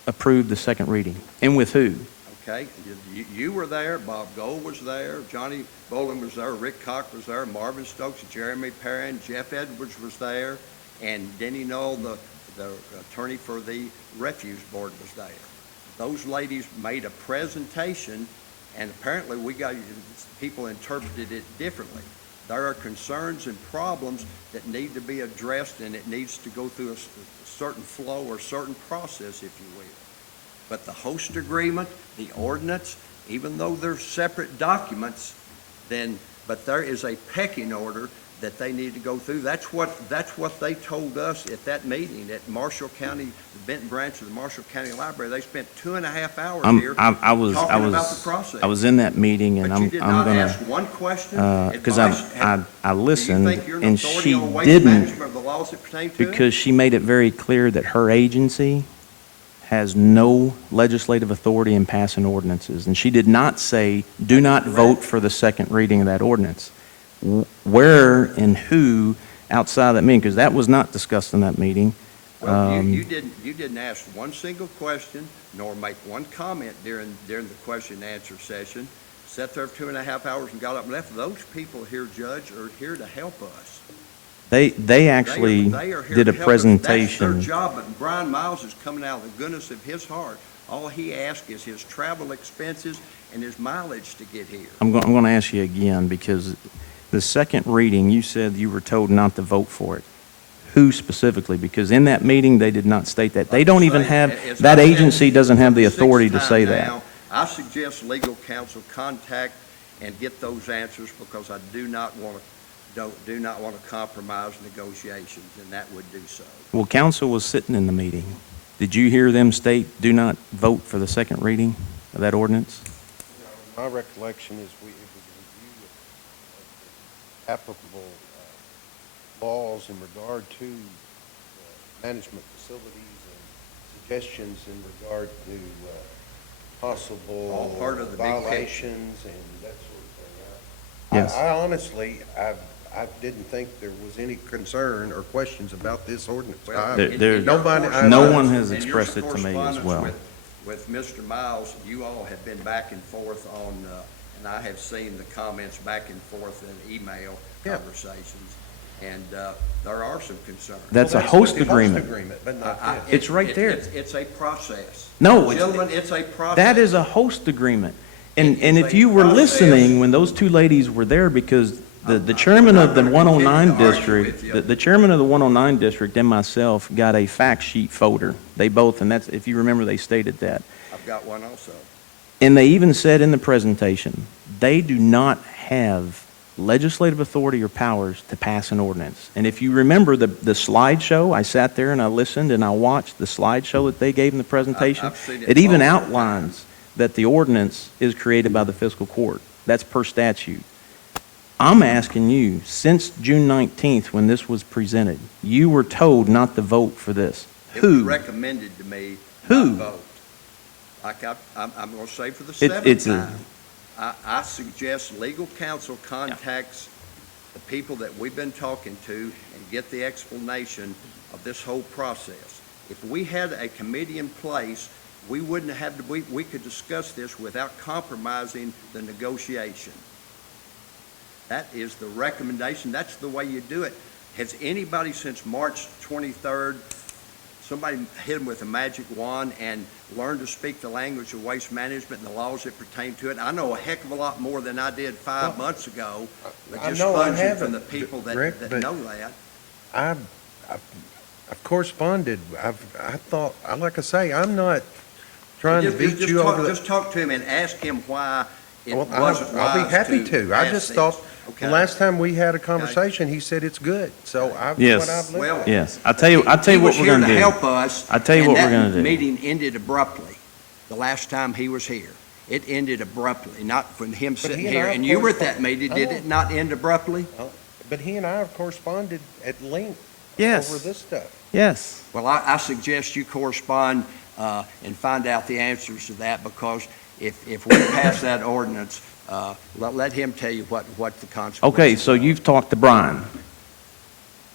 approve the second reading? And with who? Okay, you were there, Bob Gold was there, Johnny Bolin was there, Rick Cock was there, Marvin Stokes, Jeremy Perrin, Jeff Edwards was there, and Denny Knoll, the attorney for the Refuse Board, was there. Those ladies made a presentation, and apparently people interpreted it differently. There are concerns and problems that need to be addressed, and it needs to go through a certain flow or certain process, if you will. But the host agreement, the ordinance, even though they're separate documents, but there is a pecking order that they need to go through. That's what they told us at that meeting at Marshall County, the Benton branch of the Marshall County Library. They spent 2.5 hours here talking about the process. I was in that meeting, and But you did not ask one question? because Advice? I listened, Do you think you're an and authority she on waste didn't, management of the laws that pertain to it? because she made it very clear that her agency has no legislative authority in passing ordinances. And she did not say, do not vote for the second reading of that ordinance. Where and who outside of that meeting, because that was not discussed in that meeting. Well, you didn't ask one single question, nor make one comment during the question and answer session. Sat there for 2.5 hours and got up and left. Those people here, Judge, are here to help us. They actually They are here did to a help us. presentation. That's their job, but Brian Miles is coming out of the goodness of his heart. All he asks is his travel expenses and his mileage to get here. I'm going to ask you again, because the second reading, you said you were told not to vote for it. Who specifically? Because in that meeting, they did not state that. They don't even have, that agency doesn't have the authority to say that. I suggest legal counsel contact and get those answers, because I do not want to compromise negotiations, and that would do so. Well, counsel was sitting in the meeting. Did you hear them state, do not vote for the second reading of that ordinance? My recollection is it was a review of applicable laws in regard to management facilities and suggestions in regard to possible All part of the big picture. violations and that sort of thing. Yes. I honestly, I didn't think there was any concern or questions about this ordinance. Well, No one has expressed it to me as well. With Mr. Miles, you all have been back and forth on, and I have seen the comments back and forth in email conversations, and there are some concerns. That's a host agreement. But not this. It's right there. It's a process. No, Gentlemen, it's a process. that is a host agreement. And if you were listening when those two ladies were there, because the chairman of the 109 district, the chairman of the 109 district and myself got a fact sheet folder. They both, and that's, if you remember, they stated that. I've got one also. And they even said in the presentation, they do not have legislative authority or powers to pass an ordinance. And if you remember the slideshow, I sat there and I listened and I watched the slideshow that they gave in the presentation. I've seen it It even multiple outlines that the ordinance is created by the fiscal court. That's per statute. I'm asking you, since June 19th, when this was presented, you were told not to vote for this. It was Who? recommended to me Who? not vote. Like I'm going to say for the It's seventh a- time, I suggest legal counsel contacts the people that we've been talking to and get the explanation of this whole process. If we had a committee in place, we wouldn't have to, we could discuss this without compromising the negotiation. That is the recommendation. That's the way you do it. Has anybody since March 23rd, somebody hit them with a magic wand and learned to speak the language of waste management and the laws that pertain to it? I know a heck of a lot more than I did 5 months ago, but I just know I sponging from haven't, the people Rick, that but know that. I've corresponded. I thought, like I say, I'm not trying to beat you over the. Just talk to him and ask him why it Well, wasn't wise I'll be happy to. I pass just this. thought, Okay. the last time we had a conversation, he said it's good. So Yes. what I've Well, listened. Yes. I'll tell you what we're going to do. He was here to help us. I'll tell you what we're gonna do. And that meeting ended abruptly the last time he was here. It ended abruptly, not from him sitting he and here. I, And of you were course, at that meeting. I Did know. it not end abruptly? But he and I have corresponded at length Yes. over this stuff. Yes. Well, I suggest you correspond and find out the answers to that, because if we pass that ordinance, let him tell you what the consequences Okay, so are. you've talked to Brian.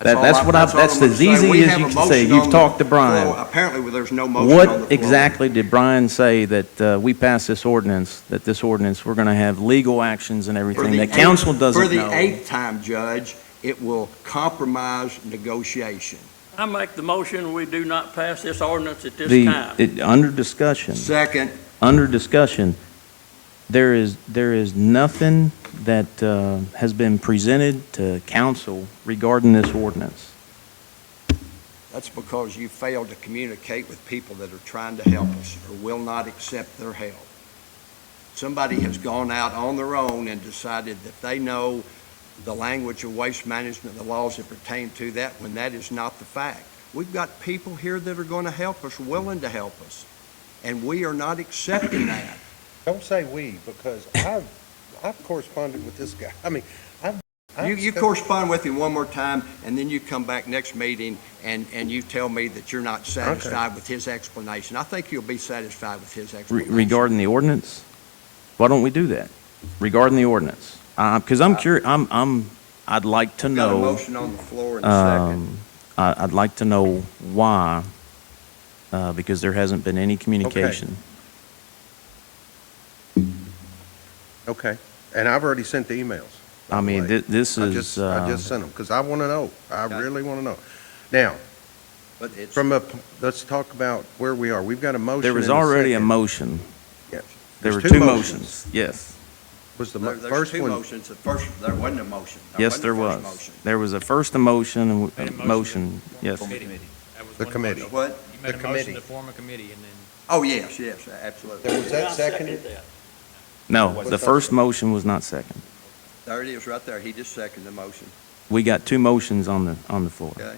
That's all That's I'm- what that's all that's I'm as gonna say. easy We as have you a can say. motion You've on talked the to Brian. floor. Apparently, there's no motion on the floor. What exactly did Brian say that we pass this ordinance, we're going to have legal actions and For everything the that council eighth- doesn't know? For the eighth time, Judge, it will compromise negotiation. I make the motion, we do not pass this ordinance at this The, time. under discussion, Second, there is nothing that has been presented to council regarding this ordinance. that's because you failed to communicate with people that are trying to help us or will not accept their help. Somebody has gone out on their own and decided that they know the language of waste management, the laws that pertain to that, when that is not the fact. We've got people here that are going to help us, willing to help us, and we are not accepting that. Don't say we, because I've corresponded with this guy. I mean, You correspond with him one more time, and then you come back next meeting and you tell me that you're not satisfied with his explanation. I think you'll be satisfied with his explanation. Regarding the ordinance? Why don't we do that? Regarding the ordinance? Because I'm curious, I'd like to Got a know, motion on the floor in a second. I'd like to know why, because there hasn't been any communication. okay. And I've already sent the emails. by I the mean, way. this I is, just sent them, because I want to know. I Okay. really want to know. Now, But it's, let's talk about where we are. We've got a motion there was and a already a second. motion. Yeah. There were There's two motions, yes. Was the there's first two one? motions. The first, there wasn't a motion. Yes, wasn't there a first was. motion. There was a first motion and Made a motion, yes. That was The one committee. motion. What? You made The a motion committee. to form a committee, and then Oh, yes, absolutely. Was that I second seconded? that. No, the first motion was not second. There it is, right there. He just seconded the motion, We got two motions on the floor. okay?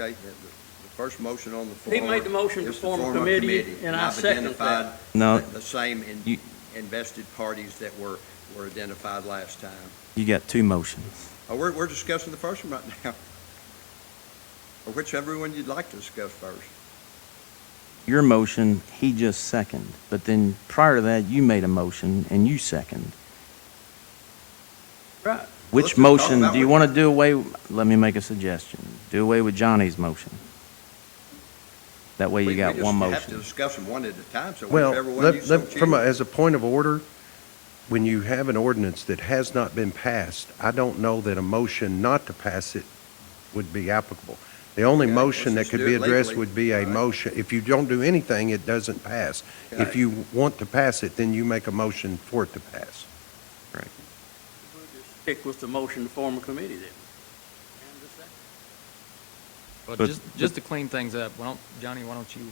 Okay, the first motion on the floor. He made the motion to is form a committee, and I I've second identified that. No. the same You- invested parties that were identified last time. You got two motions. Oh, we're discussing the first one right now. Or whichever one you'd like to discuss first. Your motion, he just seconded, but then prior to that, you made a motion and you seconded. Right. Let's Which just talk motion, about do you what- want to do away, let me make a suggestion. Do away with Johnny's motion. That way you got one We just have to motion. discuss them one at a time, so Well, whichever one you so choose. as a point of order, when you have an ordinance that has not been passed, I don't know that a motion not to pass it would be applicable. The only Okay, motion that let's could just be do it addressed legally. would be a All right. motion. If you don't do anything, it doesn't pass. If Okay. you want to pass it, then you make a motion for it to pass. Right. We'll just stick with the motion to form a committee then. well, But- just to clean things up, Johnny, why don't you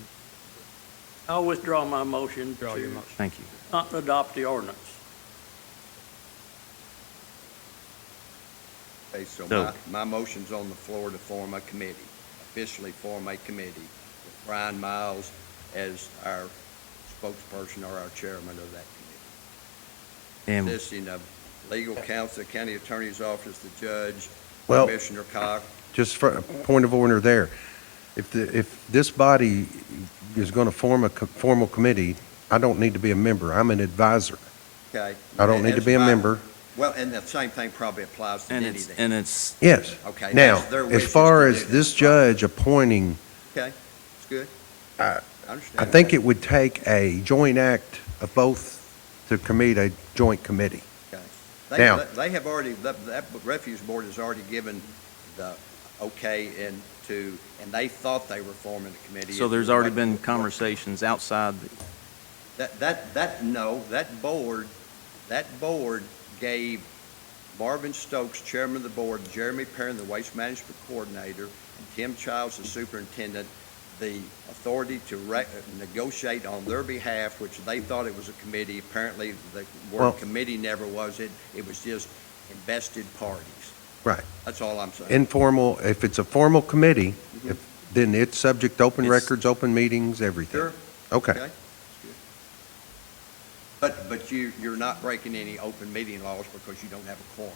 I'll withdraw my motion withdraw your to motion? Thank you. not adopt the ordinance. Okay, so So- my motion's on the floor to form a committee, officially form a committee with Brian Miles as our spokesperson or our chairman of that committee. And Consisting of legal counsel, county attorney's office, the judge, Well- Commissioner Cox. Just for a point of order there, if this body is going to form a formal committee, I don't need to be a member. I'm an advisor. Okay. I don't need to That's be a fine. member. Well, and the same thing probably applies to and Denny it's, then. and it's, Yes. Okay, Now, that's their as wishes far to as do that. this judge appointing, Okay, that's good. I- understand. I think it would take a joint act of both to commit a joint committee. Okay. Now- They have already, that refuse board has already given the okay and they thought they were forming a committee. so there's already been conversations outside, That board gave Marvin Stokes, chairman of the board, Jeremy Perrin, the waste management coordinator, and Tim Childs, the superintendent, the authority to negotiate on their behalf, which they thought it was a committee. Apparently, the Well- word committee never was it. It was just invested parties. Right. That's all I'm saying. Informal, if it's a formal committee, then it's subject to open It's- records, open meetings, everything. Sure. Okay. That's good. But you're not breaking any open meeting laws because you don't have a quorum.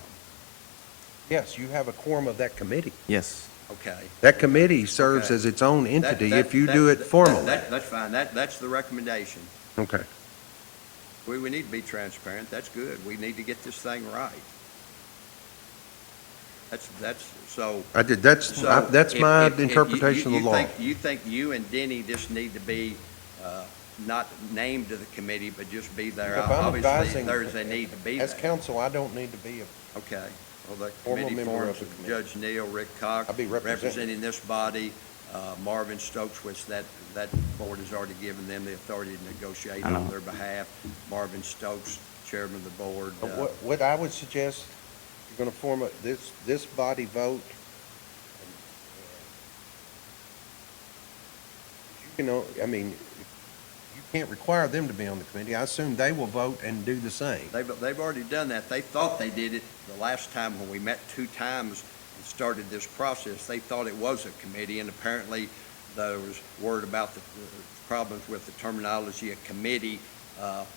Yes, you have a quorum of that committee. yes. Okay. That committee serves Okay. as its own That- entity that- if you that- do it that- formally. That's fine, that's the recommendation. Okay. We need to be transparent, that's good, we need to get this thing right. So. That's my if you- interpretation of the law. You think you and Denny just need to be, not named to the committee, but just be there? If I'm Obviously, advising, there's a need to be there. as counsel, I don't need to be a Okay, well, the Formal committee member forms of the Judge Neal, Rick Cox, I'll be representing this body, Marvin Stokes, which that board has already given them the authority to negotiate I know. on their behalf. Marvin Stokes, chairman of the board. What I would suggest, if you're gonna form this body vote, you know, I mean, you can't require them to be on the committee. I assume they will vote and do the same. They've already done that. They thought they did it the last time when we met 2 times and started this process. They thought it was a committee, and apparently there was word about the problems with the terminology, a committee,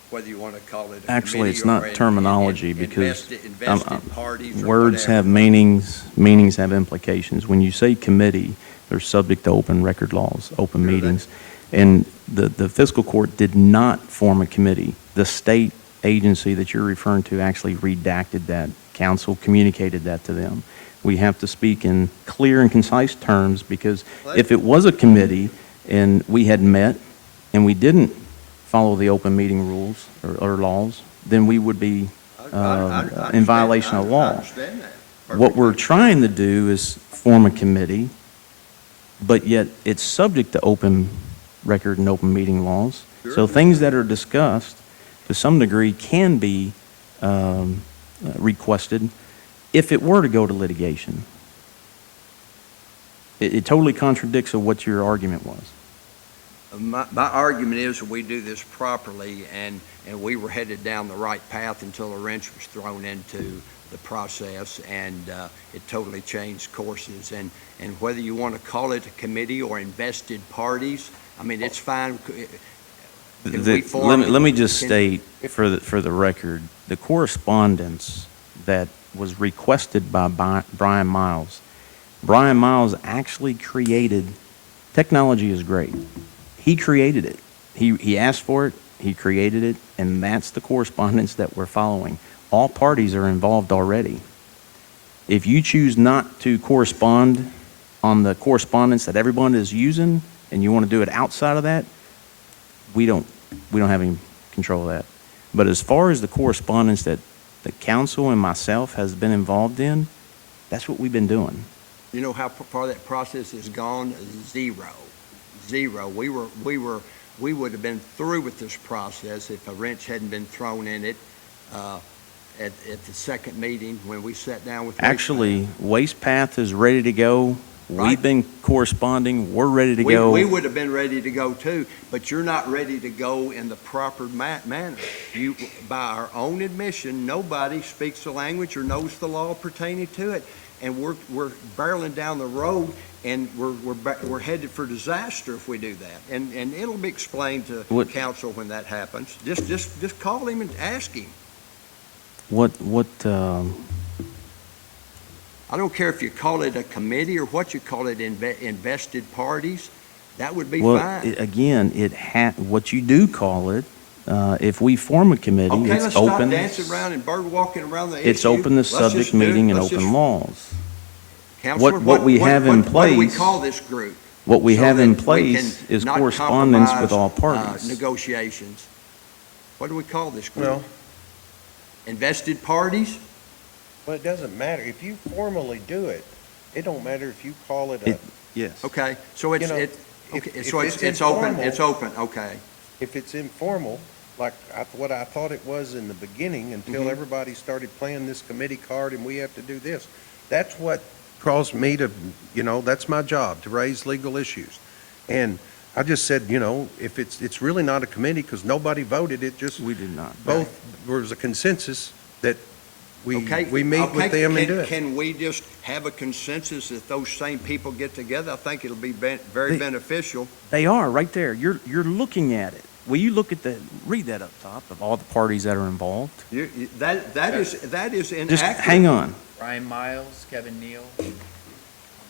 whether you want to call it a Actually, it's committee or not terminology an because invested parties or words whatever. have meanings, meanings have implications. When you say committee, they're subject to open record laws, open Sure, meetings. And the fiscal court did not form a committee. The state agency that you're referring to actually redacted that. Council communicated that to them. We have to speak in clear and concise terms because if it was a committee and we had met and we didn't follow the open meeting rules or laws, then we would be in violation of I law. understand that. What we're trying to do is form a committee, but yet it's subject to open record and open meeting laws. So Sure. things that are discussed, to some degree, can be requested if it were to go to litigation. It totally contradicts of what your argument was. My argument is that we do this properly, and we were headed down the right path until a wrench was thrown into the process, and it totally changed courses. And whether you want to call it a committee or invested parties, I mean, it's fine. Can we form- Let me just can- state for the record, the correspondence that was requested by Brian Miles, Brian Miles actually created, technology is great. He created it. He asked for it, he created it, and that's the correspondence that we're following. All parties are involved already. If you choose not to correspond on the correspondence that everyone is using, and you want to do it outside of that, we don't have any control of that. But as far as the correspondence that the council and myself has been involved in, that's what we've been doing. You know how far that process has gone? Zero. We would have been through with this process if a wrench hadn't been thrown in it at the second meeting when we sat down with. Actually, Waste Path is ready to go. Right. We've been corresponding. We're ready to We go. would have been ready to go too, but you're not ready to go in the proper manner. You, by our own admission, nobody speaks the language or knows the law pertaining to it, and we're barreling down the road, and we're headed for disaster if we do that. And it'll be explained to What- council when that happens. Just call him and ask him. I don't care if you call it a committee or what you call it, invested parties. That would be Well, fine. again, what you do call it, if we form a committee, Okay, it's let's stop open. dancing around and bird walking around the issue. It's open to Let's just subject do it. meeting and Let's open just- laws. Counselor, what we have in What do we place- call this group? What we so have in that we place can is not correspondence with all compromise, parties. Negotiations. What do we call this group? Well, Invested parties? well, it doesn't matter. If you formally do it, it don't matter if you call it a, Yes. Okay, so it's, You know, okay, if so it's it's open, informal- it's open, okay. if it's informal, like what I thought it was in the beginning until Mhm. everybody started playing this committee card and we have to do this. That's what caused me to, that's my job, to raise legal issues. And I just said, if it's really not a committee because nobody voted, it just, We did not. both, there was a consensus that Okay, we meet with them and do it. Can we just have a consensus that those same people get together? I think it'll be very They- beneficial. They are, right there. You're looking at it. Will you look at read that up top of all the parties that are involved? That is inaccurate. Just hang on. Brian Miles, Kevin Neal,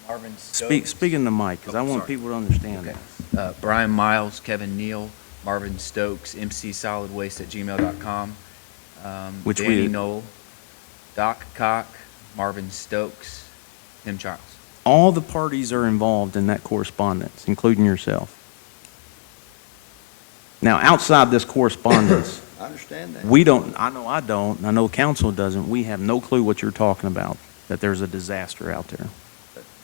Marvin Stokes. Speak in the mic, because I Oh, want sorry. people to understand Okay. this. Brian Miles, Kevin Neal, Marvin Stokes, mcsolidwaste@gmail.com. Which Danny we- Knoll, Doc Cock, Marvin Stokes, Tim Charles. All the parties are involved in that correspondence, including yourself. Now, outside this correspondence, I understand that. we don't, I don't, I know council doesn't, we have no clue what you're talking about, that there's a disaster out there.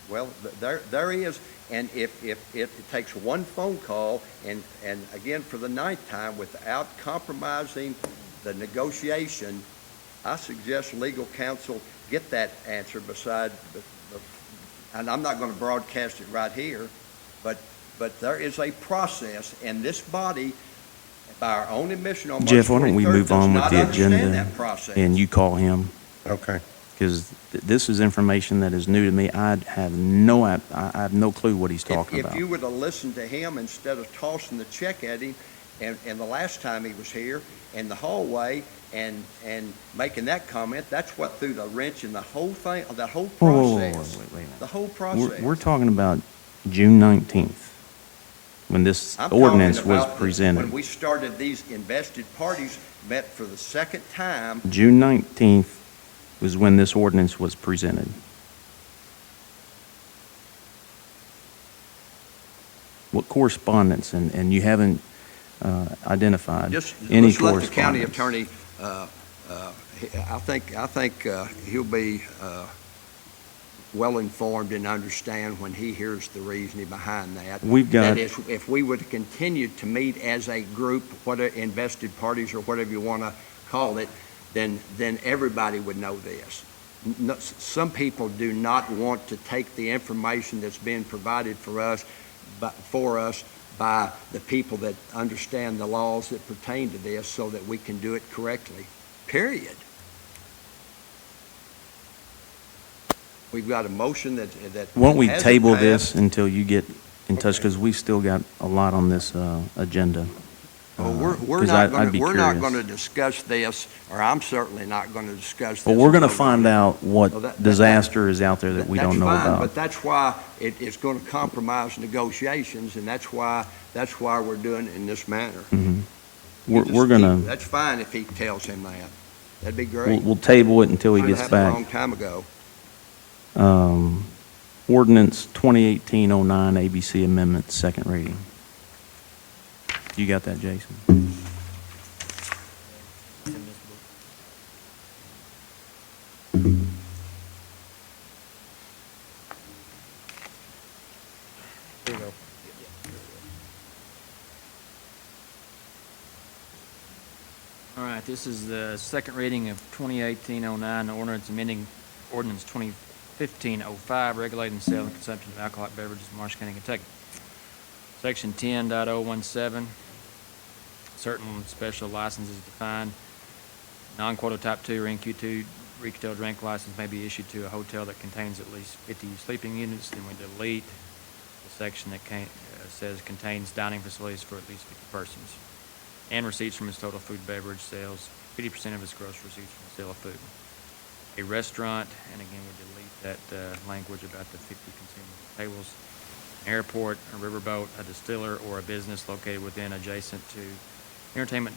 Well, there is, and if it takes one phone call, and again, for the ninth time, without compromising the negotiation, I suggest legal counsel get that answer beside, and I'm not gonna broadcast it right here, but there is a process, and this body, by our own admission on March 23rd, Jeff, why don't we move on with the does not understand agenda, that process. and you call him, Okay. because this is information that is new to me. I have no clue what he's talking If about. you would have listened to him instead of tossing the check at him, and the last time he was here, in the hallway, and making that comment, that's what threw the wrench in the whole thing, the whole Whoa, whoa, whoa, process. wait a minute. The whole process. We're talking about June 19th, when this I'm talking ordinance was about presented. when we started, these invested parties met for the second time. June 19th was when this ordinance was presented. What correspondence, and you haven't identified Just, any let's let the correspondence. county attorney, I think he'll be well-informed and understand when he hears the reasoning behind that. We've got- That is, if we would continue to meet as a group, invested parties or whatever you want to call it, then everybody would know this. Some people do not want to take the information that's being provided for us by the people that understand the laws that pertain to this so that we can do it correctly, period. We've got a motion that Why don't we hasn't table passed. this until you get in touch, Okay. because we still got a lot on this agenda. Well, we're 'Cause not I'd be we're not curious. going to discuss this, or I'm certainly not going to discuss this. Well, we're going to until- find out Well, what disaster is out there that we don't know That's fine, about. but that's why it's going to compromise negotiations, and that's why we're doing it in this manner. We're going to, That's fine if he tells him that. That'd be great. we'll table it until he Should've gets happened back. a long time ago. Ordinance 2018-09 ABC Amendment, second reading. You got that, Jason? Here you go. All right, this is the second reading of 2018-09, ordinance amending ordinance 2015-05, regulating the sale and consumption of alcoholic beverages in Marshall County, Kentucky. Section 10.017, certain special licenses defined. Non-quota type 2 or NQ2 retail drink license may be issued to a hotel that contains at least 50 sleeping units. Then we delete the section that says contains dining facilities for at least 50 persons, and receipts from its total food and beverage sales, 50% of its gross receipts from the sale of food. A restaurant, and again, we delete that language about the 50 consumer tables. An airport, a riverboat, a distiller, or a business located within, adjacent to entertainment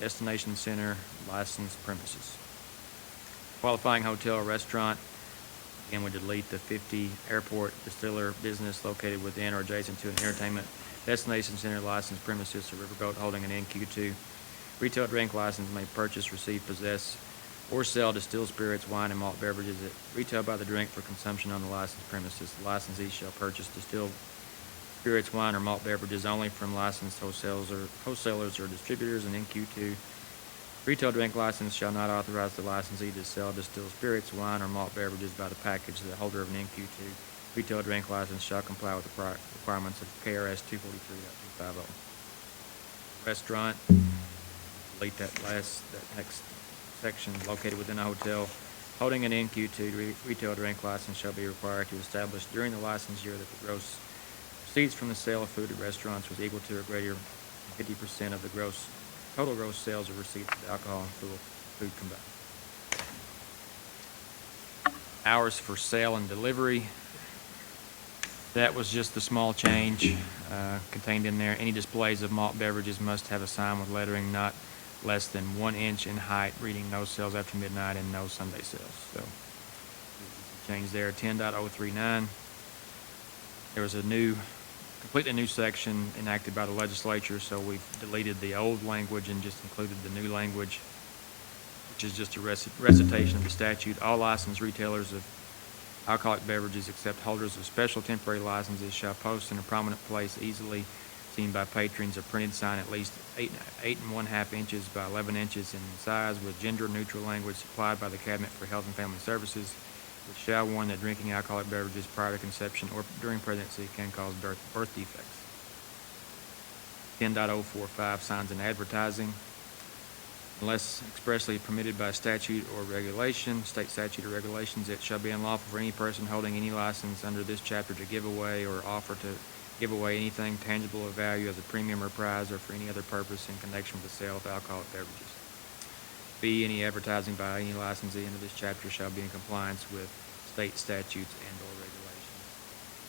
destination center licensed premises. Qualifying hotel or restaurant, again, we delete the 50 airport, distiller, business located within or adjacent to an entertainment destination center licensed premises or riverboat holding an NQ2 retail drink license may purchase, receive, possess, or sell distilled spirits, wine, and malt beverages at retail by the drink for consumption on the licensed premises. The licensee shall purchase distilled spirits, wine, or malt beverages only from licensed wholesalers or distributors. An NQ2 retail drink license shall not authorize the licensee to sell distilled spirits, wine, or malt beverages by the package. The holder of an NQ2 retail drink license shall comply with the requirements of KRS 243.250. Restaurant, delete that next section, located within a hotel holding an NQ2 retail drink license shall be required to establish during the license year that the gross receipts from the sale of food at restaurants was equal to or greater than 50% of the total gross sales or receipts of alcohol and food combined. Hours for sale and delivery. That was just the small change contained in there. Any displays of malt beverages must have a sign with lettering not less than 1 inch in height, reading no sales after midnight and no Sunday sales. So, change there. 10.039. There was a completely new section enacted by the legislature, so we've deleted the old language and just included the new language, which is just a recitation of the statute. All licensed retailers of alcoholic beverages, except holders of special temporary licenses, shall post in a prominent place easily seen by patrons a printed sign at least 8.5 inches by 11 inches in size with gender-neutral language supplied by the Cabinet for Health and Family Services, which shall warn that drinking alcoholic beverages prior to conception or during pregnancy can cause birth defects. 10.045, signs and advertising. Unless expressly permitted by statute or regulation, state statute or regulations, it shall be unlawful for any person holding any license under this chapter to give away or offer to give away anything tangible of value as a premium or prize or for any other purpose in connection with the sale of alcoholic beverages. B, any advertising by any licensee under this chapter shall be in compliance with state statutes and or regulations.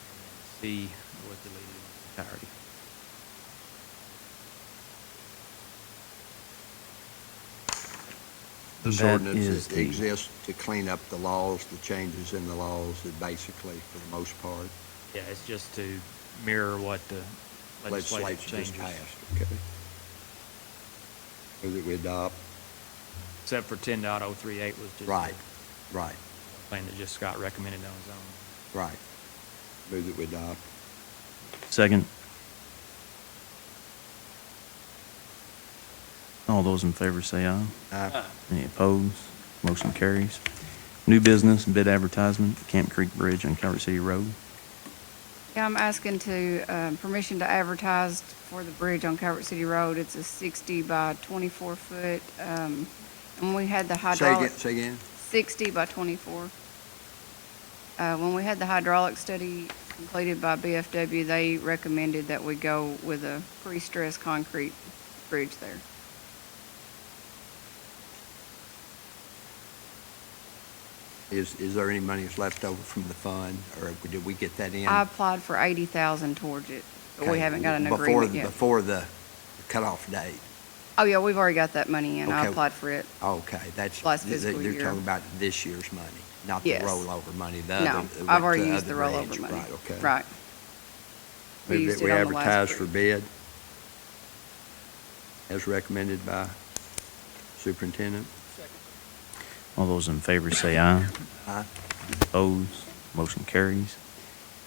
And then C was deleted in its entirety. This That ordinance is the- exists to clean up the laws, the changes in the laws, that basically, for the most part, Yeah, it's just to mirror what the legislative legislature changes. just passed. Okay. Move that we adopt. Except for 10.038 was just. Right, right, a Plan that just Scott recommended on his own. right. Move that we adopt. Second. All those in favor say aye. Aye. Any opposed? Motion carries. New business, bid advertisement, Camp Creek Bridge on Calvert City Road. Yeah, I'm asking permission to advertise for the bridge on Calvert City Road. It's a 60 by 24 foot, and when we had the hydraulic. Say again? 60 by 24. When we had the hydraulic study completed by BFW, they recommended that we go with a pre-stressed concrete bridge there. Is there any money that's left over from the fund, or did we get that in? I applied for 80,000 towards it, but we Okay, haven't got an before- agreement yet. Before the cutoff date? Oh, yeah, we've already got that money in. I Okay. applied for it. Okay, that's. Last fiscal They're year. talking about this year's money, not the Yes. rollover money. No, I've already used the rollover money. Right, okay. Right. We Move used that we it on the last advertise for bridge. bid as recommended by superintendent. All those in favor say aye. Aye. Opposed? Motion carries.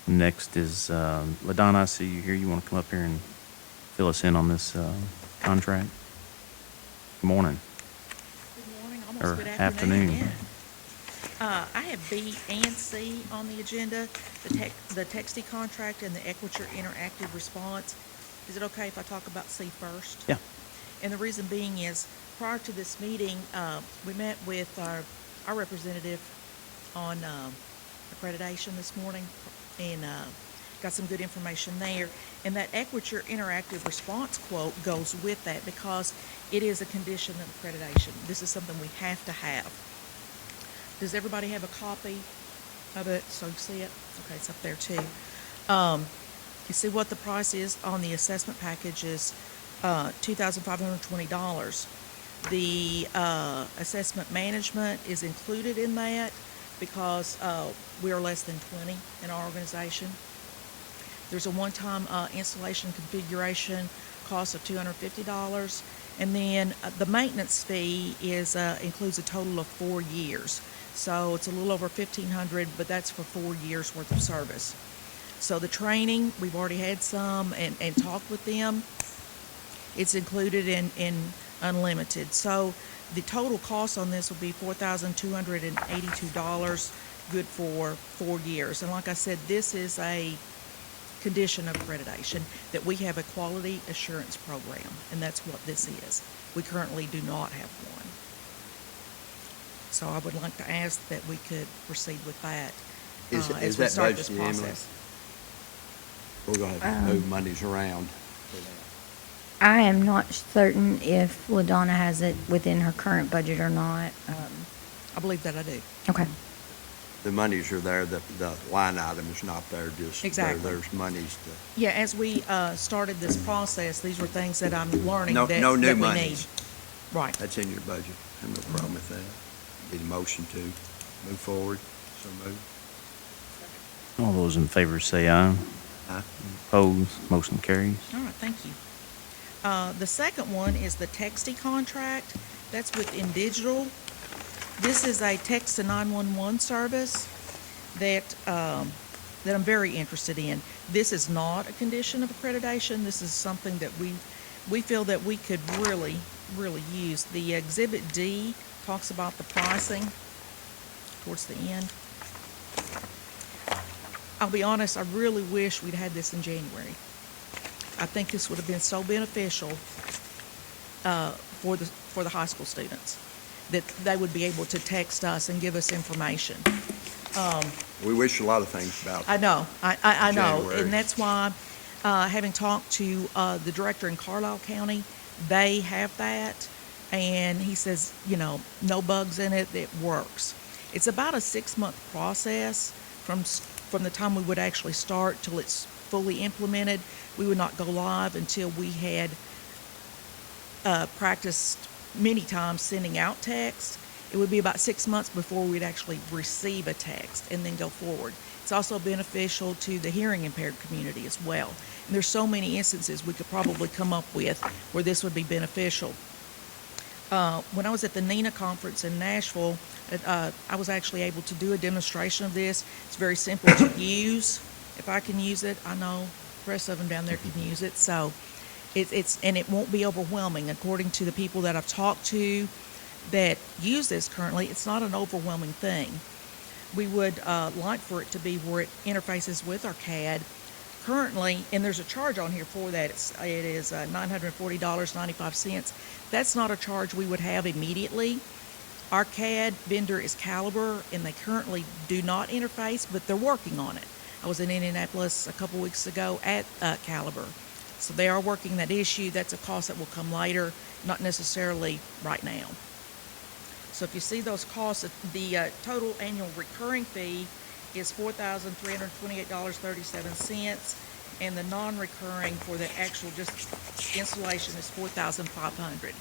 Next is, LaDonna, I see you here. You want to come up here and fill us in on this contract? Good morning. Good morning, Or almost good afternoon. afternoon. Yeah. I have B and C on the agenda, the Texty contract and the Equiture interactive response. Is it okay if I talk about C first? Yeah. And the reason being is, prior to this meeting, we met with our representative on accreditation this morning and got some good information there. And that Equiture interactive response quote goes with that because it is a condition of accreditation. This is something we have to have. Does everybody have a copy of it so you see it? Okay, it's up there too. You see what the price is on the assessment package is $2,520. The assessment management is included in that because we are less than 20 in our organization. There's a one-time installation configuration cost of $250, and then the maintenance fee is includes a total of 4 years. So it's a little over $1,500, but that's for 4 years worth of service. So the training, we've already had some and talked with them. It's included in unlimited. So the total cost on this will be $4,282, good for 4 years. And like I said, this is a condition of accreditation, that we have a quality assurance program, and that's what this is. We currently do not have one. So I would like to ask that we could proceed with that Is as we that start this budgeted, Emily? process. We're gonna have to move monies around for that. I am not certain if LaDonna has it within her current budget or not. I believe that I do. Okay. The monies are there, the line item is not there, just Exactly. there's monies to. Yeah, as we started this process, these were things that I'm learning No, that no new that we need. monies. Right. That's in your budget. I have no problem with that. Need a motion to move forward. So move. All those in favor say aye. Aye. Opposed, motion carries. All right, thank you. The second one is the Texty contract. That's with InDigital. This is a text to 911 service that I'm very interested in. This is not a condition of accreditation. This is something that we feel that we could really use. The Exhibit D talks about the pricing towards the end. I'll be honest, I really wish we'd had this in January. I think this would have been so beneficial for the high school students, that they would be able to text us and give us information. We wish a lot of things about. I know, I know, January. and that's why, having talked to the director in Carlisle County, they have that, and he says, no bugs in it, it works. It's about a 6-month process from the time we would actually start till it's fully implemented. We would not go live until we had practiced many times sending out text. It would be about 6 months before we'd actually receive a text and then go forward. It's also beneficial to the hearing impaired community as well. And there's so many instances we could probably come up with where this would be beneficial. When I was at the NENA conference in Nashville, I was actually able to do a demonstration of this. It's very simple to use. If I can use it, I know the rest of them down there can use it. So and it won't be overwhelming. According to the people that I've talked to that use this currently, it's not an overwhelming thing. We would like for it to be where it interfaces with our CAD. Currently, and there's a charge on here for that, it is $940.95. That's not a charge we would have immediately. Our CAD vendor is Caliber, and they currently do not interface, but they're working on it. I was in Indianapolis a couple weeks ago at Caliber. So they are working that issue. That's a cost that will come later, not necessarily right now. So if you see those costs, the total annual recurring fee is $4,328.37, and the non-recurring for the actual just installation is $4,500.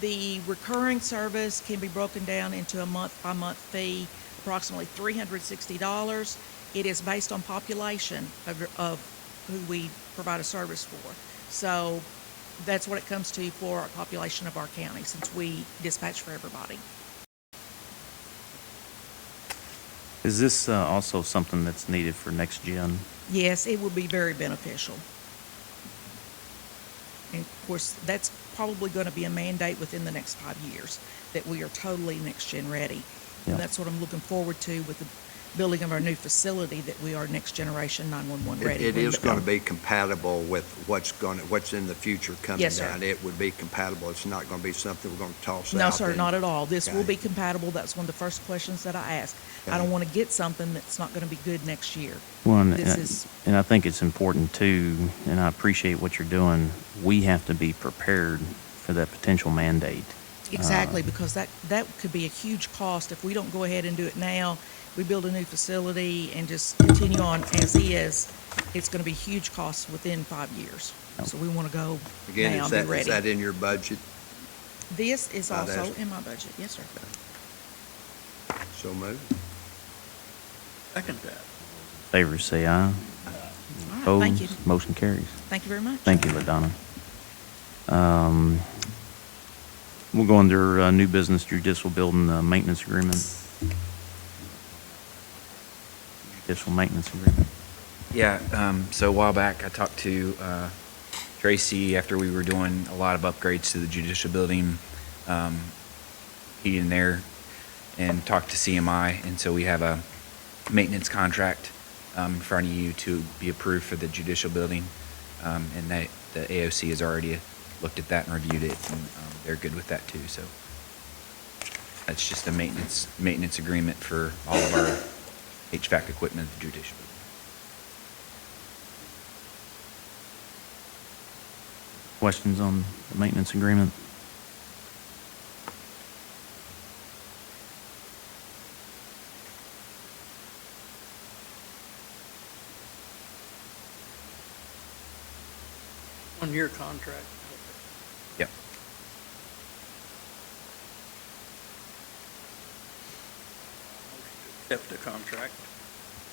The recurring service can be broken down into a month-by-month fee, approximately $360. It is based on population of who we provide a service for. So that's what it comes to for our population of our county, since we dispatch for everybody. Is this also something that's needed for next gen? Yes, it would be very beneficial. And of course, that's probably going to be a mandate within the next 5 years, that we are totally next-gen ready. Yeah. And that's what I'm looking forward to with the building of our new facility, that we are next-generation 911 ready. It is going to be compatible with what's in the future coming Yes, sir. down. It would be compatible. It's not going to be something we're going to toss out. No, sir, and- not at all. This will Okay. be compatible. That's one of the first questions that I ask. I Okay. don't want to get something that's not going to be good next year. Well, And I think it's important too, and I appreciate what you're doing. We have to be prepared for that potential mandate. Exactly, because that could be a huge cost if we don't go ahead and do it now. We build a new facility and just continue on as is. It's going to be huge costs within 5 years. So we want to go Again, now, is be that ready. in your budget? This is Not also as- in my budget. Yes, sir. So moved. Second that. Favors say aye. All right, thank you. Opposed, motion carries. Thank you very much. Thank you, LaDonna. We'll go under new business judicial building maintenance agreement. Judicial maintenance agreement. Yeah, so a while back, I talked to Tracy after we were doing a lot of upgrades to the judicial building, heating and air, and talked to CMI, and so we have a maintenance contract in front of you to be approved for the judicial building, and the AOC has already looked at that and reviewed it, and they're good with that too, so that's just a maintenance agreement for all of our HVAC equipment at the judicial building. Questions on the maintenance agreement? On your contract. Yep. Accept the contract.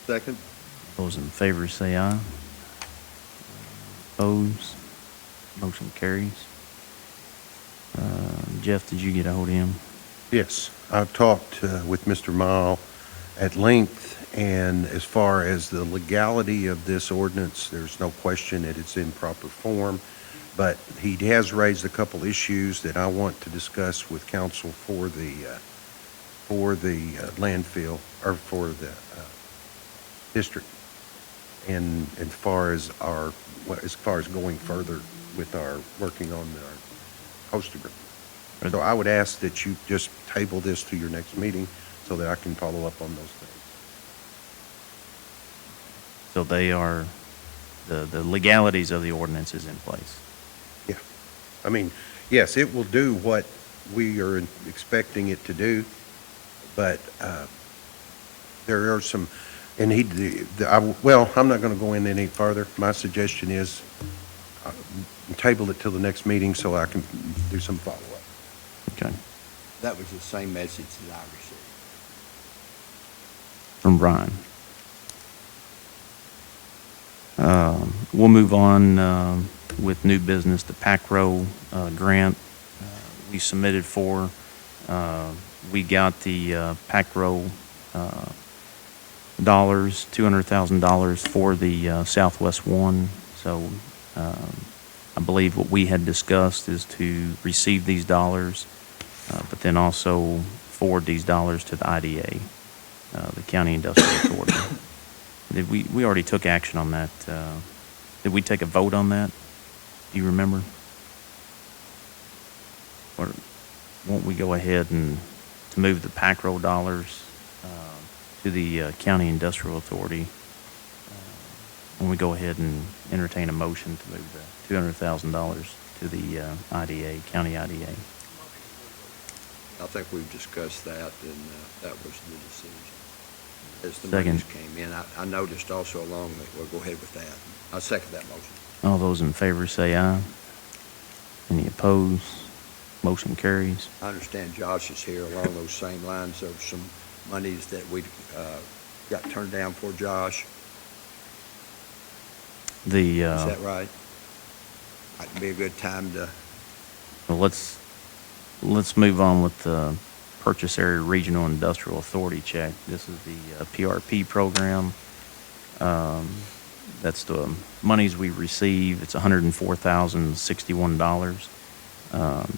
Second? Those in favor say aye. Opposed? Motion carries. Jeff, did you get a hold of him? Yes, I've talked with Mr. Mile at length, and as far as the legality of this ordinance, there's no question that it's in proper form, but he has raised a couple issues that I want to discuss with council for the landfill, or for the district, and as far as going further with our working on our host agreement. So I would ask that you just table this to your next meeting so that I can follow up on those things. So they are, the legalities of the ordinance is in place. Yeah. I mean, yes, it will do what we are expecting it to do, but there are some, and well, I'm not going to go in any further. My suggestion is table it till the next meeting so I can do some follow-up. Okay. That was the same message that I received. From Brian. We'll move on with new business, the PACRO grant we submitted for. We got the PACRO dollars, $200,000 for the Southwest One. So I believe what we had discussed is to receive these dollars, but then also forward these dollars to the IDA, the County Industrial Authority. We already took action on that. Did we take a vote on that? Do you remember? Or won't we go ahead and to move the PACRO dollars to the County Industrial Authority? When we go ahead and entertain a motion to move the $200,000 to the IDA, County IDA. I think we've discussed that, and that was the decision. As the Second. monies came in, I noticed also along that, we'll go ahead with that. I'll second that motion. All those in favor say aye. Any opposed? Motion carries. I understand Josh is here along those same lines of some monies that we got turned down for, Josh. Is that right? Might be a good time to, Well, let's move on with the Purchase Area Regional Industrial Authority check. This is the PRP program. That's the monies we receive. It's $104,061.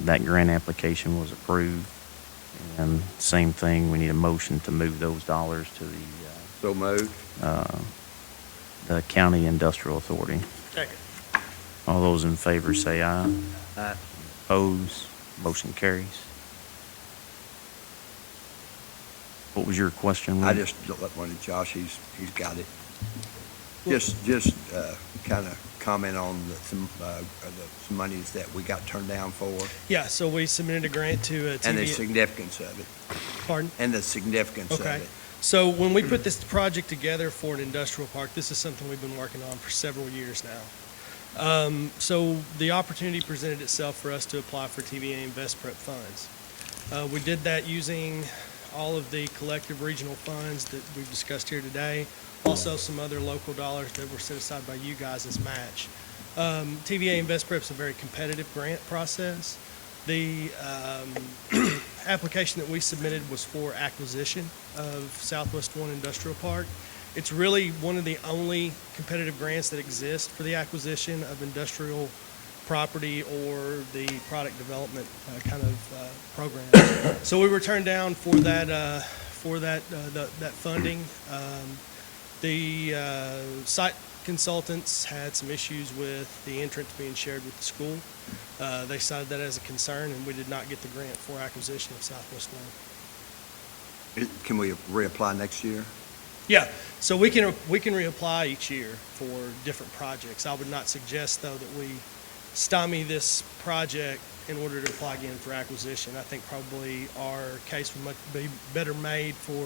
That grant application was approved. And same thing, we need a motion to move those dollars to so moved. the County Industrial Authority. Second. All those in favor say aye. Aye. Opposed? Motion carries. What was your question? I Lynn? just don't let one of Josh, he's got it. Just kind of comment on some monies that we got turned down for, Yeah, so we submitted a grant to and the TVA. significance of it, Pardon? and the significance of Okay. it. So when we put this project together for an industrial park, this is something we've been working on for several years now. So the opportunity presented itself for us to apply for TVA Invest Prep funds. We did that using all of the collective regional funds that we've discussed here today, also some other local dollars that were set aside by you guys as match. TVA Invest Prep is a very competitive grant process. The application that we submitted was for acquisition of Southwest One Industrial Park. It's really one of the only competitive grants that exist for the acquisition of industrial property or the product development kind of program. So we were turned down for that funding. The site consultants had some issues with the entrance being shared with the school. They cited that as a concern, and we did not get the grant for acquisition of Southwest One. Can we reapply next year? Yeah, so we can reapply each year for different projects. I would not suggest, though, that we stymie this project in order to apply again for acquisition. I think probably our case would be better made for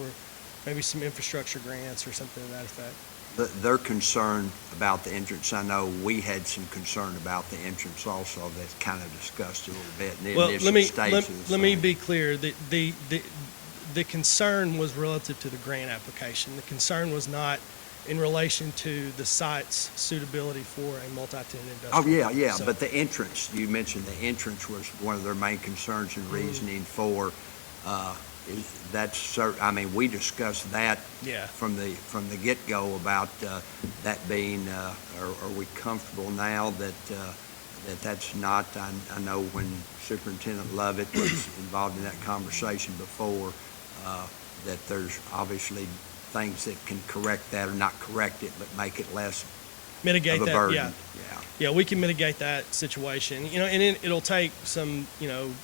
maybe some infrastructure grants or something to that effect. Their concern about the entrance, I know we had some concern about the entrance also, that's kind of discussed a little bit in the Well, initial stages of the let me thing. be clear. The concern was relative to the grant application. The concern was not in relation to the site's suitability for a multi-tenant Oh, industrial. yeah, So- but the entrance, you mentioned the entrance was one of their main concerns and reasoning for, that's certain, I mean, we discussed that Yeah. from the get-go about that being, are we comfortable now that that's not, I know when Superintendent Lovett was involved in that conversation before, that there's obviously things that can correct that, or not correct it, but make it less Mitigate of a that, burden. yeah. Yeah, we can mitigate that situation, and it'll take some,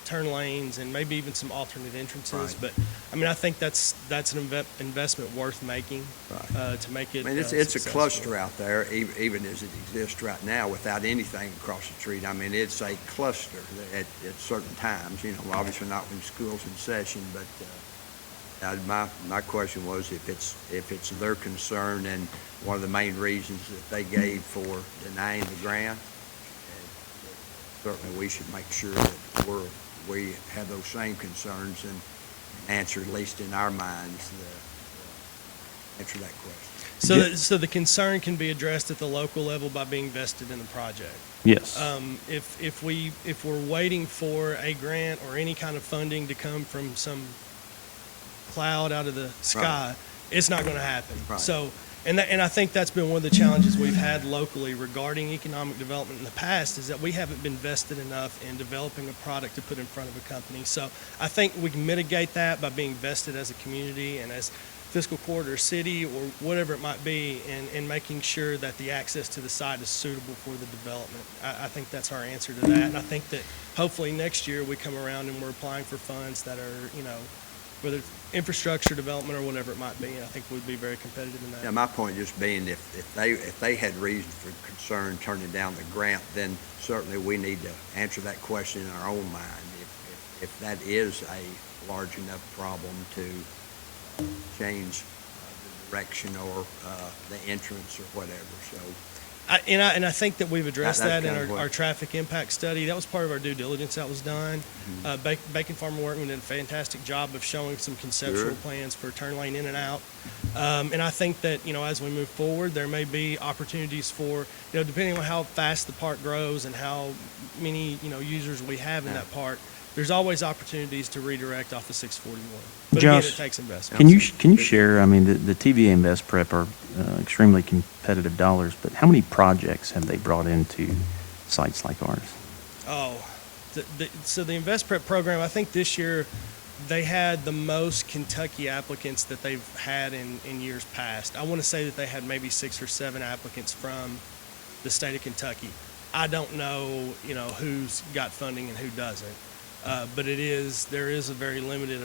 turn lanes and maybe even some alternate entrances. Right. But, I mean, I think that's an investment worth making, to make it I mean, it's a successful. cluster out there, even as it exists right now, without anything across the street. I mean, it's a cluster at certain times, obviously not when school's in session, but my question was if it's their concern and one of the main reasons that they gave for denying the grant, certainly we should make sure that we have those same concerns and answer, at least in our minds, answer that question. So the concern can be addressed at the local level by being vested in the project. Yes. If we're waiting for a grant or any kind of funding to come from some cloud out of the sky, it's not going to happen. Right. So, and I think that's been one of the challenges we've had locally regarding economic development in the past, is that we haven't been vested enough in developing a product to put in front of a company. So I think we can mitigate that by being vested as a community and as Fiscal Court or city or whatever it might be, and making sure that the access to the site is suitable for the development. I think that's our answer to that. And I think that hopefully next year we come around and we're applying for funds that are, whether it's infrastructure development or whatever it might be, and I think we'd be very competitive in that. Yeah, my point just being, if they had reason for concern turning down the grant, then certainly we need to answer that question in our own mind. If that is a large enough problem to change the direction or the entrance or whatever, so. And I think that we've addressed That's that in kind of what- our traffic impact study. That was part of our due diligence that was done. Bacon Farmer Workman did a fantastic job of showing some conceptual Sure. plans for turn lane in and out. And I think that, as we move forward, there may be opportunities for, depending on how fast the park grows and how many, users we have in that park, there's always opportunities to redirect off of 641. But again, Josh, it takes investment. Can you share, I mean, the TVA Invest Prep are extremely competitive dollars, but how many projects have they brought into sites like ours? Oh, so the Invest Prep program, I think this year they had the most Kentucky applicants that they've had in years past. I want to say that they had maybe 6 or 7 applicants from the state of Kentucky. I don't know, who's got funding and who doesn't. But there is a very limited,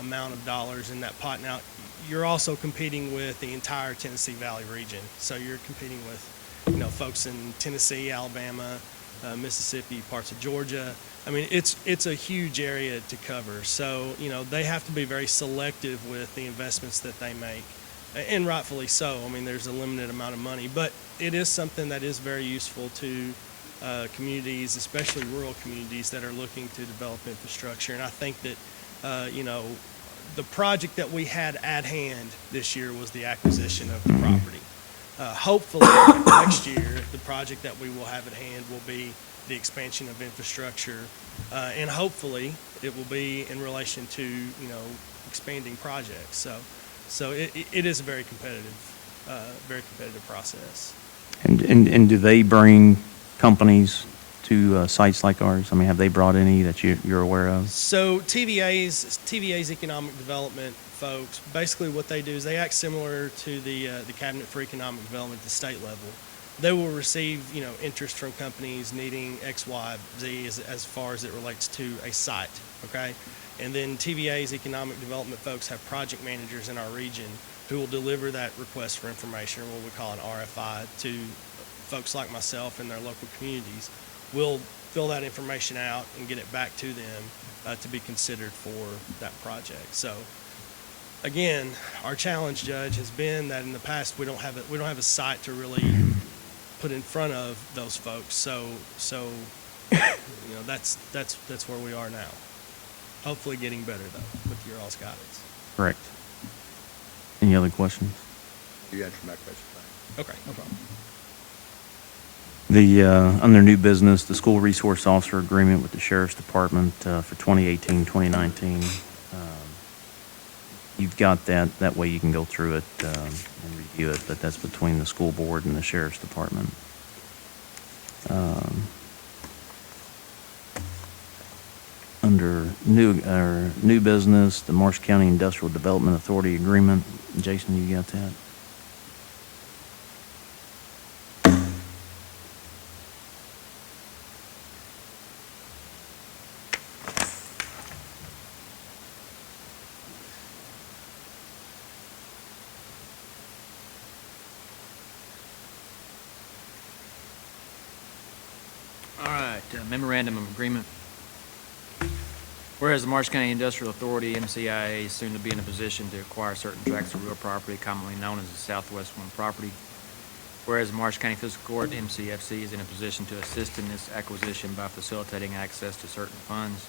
amount of dollars in that pot. Now, you're also competing with the entire Tennessee Valley region. So you're competing with, folks in Tennessee, Alabama, Mississippi, parts of Georgia. I mean, it's a huge area to cover. So, they have to be very selective with the investments that they make, and rightfully so. I mean, there's a limited amount of money, but it is something that is very useful to communities, especially rural communities that are looking to develop infrastructure. And I think that, the project that we had at hand this year was the acquisition of the property. Hopefully, next year, the project that we will have at hand will be the expansion of infrastructure. And hopefully, it will be in relation to, expanding projects. So it is a very competitive process. And do they bring companies to sites like ours? I mean, have they brought any that you're aware of? So TVA's economic development folks, basically what they do is they act similar to the Cabinet for Economic Development at the state level. They will receive, interest from companies needing X, Y, Z as far as it relates to a site, okay? And then TVA's economic development folks have project managers in our region who will deliver that request for information, or what we call an RFI, to folks like myself in their local communities. We'll fill that information out and get it back to them to be considered for that project. So again, our challenge, Judge, has been that in the past, we don't have a site to really put in front of those folks. So, that's where we are now. Hopefully getting better, though, with your all's guidance. Correct. Any other questions? You answered my question. Okay, no problem. The, under new business, the school resource officer agreement with the sheriff's department for 2018, 2019. You've got that. That way you can go through it and review it, but that's between the school board and the sheriff's department. Under new business, the Marsh County Industrial Development Authority agreement. Jason, you got that? All right, memorandum of agreement. Whereas the Marsh County Industrial Authority, MCIA, is soon to be in a position to acquire certain tracts of real property commonly known as the Southwest One property. Whereas the Marsh County Fiscal Court, MCFC, is in a position to assist in this acquisition by facilitating access to certain funds.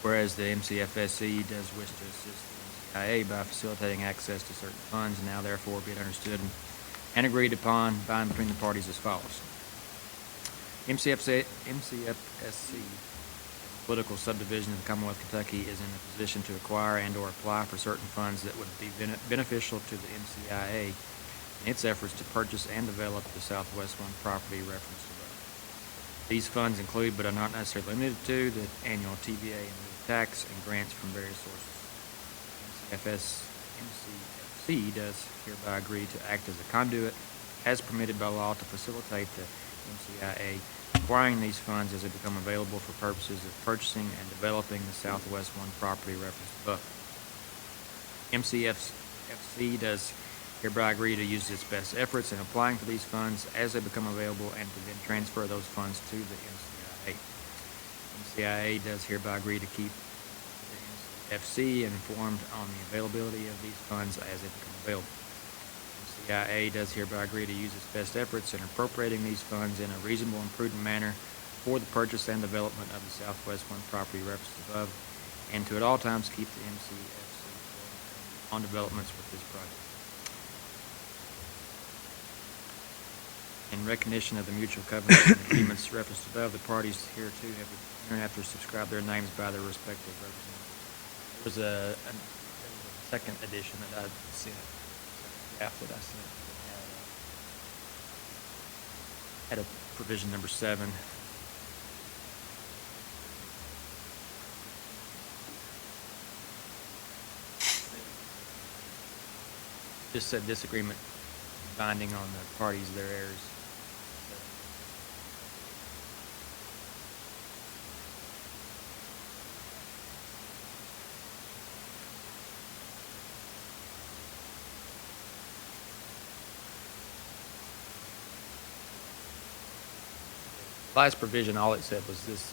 Whereas the MCFSC does wish to assist the MCIA by facilitating access to certain funds, now therefore be it understood and agreed upon by and between the parties as follows. MCFSC, political subdivision of the Commonwealth of Kentucky, is in a position to acquire and or apply for certain funds that would be beneficial to the MCIA in its efforts to purchase and develop the Southwest One property referenced above. These funds include, but are not necessarily limited to, the annual TVA and tax and grants from various sources. MCFC does hereby agree to act as a conduit, as permitted by law, to facilitate the MCIA acquiring these funds as they become available for purposes of purchasing and developing the Southwest One property referenced above. MCFC does hereby agree to use its best efforts in applying for these funds as they become available and to then transfer those funds to the MCIA. MCIA does hereby agree to keep the MCFC informed on the availability of these funds as they become available. MCIA does hereby agree to use its best efforts in appropriating these funds in a reasonable and prudent manner for the purchase and development of the Southwest One property referenced above, and to at all times keep the MCFC on developments with this project. In recognition of the mutual covenants and agreements referenced above, the parties hereto have hereinafter subscribed their names by their respective representatives. There was a second edition that I sent. After that I sent had a provision number 7. Just said this agreement binding on the parties, their heirs. Last provision, all it said was this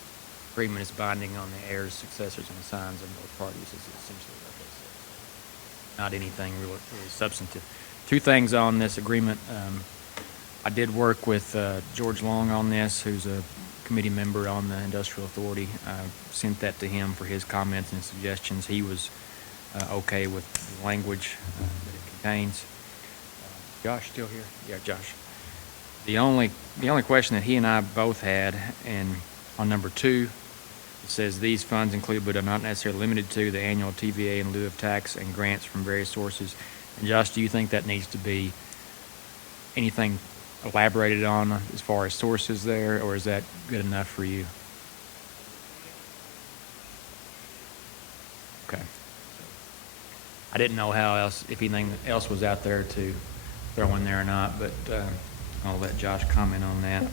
agreement is binding on the heirs, successors, and assigns of both parties is essentially what they said. Not anything really substantive. 2 things on this agreement. I did work with George Long on this, who's a committee member on the Industrial Authority. I sent that to him for his comments and suggestions. He was okay with the language that it contains. Josh still here? Yeah, Josh. The only question that he and I both had, and on number 2, it says these funds include but are not necessarily limited to the annual TVA in lieu of tax and grants from various sources. And Josh, do you think that needs to be anything elaborated on as far as sources there, or is that good enough for you? Okay. I didn't know how else, if anything else was out there to throw in there or not, but I'll let Josh comment on that.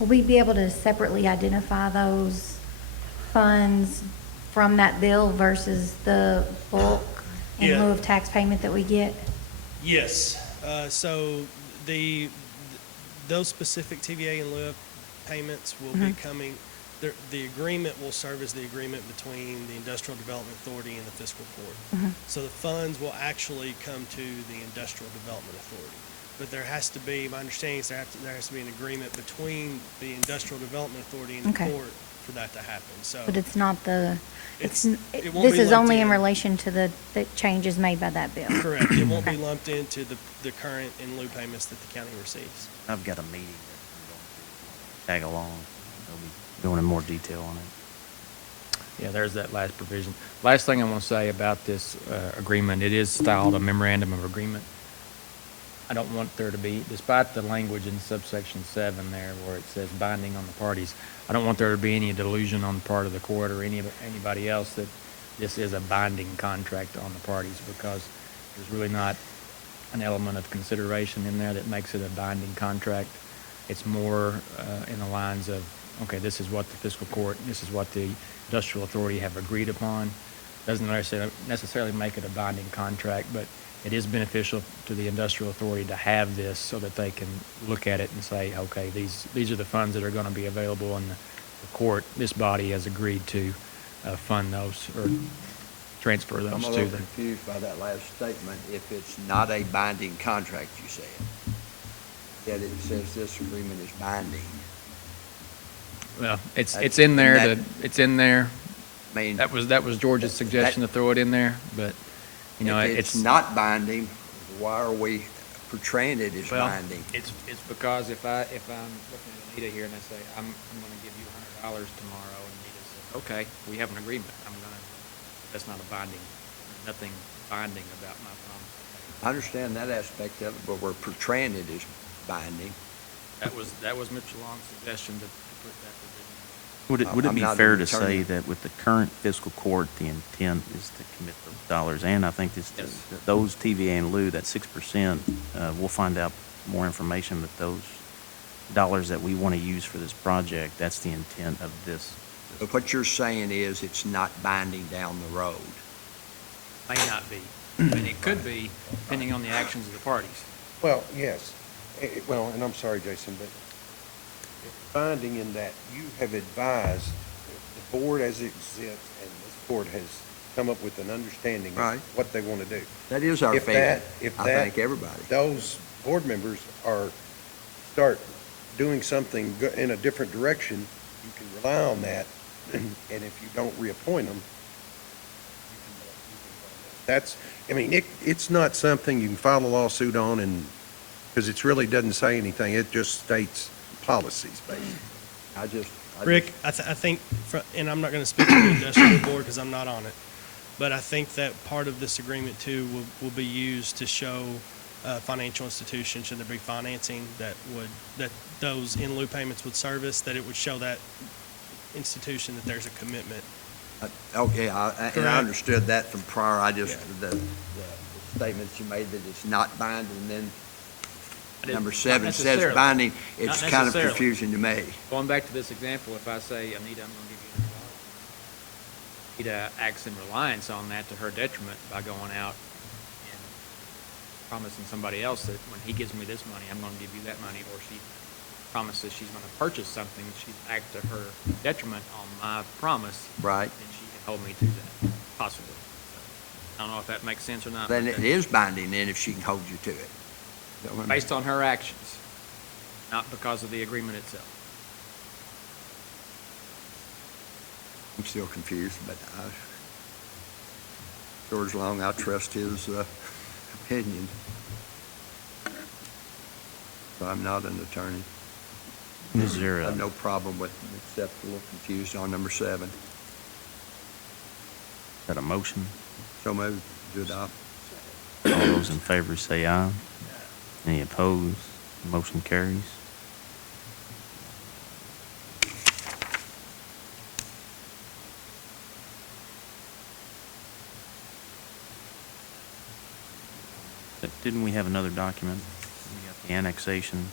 Will we be able to separately identify those funds from that bill versus the bulk in lieu of tax payment that we get? Yes. So those specific TVA in lieu of payments will be coming. the agreement will serve as the agreement between the Industrial Development Authority and the Fiscal Court. So the funds will actually come to the Industrial Development Authority. But there has to be, my understanding is there has to be an agreement between the Industrial Development Authority and the Okay. court for that to happen, so. But it's not the, It's- it's, it won't this be is lumped only in in. relation to the changes made by that bill. Correct, it won't be lumped into the current in lieu payments that the county receives. I've got a meeting that I'm going to tag along. They'll be going in more detail on it. Yeah, there's that last provision. Last thing I want to say about this agreement, it is styled a memorandum of agreement. I don't want there to be, despite the language in subsection 7 there where it says binding on the parties, I don't want there to be any delusion on the part of the court or anybody else that this is a binding contract on the parties, because there's really not an element of consideration in there that makes it a binding contract. It's more in the lines of, okay, this is what the fiscal court, this is what the industrial authority have agreed upon. Doesn't necessarily make it a binding contract, but it is beneficial to the industrial authority to have this so that they can look at it and say, okay, these are the funds that are going to be available, and the court, this body has agreed to fund those or transfer those I'm a to little the. confused by that last statement. If it's not a binding contract, you said, yet it says this agreement is binding. Well, it's That's- in there. and It's in there. I mean, That was George's suggestion to throw it in there, but you know, if it's not binding, why are we portraying it as well, binding? It's because if I'm looking at Anita here and I say I'm going to give you $100 tomorrow, and Anita says, okay, we have an agreement. That's not a binding. Nothing binding about my promise. I understand that aspect of it, but we're portraying it as binding. That was Mr. Long's suggestion to put that provision. Would it I'm be not an fair to say attorney. that with the current fiscal court, the intent is to commit those dollars? And I think this, Yes. those TVA in lieu, that 6%, we'll find out more information, but those dollars that we want to use for this project, that's the intent of this. But what you're saying is it's not binding down the road. May not be. I mean, it could be, depending on the actions of the parties. Well, yes. Well, and I'm sorry, Jason, but binding in that you have advised the board as it exists, and this board has come up with an understanding Right. of what they want to do. That is our If feeling. if I that- think everybody. Those board members start doing something in a different direction, you can rely on that, and if you don't reappoint them, that's, I mean, it's not something you can file a lawsuit on, and, because it really doesn't say anything, it just states policies, basically. Rick, I think, and I'm not going to speak to the industrial board because I'm not on it, but I think that part of this agreement too will be used to show financial institutions, should there be financing that those in lieu payments would service, that it would show that institution that there's a commitment. Okay, and I Correct. understood that from prior. I just, the statements you made that it's not binding, and then number 7 says necessarily. binding, Not it's kind of necessarily. confusing to me. Going back to this example, if I say, Anita, I'm going to give you $100, Anita acts in reliance on that to her detriment by going out and promising somebody else that when he gives me this money, I'm going to give you that money, or she promises she's going to purchase something, she's act to her detriment on my promise. Right. Then she can hold me to that, possibly. So, I don't know if that makes sense or not. Then but it is binding then if she can hold you to it. based on her actions, not because of the agreement itself. I'm still confused, but George Long, I trust his opinion. So I'm not an attorney. Is there I a, have no problem with, except a little confused on number 7. got a motion? So moved to adopt. All those in favor say aye. Any opposed? Motion carries. Didn't we have another document? We got the annexation.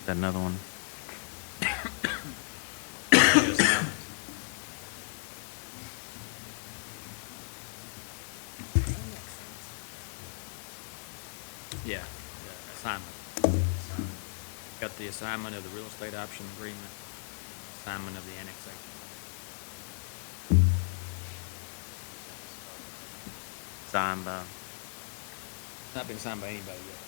Is that another one? Yeah, the assignment. Got the assignment of the real estate option agreement, assignment of the annexation. Signed by, It's not been signed by anybody yet.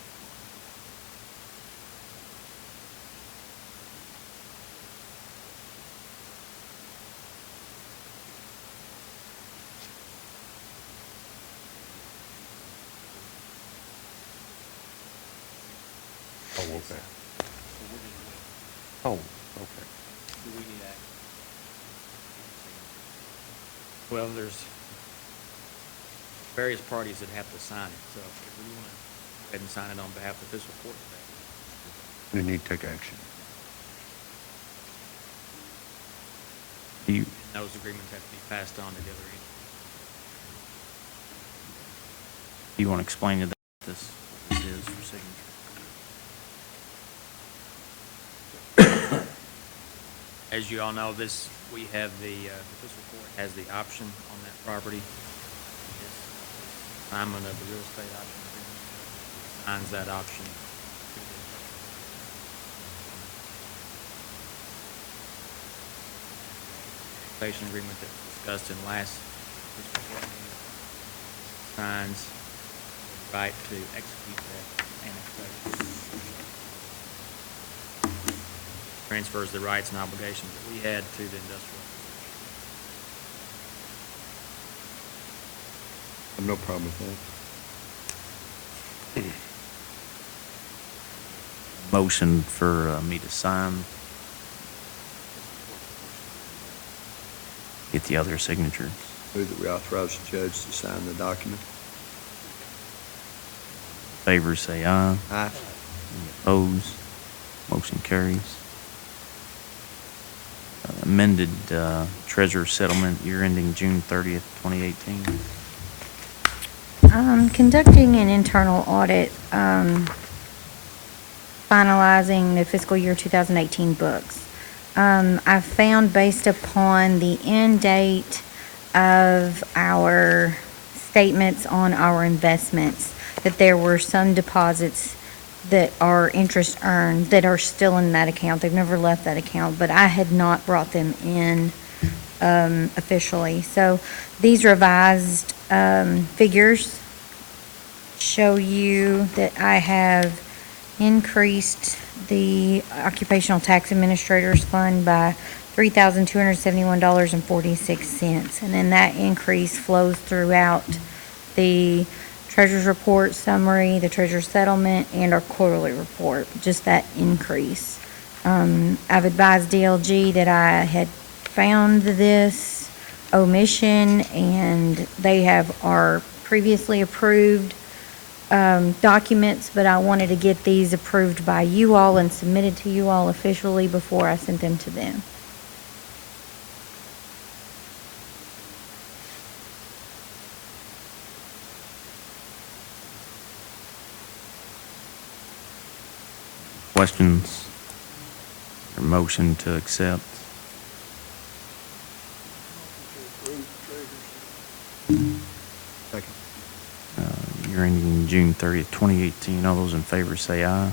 Oh, okay. Oh, okay. Do we need action? Well, there's various parties that have to sign it, so if we want to go ahead and sign it on behalf of the fiscal court today. We need to take action. do you, And those agreements have to be passed on to the other end. do you want to explain to them what this is for signature? As you all know, we have the fiscal court has the option on that property. This assignment of the real estate option agreement signs that option. Annexation agreement that was discussed in last fiscal court meeting signs the right to execute that annexation. Transfers the rights and obligations that we had to the industrial. I have no problem with that. Motion for me to sign. Get the other signatures. Move that we authorize the judge to sign the document. Favor say aye. Aye. Any opposed? Motion carries. Amended treasurer settlement, year ending June 30th, 2018. Conducting an internal audit, finalizing the fiscal year 2018 books. I found, based upon the end date of our statements on our investments, that there were some deposits that are interest earned that are still in that account. They've never left that account, but I had not brought them in officially. So these revised figures show you that I have increased the Occupational Tax Administrators Fund by $3,271.46. And then that increase flows throughout the Treasurer's Report summary, the Treasurer's Settlement, and our quarterly report, just that increase. I've advised DLG that I had found this omission, and they have our previously approved documents, but I wanted to get these approved by you all and submitted to you all officially before I sent them to them. Questions or motion to accept? Second. Year ending June 30th, 2018. All those in favor say aye.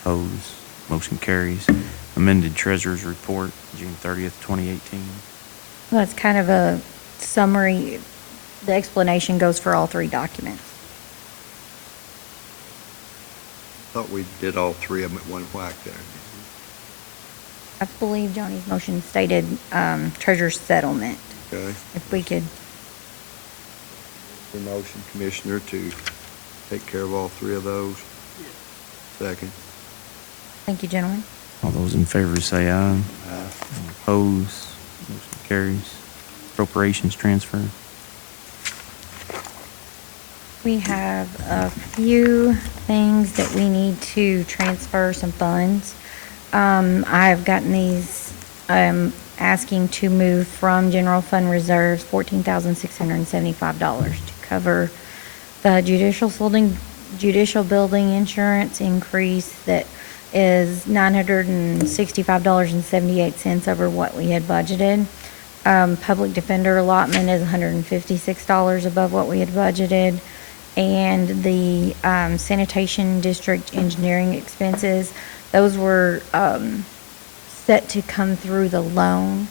Opposed? Motion carries. Amended treasurer's report, June 30th, 2018. Well, it's kind of a summary. The explanation goes for all three documents. Thought we did all three of them at one whack there. I believe Johnny's motion stated treasurer's settlement. Okay. If we could, Your motion, Commissioner, to take care of all three of those. Second. thank you, gentlemen. All those in favor say aye. Aye. Opposed? Motion carries. Appropriations transfer. We have a few things that we need to transfer some funds. I've gotten these, asking to move from general fund reserves $14,675 to cover the judicial building insurance increase that is $965.78 over what we had budgeted. Public defender allotment is $156 above what we had budgeted. And the sanitation district engineering expenses, those were set to come through the loan,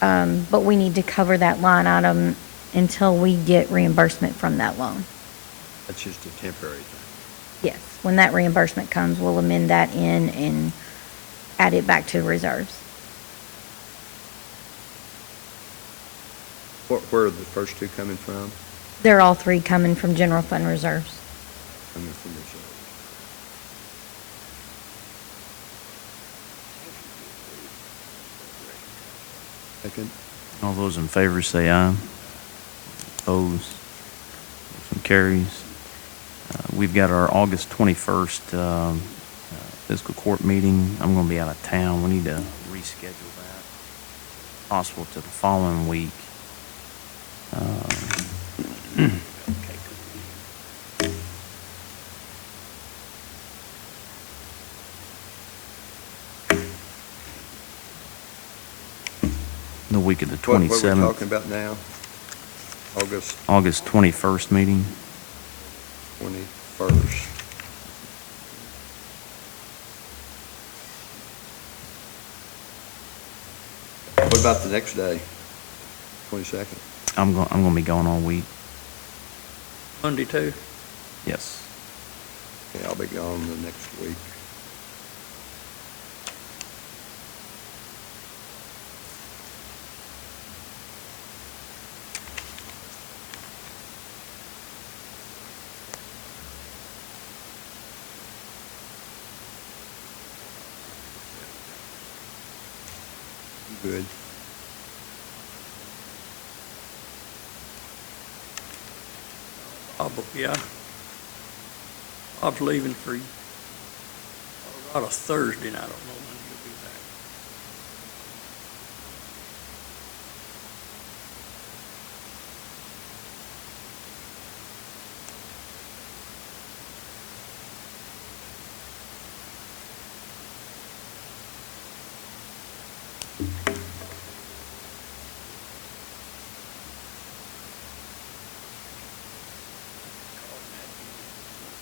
but we need to cover that line item until we get reimbursement from that loan. That's just a temporary thing. Yes, when that reimbursement comes, we'll amend that in and add it back to reserves. Where are the first two coming from? They're all three coming from general fund reserves. Coming from reserves. Second. All those in favor say aye. Opposed? Motion carries. We've got our August 21st fiscal court meeting. I'm going to be out of town. We need to reschedule that, if possible, to the following week. The week of the 27th. What are we talking about now? August 21st meeting. 21st. What about the next day? 22nd? I'm going to be gone all week. Monday too. Yes. Okay, I'll be gone the next week. Good. Yeah. Bob's leaving for Colorado Thursday, and I don't know when he'll be back.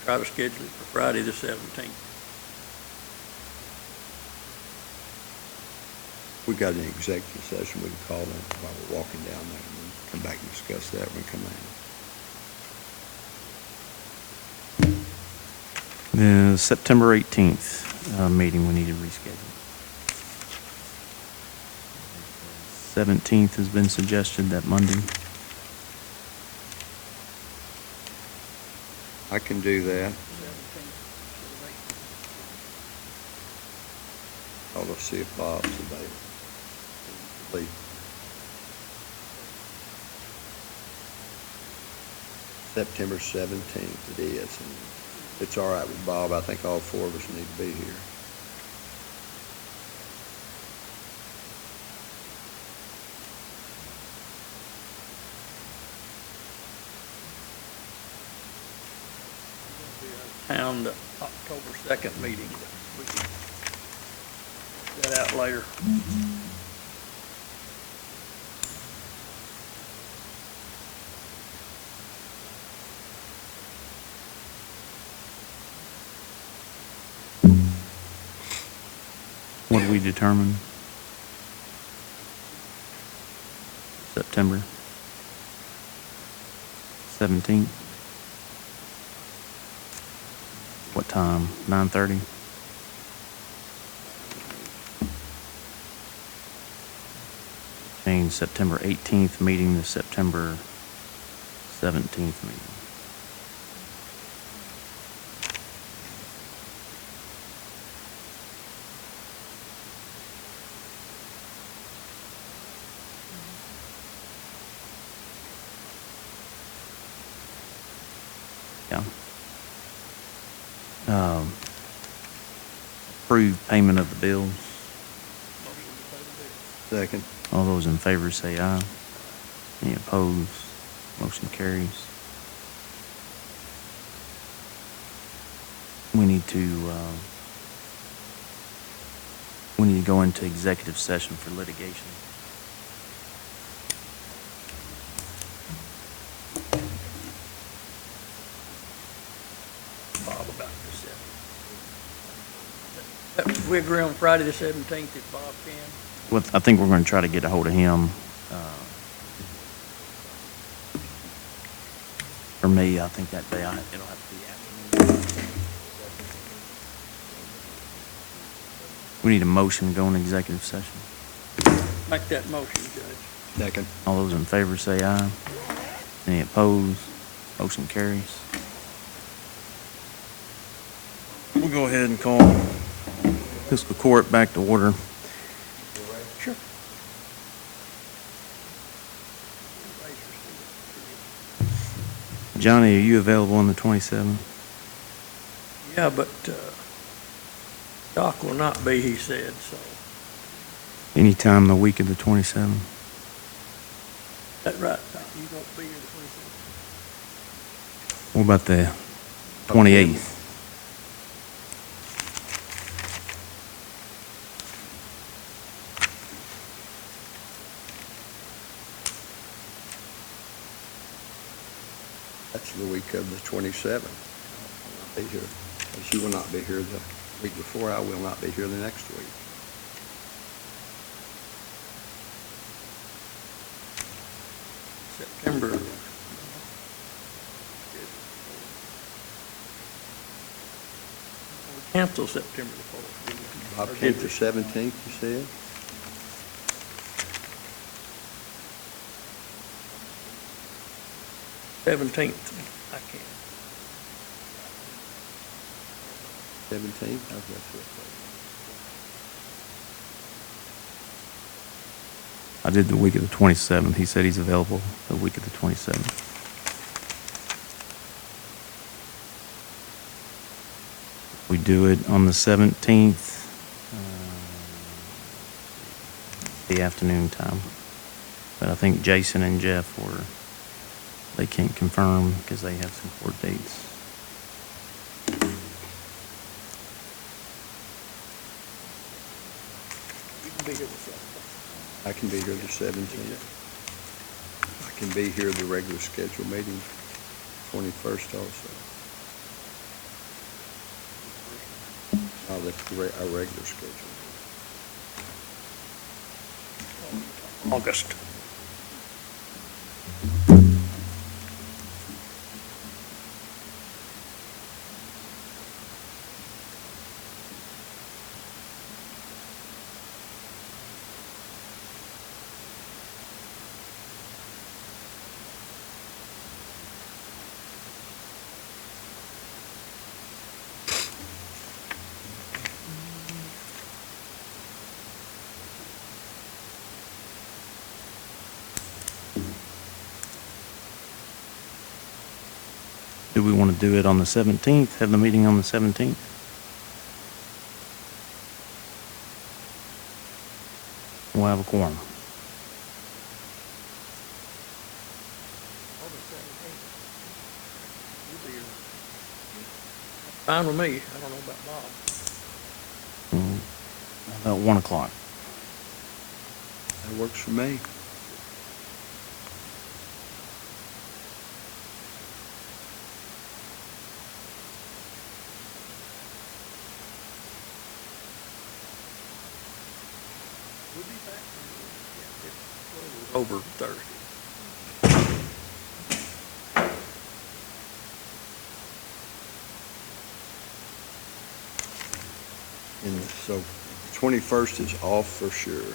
Try to schedule it for Friday the 17th. We got an executive session we can call them while we're walking down there, and then come back and discuss that when we come in. The September 18th meeting we need to reschedule. 17th has been suggested, that Monday. I can do that. I'll see if Bob's available. September 17th it is, and it's all right with Bob. I think all four of us need to be here. Town the October 2nd meeting, but we can get that out later. What do we determine? September 17th? What time? 9:30? Change September 18th meeting to September 17th meeting. Yeah. Approve payment of the bills. Second. All those in favor say aye. Any opposed? Motion carries. We need to go into executive session for litigation. Bob about this. We agree on Friday the 17th if Bob can. Well, I think we're going to try to get a hold of him. For me, I think that day, it'll have to be afternoon. We need a motion to go into executive session. Make that motion, Judge. Second. All those in favor say aye. Any opposed? Motion carries. We'll go ahead and call Fiscal Court back to order. Sure. Johnny, are you available on the 27th? Yeah, but Doc will not be, he said, so. Anytime the week of the 27th? That right, Doc? You won't be here the 27th? What about the 28th? That's the week of the 27th. I will not be here. As you will not be here the week before, I will not be here the next week. September. Cancel September the 4th. Bob came for 17th, you said? I can't. 17th? How's that feel? I did the week of the 27th. He said he's available the week of the 27th. We do it on the 17th, the afternoon time. But I think Jason and Jeff they can't confirm because they have some court dates. You can be here the 17th. I can be here the 17th. I can be here the regular scheduled meeting, 21st also. Oh, that's our regular schedule. August. Do we want to do it on the 17th, have the meeting on the 17th? We'll have a quorum. Fine with me. I don't know about Bob. About 1 o'clock. That works for me. Over Thursday. And so 21st is off for sure.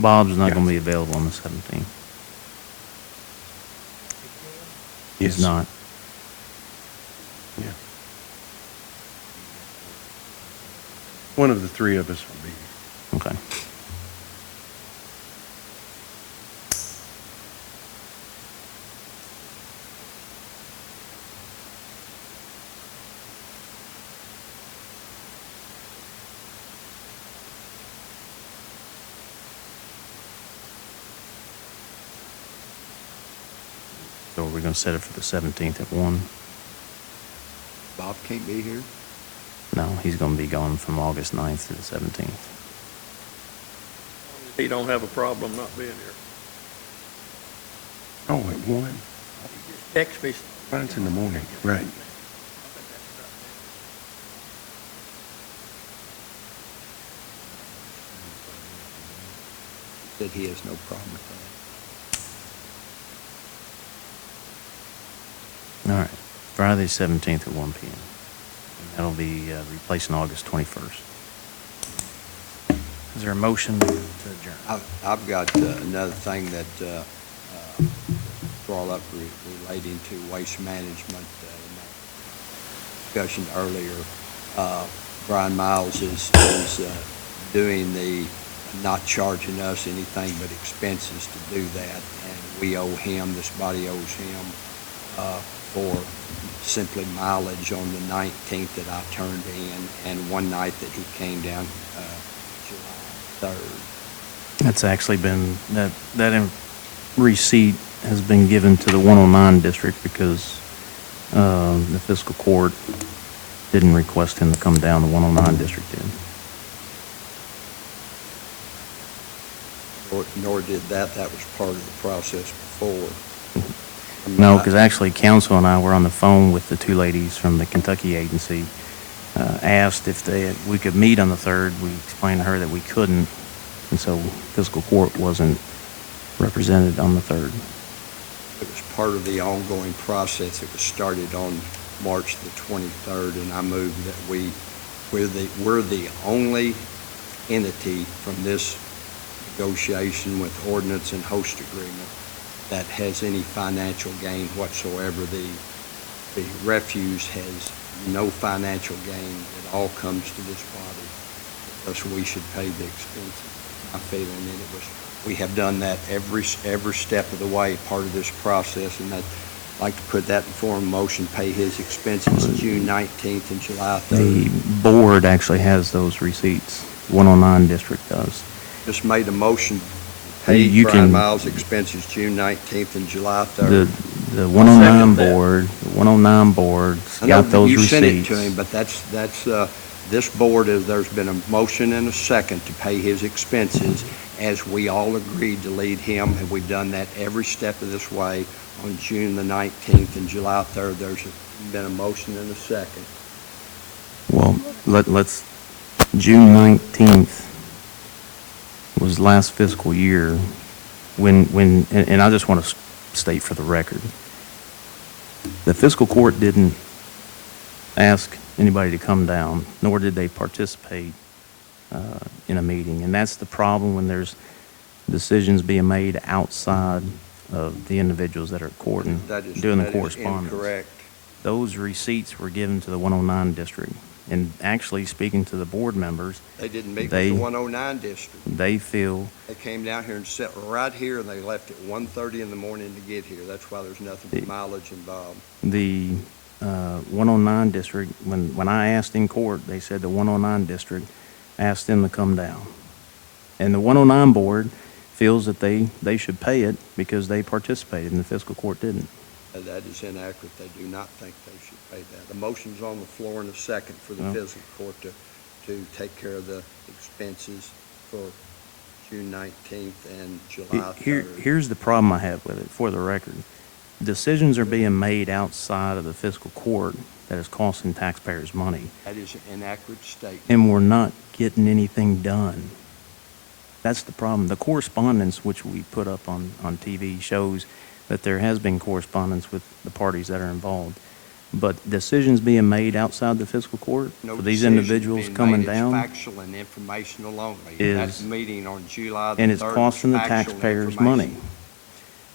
Bob's not going to be available on the 17th. He's not. Yeah. One of the three of us will be here. Okay. So we're going to set it for the 17th at 1. Bob can't be here? No, he's going to be gone from August 9th to the 17th. He don't have a problem not being here. Oh, at 1? Text me. Mine's in the morning, right. Said he has no problem with that. All right, Friday, 17th at 1 PM. And that'll be replacing August 21st. Is there a motion to adjourn? I've got another thing that brought up relating to waste management in that discussion earlier. Brian Miles is doing not charging us anything but expenses to do that, and we owe him, this body owes him for simply mileage on the 19th that I turned in, and one night that he came down July 3rd. That's actually been, that receipt has been given to the 109 district because the fiscal court didn't request him to come down, the 109 district did. Nor did that. That was part of the process before. No, because actually council and I were on the phone with the two ladies from the Kentucky agency, asked if we could meet on the 3rd. We explained to her that we couldn't, and so fiscal court wasn't represented on the 3rd. It was part of the ongoing process. It was started on March the 23rd, and I moved that we're the only entity from this negotiation with ordinance and host agreement that has any financial gain whatsoever. The refuse has no financial gain. It all comes to this body. Thus, we should pay the expenses. My feeling, and it was, we have done that every step of the way, part of this process, and I'd like to put that in form of motion, pay his expenses June 19th and July 3rd. The board actually has those receipts. 109 district does. Just made a motion, pay You Brian can- Miles expenses June 19th and July 3rd. The 109 Second that. board's I know got those you receipts. sent it to him, but that's, this board, there's been a motion and a second to pay his expenses, as we all agreed to lead him, and we've done that every step of this way. On June the 19th and July 3rd, there's been a motion and a second. Well, let's, June 19th was last fiscal year and I just want to state for the record, the fiscal court didn't ask anybody to come down, nor did they participate in a meeting. And that's the problem when there's decisions being made outside of the individuals that are at court and doing the correspondence. Incorrect. Those receipts were given to the 109 district. And actually, speaking to the board members, They didn't meet with the 109 district. they feel, They came down here and sat right here, and they left at 1:30 in the morning to get here. That's why there's nothing but mileage involved. the 109 district, when I asked in court, they said the 109 district asked them to come down. And the 109 board feels that they should pay it because they participated and the fiscal court didn't. That is inaccurate. They do not think they should pay that. The motion's on the floor in a second for the Well- fiscal court to take care of the expenses for June 19th and July 3rd. Here's the problem I have with it, for the record. Decisions are being made outside of the fiscal court that is costing taxpayers money, That is an inaccurate statement. and we're not getting anything done. That's the problem. The correspondence, which we put up on TV, shows that there has been correspondence with the parties that are involved. But decisions being made outside the fiscal court No for these decision individuals being coming made. It's down, factual and informational only. is- That meeting on July the 3rd and it's was costing the factual and taxpayers informational. money.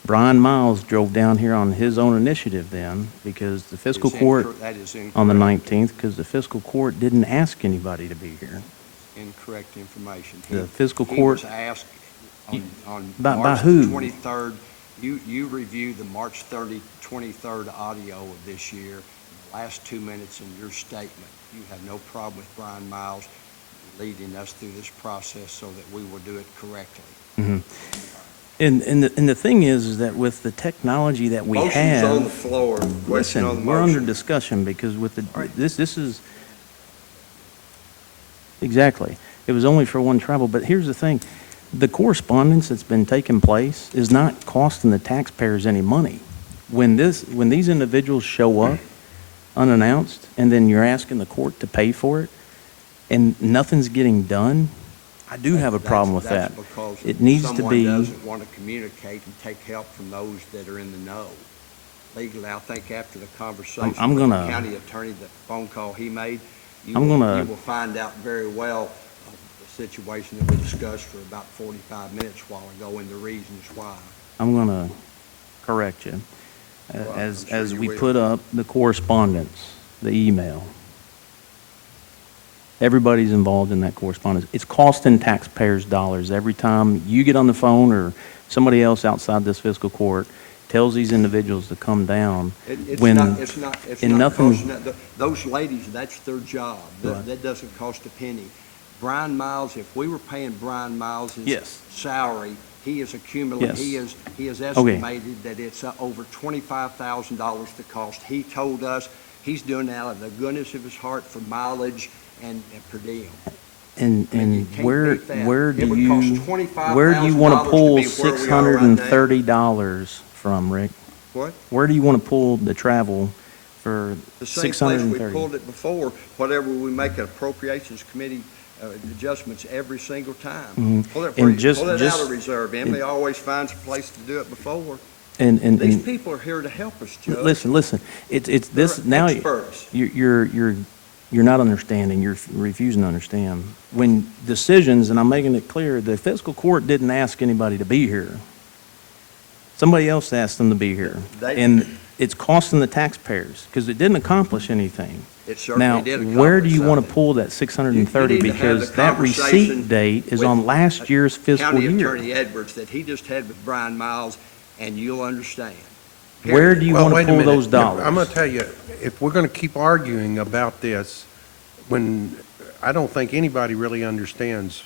Brian Miles drove down here on his own initiative then, because the fiscal court, That is on the incorrect. 19th, because the fiscal court didn't ask anybody to be here. Incorrect information. The fiscal He court- was asked on By March the who? 23rd, you reviewed the March 23rd audio of this year, the last 2 minutes in your statement. You have no problem with Brian Miles leading us through this process so that we will do it correctly. Mhm. And the thing is that with the technology that we Motion's on the have, floor. Question on the listen, we're under motion. discussion because with the, this is, exactly. It was only for one travel, but here's the thing. The correspondence that's been taking place is not costing the taxpayers any money. When these individuals show up unannounced, and then you're asking the court to pay for it, and nothing's getting done, I do have a problem with that. That's because It needs to be. someone doesn't want to communicate and take help from those that are in the know. Legally, I think after the conversation I'm with the gonna- county attorney, the phone call he made, you I'm will gonna- you will find out very well the situation that we discussed for about 45 minutes a while ago and the reasons why. I'm going to correct you. Well, As, I'm sure as you we will. put up the correspondence, the email, everybody's involved in that correspondence. It's costing taxpayers dollars every time you get on the phone or somebody else outside this fiscal court tells these individuals to come down. It's when not and nothing. costing, those ladies, that's their job. Right. That doesn't cost a penny. Brian Miles, if we were paying Brian Miles' Yes. salary, he is accumulating, Yes. he has Okay. estimated that it's over $25,000 to cost. He told us he's doing it out of the goodness of his heart for mileage and per diem. And you can't where, beat that. where It do would you, cost $25,000 where do you want to to pull be where we are right now. $630 from, Rick? What? Where do you want to pull the travel for The same place we 630? pulled it before, whatever we make an appropriations committee adjustments every single time. Mhm. Pull it, And just- pull it out just- of reserve. Emily always finds a place to do it before. And These people are here to help us, Judge. listen, it's this, They're now, experts. you're not understanding, you're refusing to understand. When decisions, and I'm making it clear, the fiscal court didn't ask anybody to be here. Somebody else asked them to be here. They- And it's costing the taxpayers, because it didn't accomplish anything. It certainly did Now, where do accomplish you want to something. pull that 630? You need to have Because the that conversation receipt date is with on last year's fiscal County year. Attorney Edwards that he just had with Brian Miles, and you'll understand. Where do you Well, want to wait a pull minute. those dollars? I'm going to tell you, if we're going to keep arguing about this, when, I don't think anybody really understands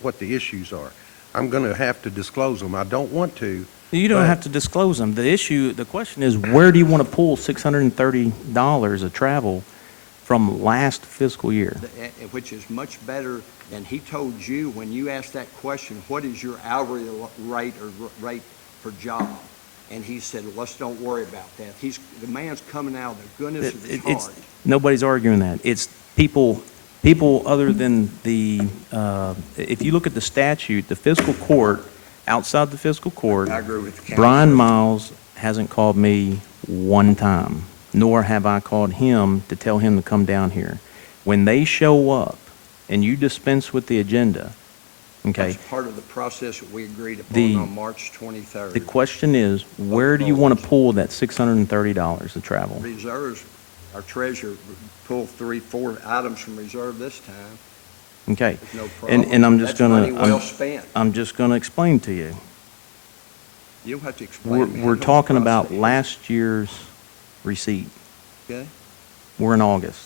what the issues are. I'm going to have to disclose them. I don't want to. You don't but- have to disclose them. The question is, where do you want to pull $630 of travel from last fiscal year? Which is much better than he told you when you asked that question, what is your hourly rate or rate per job? And he said, let's don't worry about that. The man's coming out of the goodness of his It's, heart. nobody's arguing that. It's people other than if you look at the statute, the fiscal court, outside the fiscal court, I agree with the counselor. Brian Miles hasn't called me one time, nor have I called him to tell him to come down here. When they show up and you dispense with the agenda, okay, That's part of the process that we agreed The- upon on March 23rd. the question is, where do you want to pull that $630 of travel? Reserves, our treasurer pulled 3-4 items from reserve this time. Okay. There's no problem. And I'm just That's gonna, money well spent. I'm just gonna explain to you. You don't have to explain. to me. I We're know the talking about process. last year's receipt. Okay? We're in August.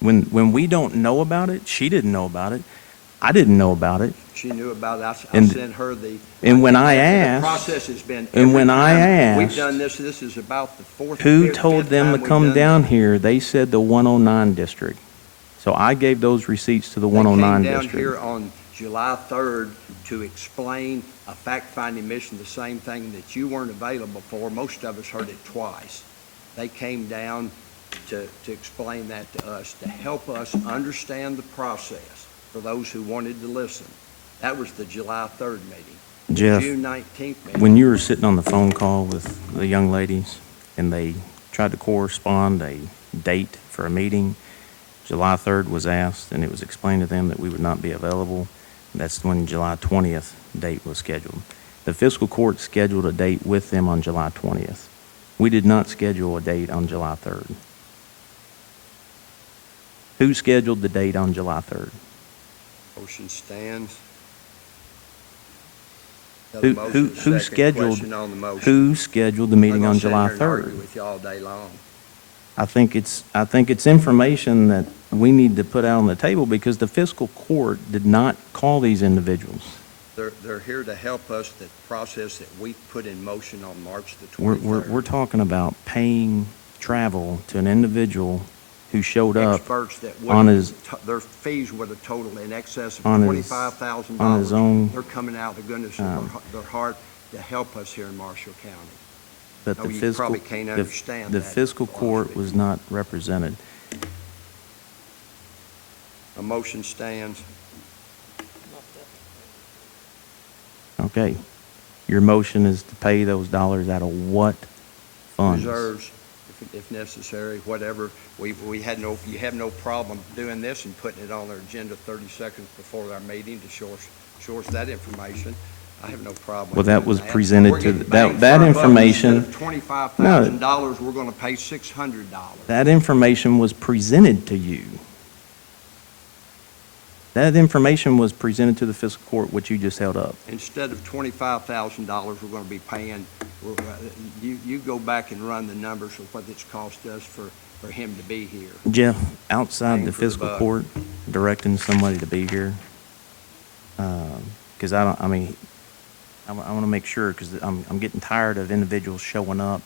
When we don't know about it, she didn't know about it, I didn't know about it. She knew about it. I And- sent her the. and when I The asked- process has been. and when every I time We've asked done this is about the fourth. Who fifth told them to time we've come done down this. here? They said the 109 district. So I gave those receipts to the 109 They came down district. here on July 3rd to explain a fact-finding mission, the same thing that you weren't available for. Most of us heard it twice. They came down to explain that to us, to help us understand the process for those who wanted to listen. That was the July 3rd meeting. The Jeff, June 19th meeting. when you were sitting on the phone call with the young ladies and they tried to correspond a date for a meeting, July 3rd was asked and it was explained to them that we would not be available. That's when July 20th date was scheduled. The fiscal court scheduled a date with them on July 20th. We did not schedule a date on July 3rd. Who scheduled the date on July 3rd? Motion stands. Who scheduled, who scheduled the meeting on July 3rd? Argue with you all day long. I think it's information that we need to put out on the table because the fiscal court did not call these individuals. They're here to help us, the process that we put in motion on March the 23rd. We're talking about paying travel to an individual who showed up experts that on would, his, their fees would have totaled in excess of on his- $25,000. on his own, They're coming out of the goodness of their heart to help us here in Marshall County. but No, the you fiscal, probably can't understand the that, fiscal honestly. court was not represented. A motion stands. Okay. Your motion is to pay those dollars out of what funds? Reserves, if necessary, whatever. We had no, you have no problem doing this and putting it on our agenda 30 seconds before our meeting to show us that information. I have no problem. Well, that doing was presented We're to, getting that, bang that for our buck. information, Instead of $25,000, we're gonna pay $600. that information was presented to you. That information was presented to the fiscal court, what you just held up. Instead of $25,000, we're gonna be paying, you go back and run the numbers of what it's cost us for him to be here. Jeff, outside Bang the for the fiscal buck. court, directing somebody to be here, because I want to make sure, because I'm getting tired of individuals showing up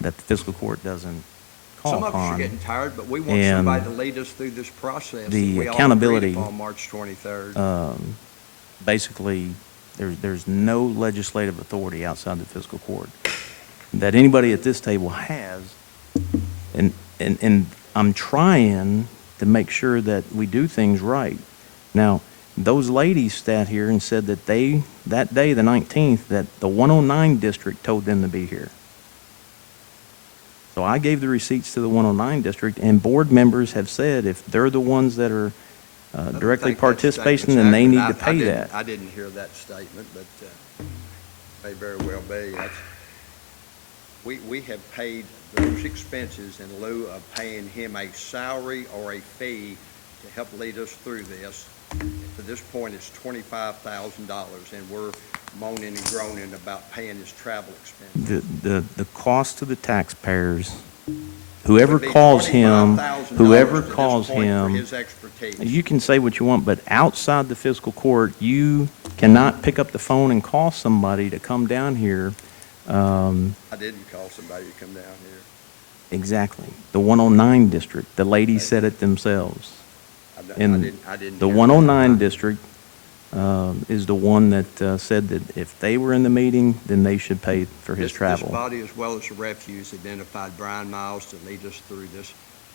that the fiscal court doesn't call Some of us are upon. getting tired, but we want And somebody to lead us through this process. the that we all accountability, agreed upon March 23rd. Basically, there's no legislative authority outside the fiscal court that anybody at this table has. And I'm trying to make sure that we do things right. Now, those ladies sat here and said that that day, the 19th, that the 109 district told them to be here. So I gave the receipts to the 109 district, and board members have said if they're the ones that are I don't directly think that participating, statement's then they need accurate. to pay didn't- that. I didn't hear that statement, but may very well be. We have paid those expenses in lieu of paying him a salary or a fee to help lead us through this. To this point, it's $25,000, and we're moaning and groaning about paying his travel expenses. The cost to the taxpayers, whoever Would be calls him, $25,000 whoever to this calls point for him, his expertise. you can say what you want, but outside the fiscal court, you cannot pick up the phone and call somebody to come down here. I didn't call somebody to come down here. Exactly. The 109 district, the ladies said it themselves. I And didn't the hear 109 district is the one that said that if they were in the meeting, then they should pay for his This travel. body, as well as the refuse, identified Brian Miles to lead us through this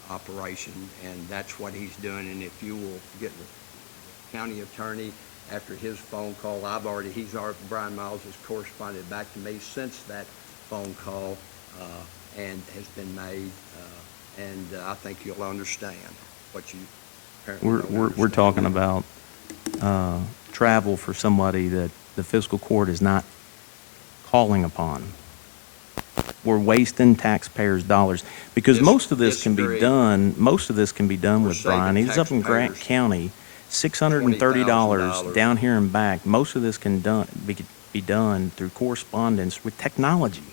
operation, and that's what he's doing. And if you will get the county attorney, after his phone call, Brian Miles has corresponded back to me since that phone call, and has been made, and I think you'll understand what you apparently don't We're understand. talking about travel for somebody that the fiscal court is not calling upon. We're wasting taxpayers' dollars, because most of this can be Disagree. done, We're with Brian. saving He's up in Grant taxpayers County, $630. $20,000. Down here and back, most of this can be done through correspondence with technology.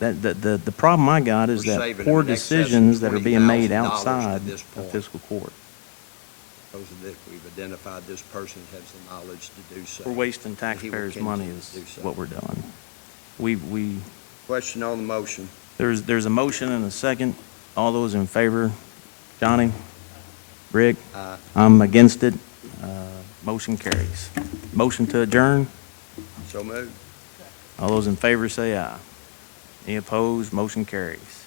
The problem I got is We're that saving poor them in excess of decisions that are being made $20,000 outside to this of point. fiscal court. Those are that we've identified this person has the knowledge to do so. We're wasting And he will taxpayers' money continue is to do so. what we're doing. Question on the motion. There's a motion and a second. All those in favor? Johnny? Rick? Aye. I'm against it. Motion carries. Motion to adjourn? So moved. All those in favor say aye. Any opposed? Motion carries.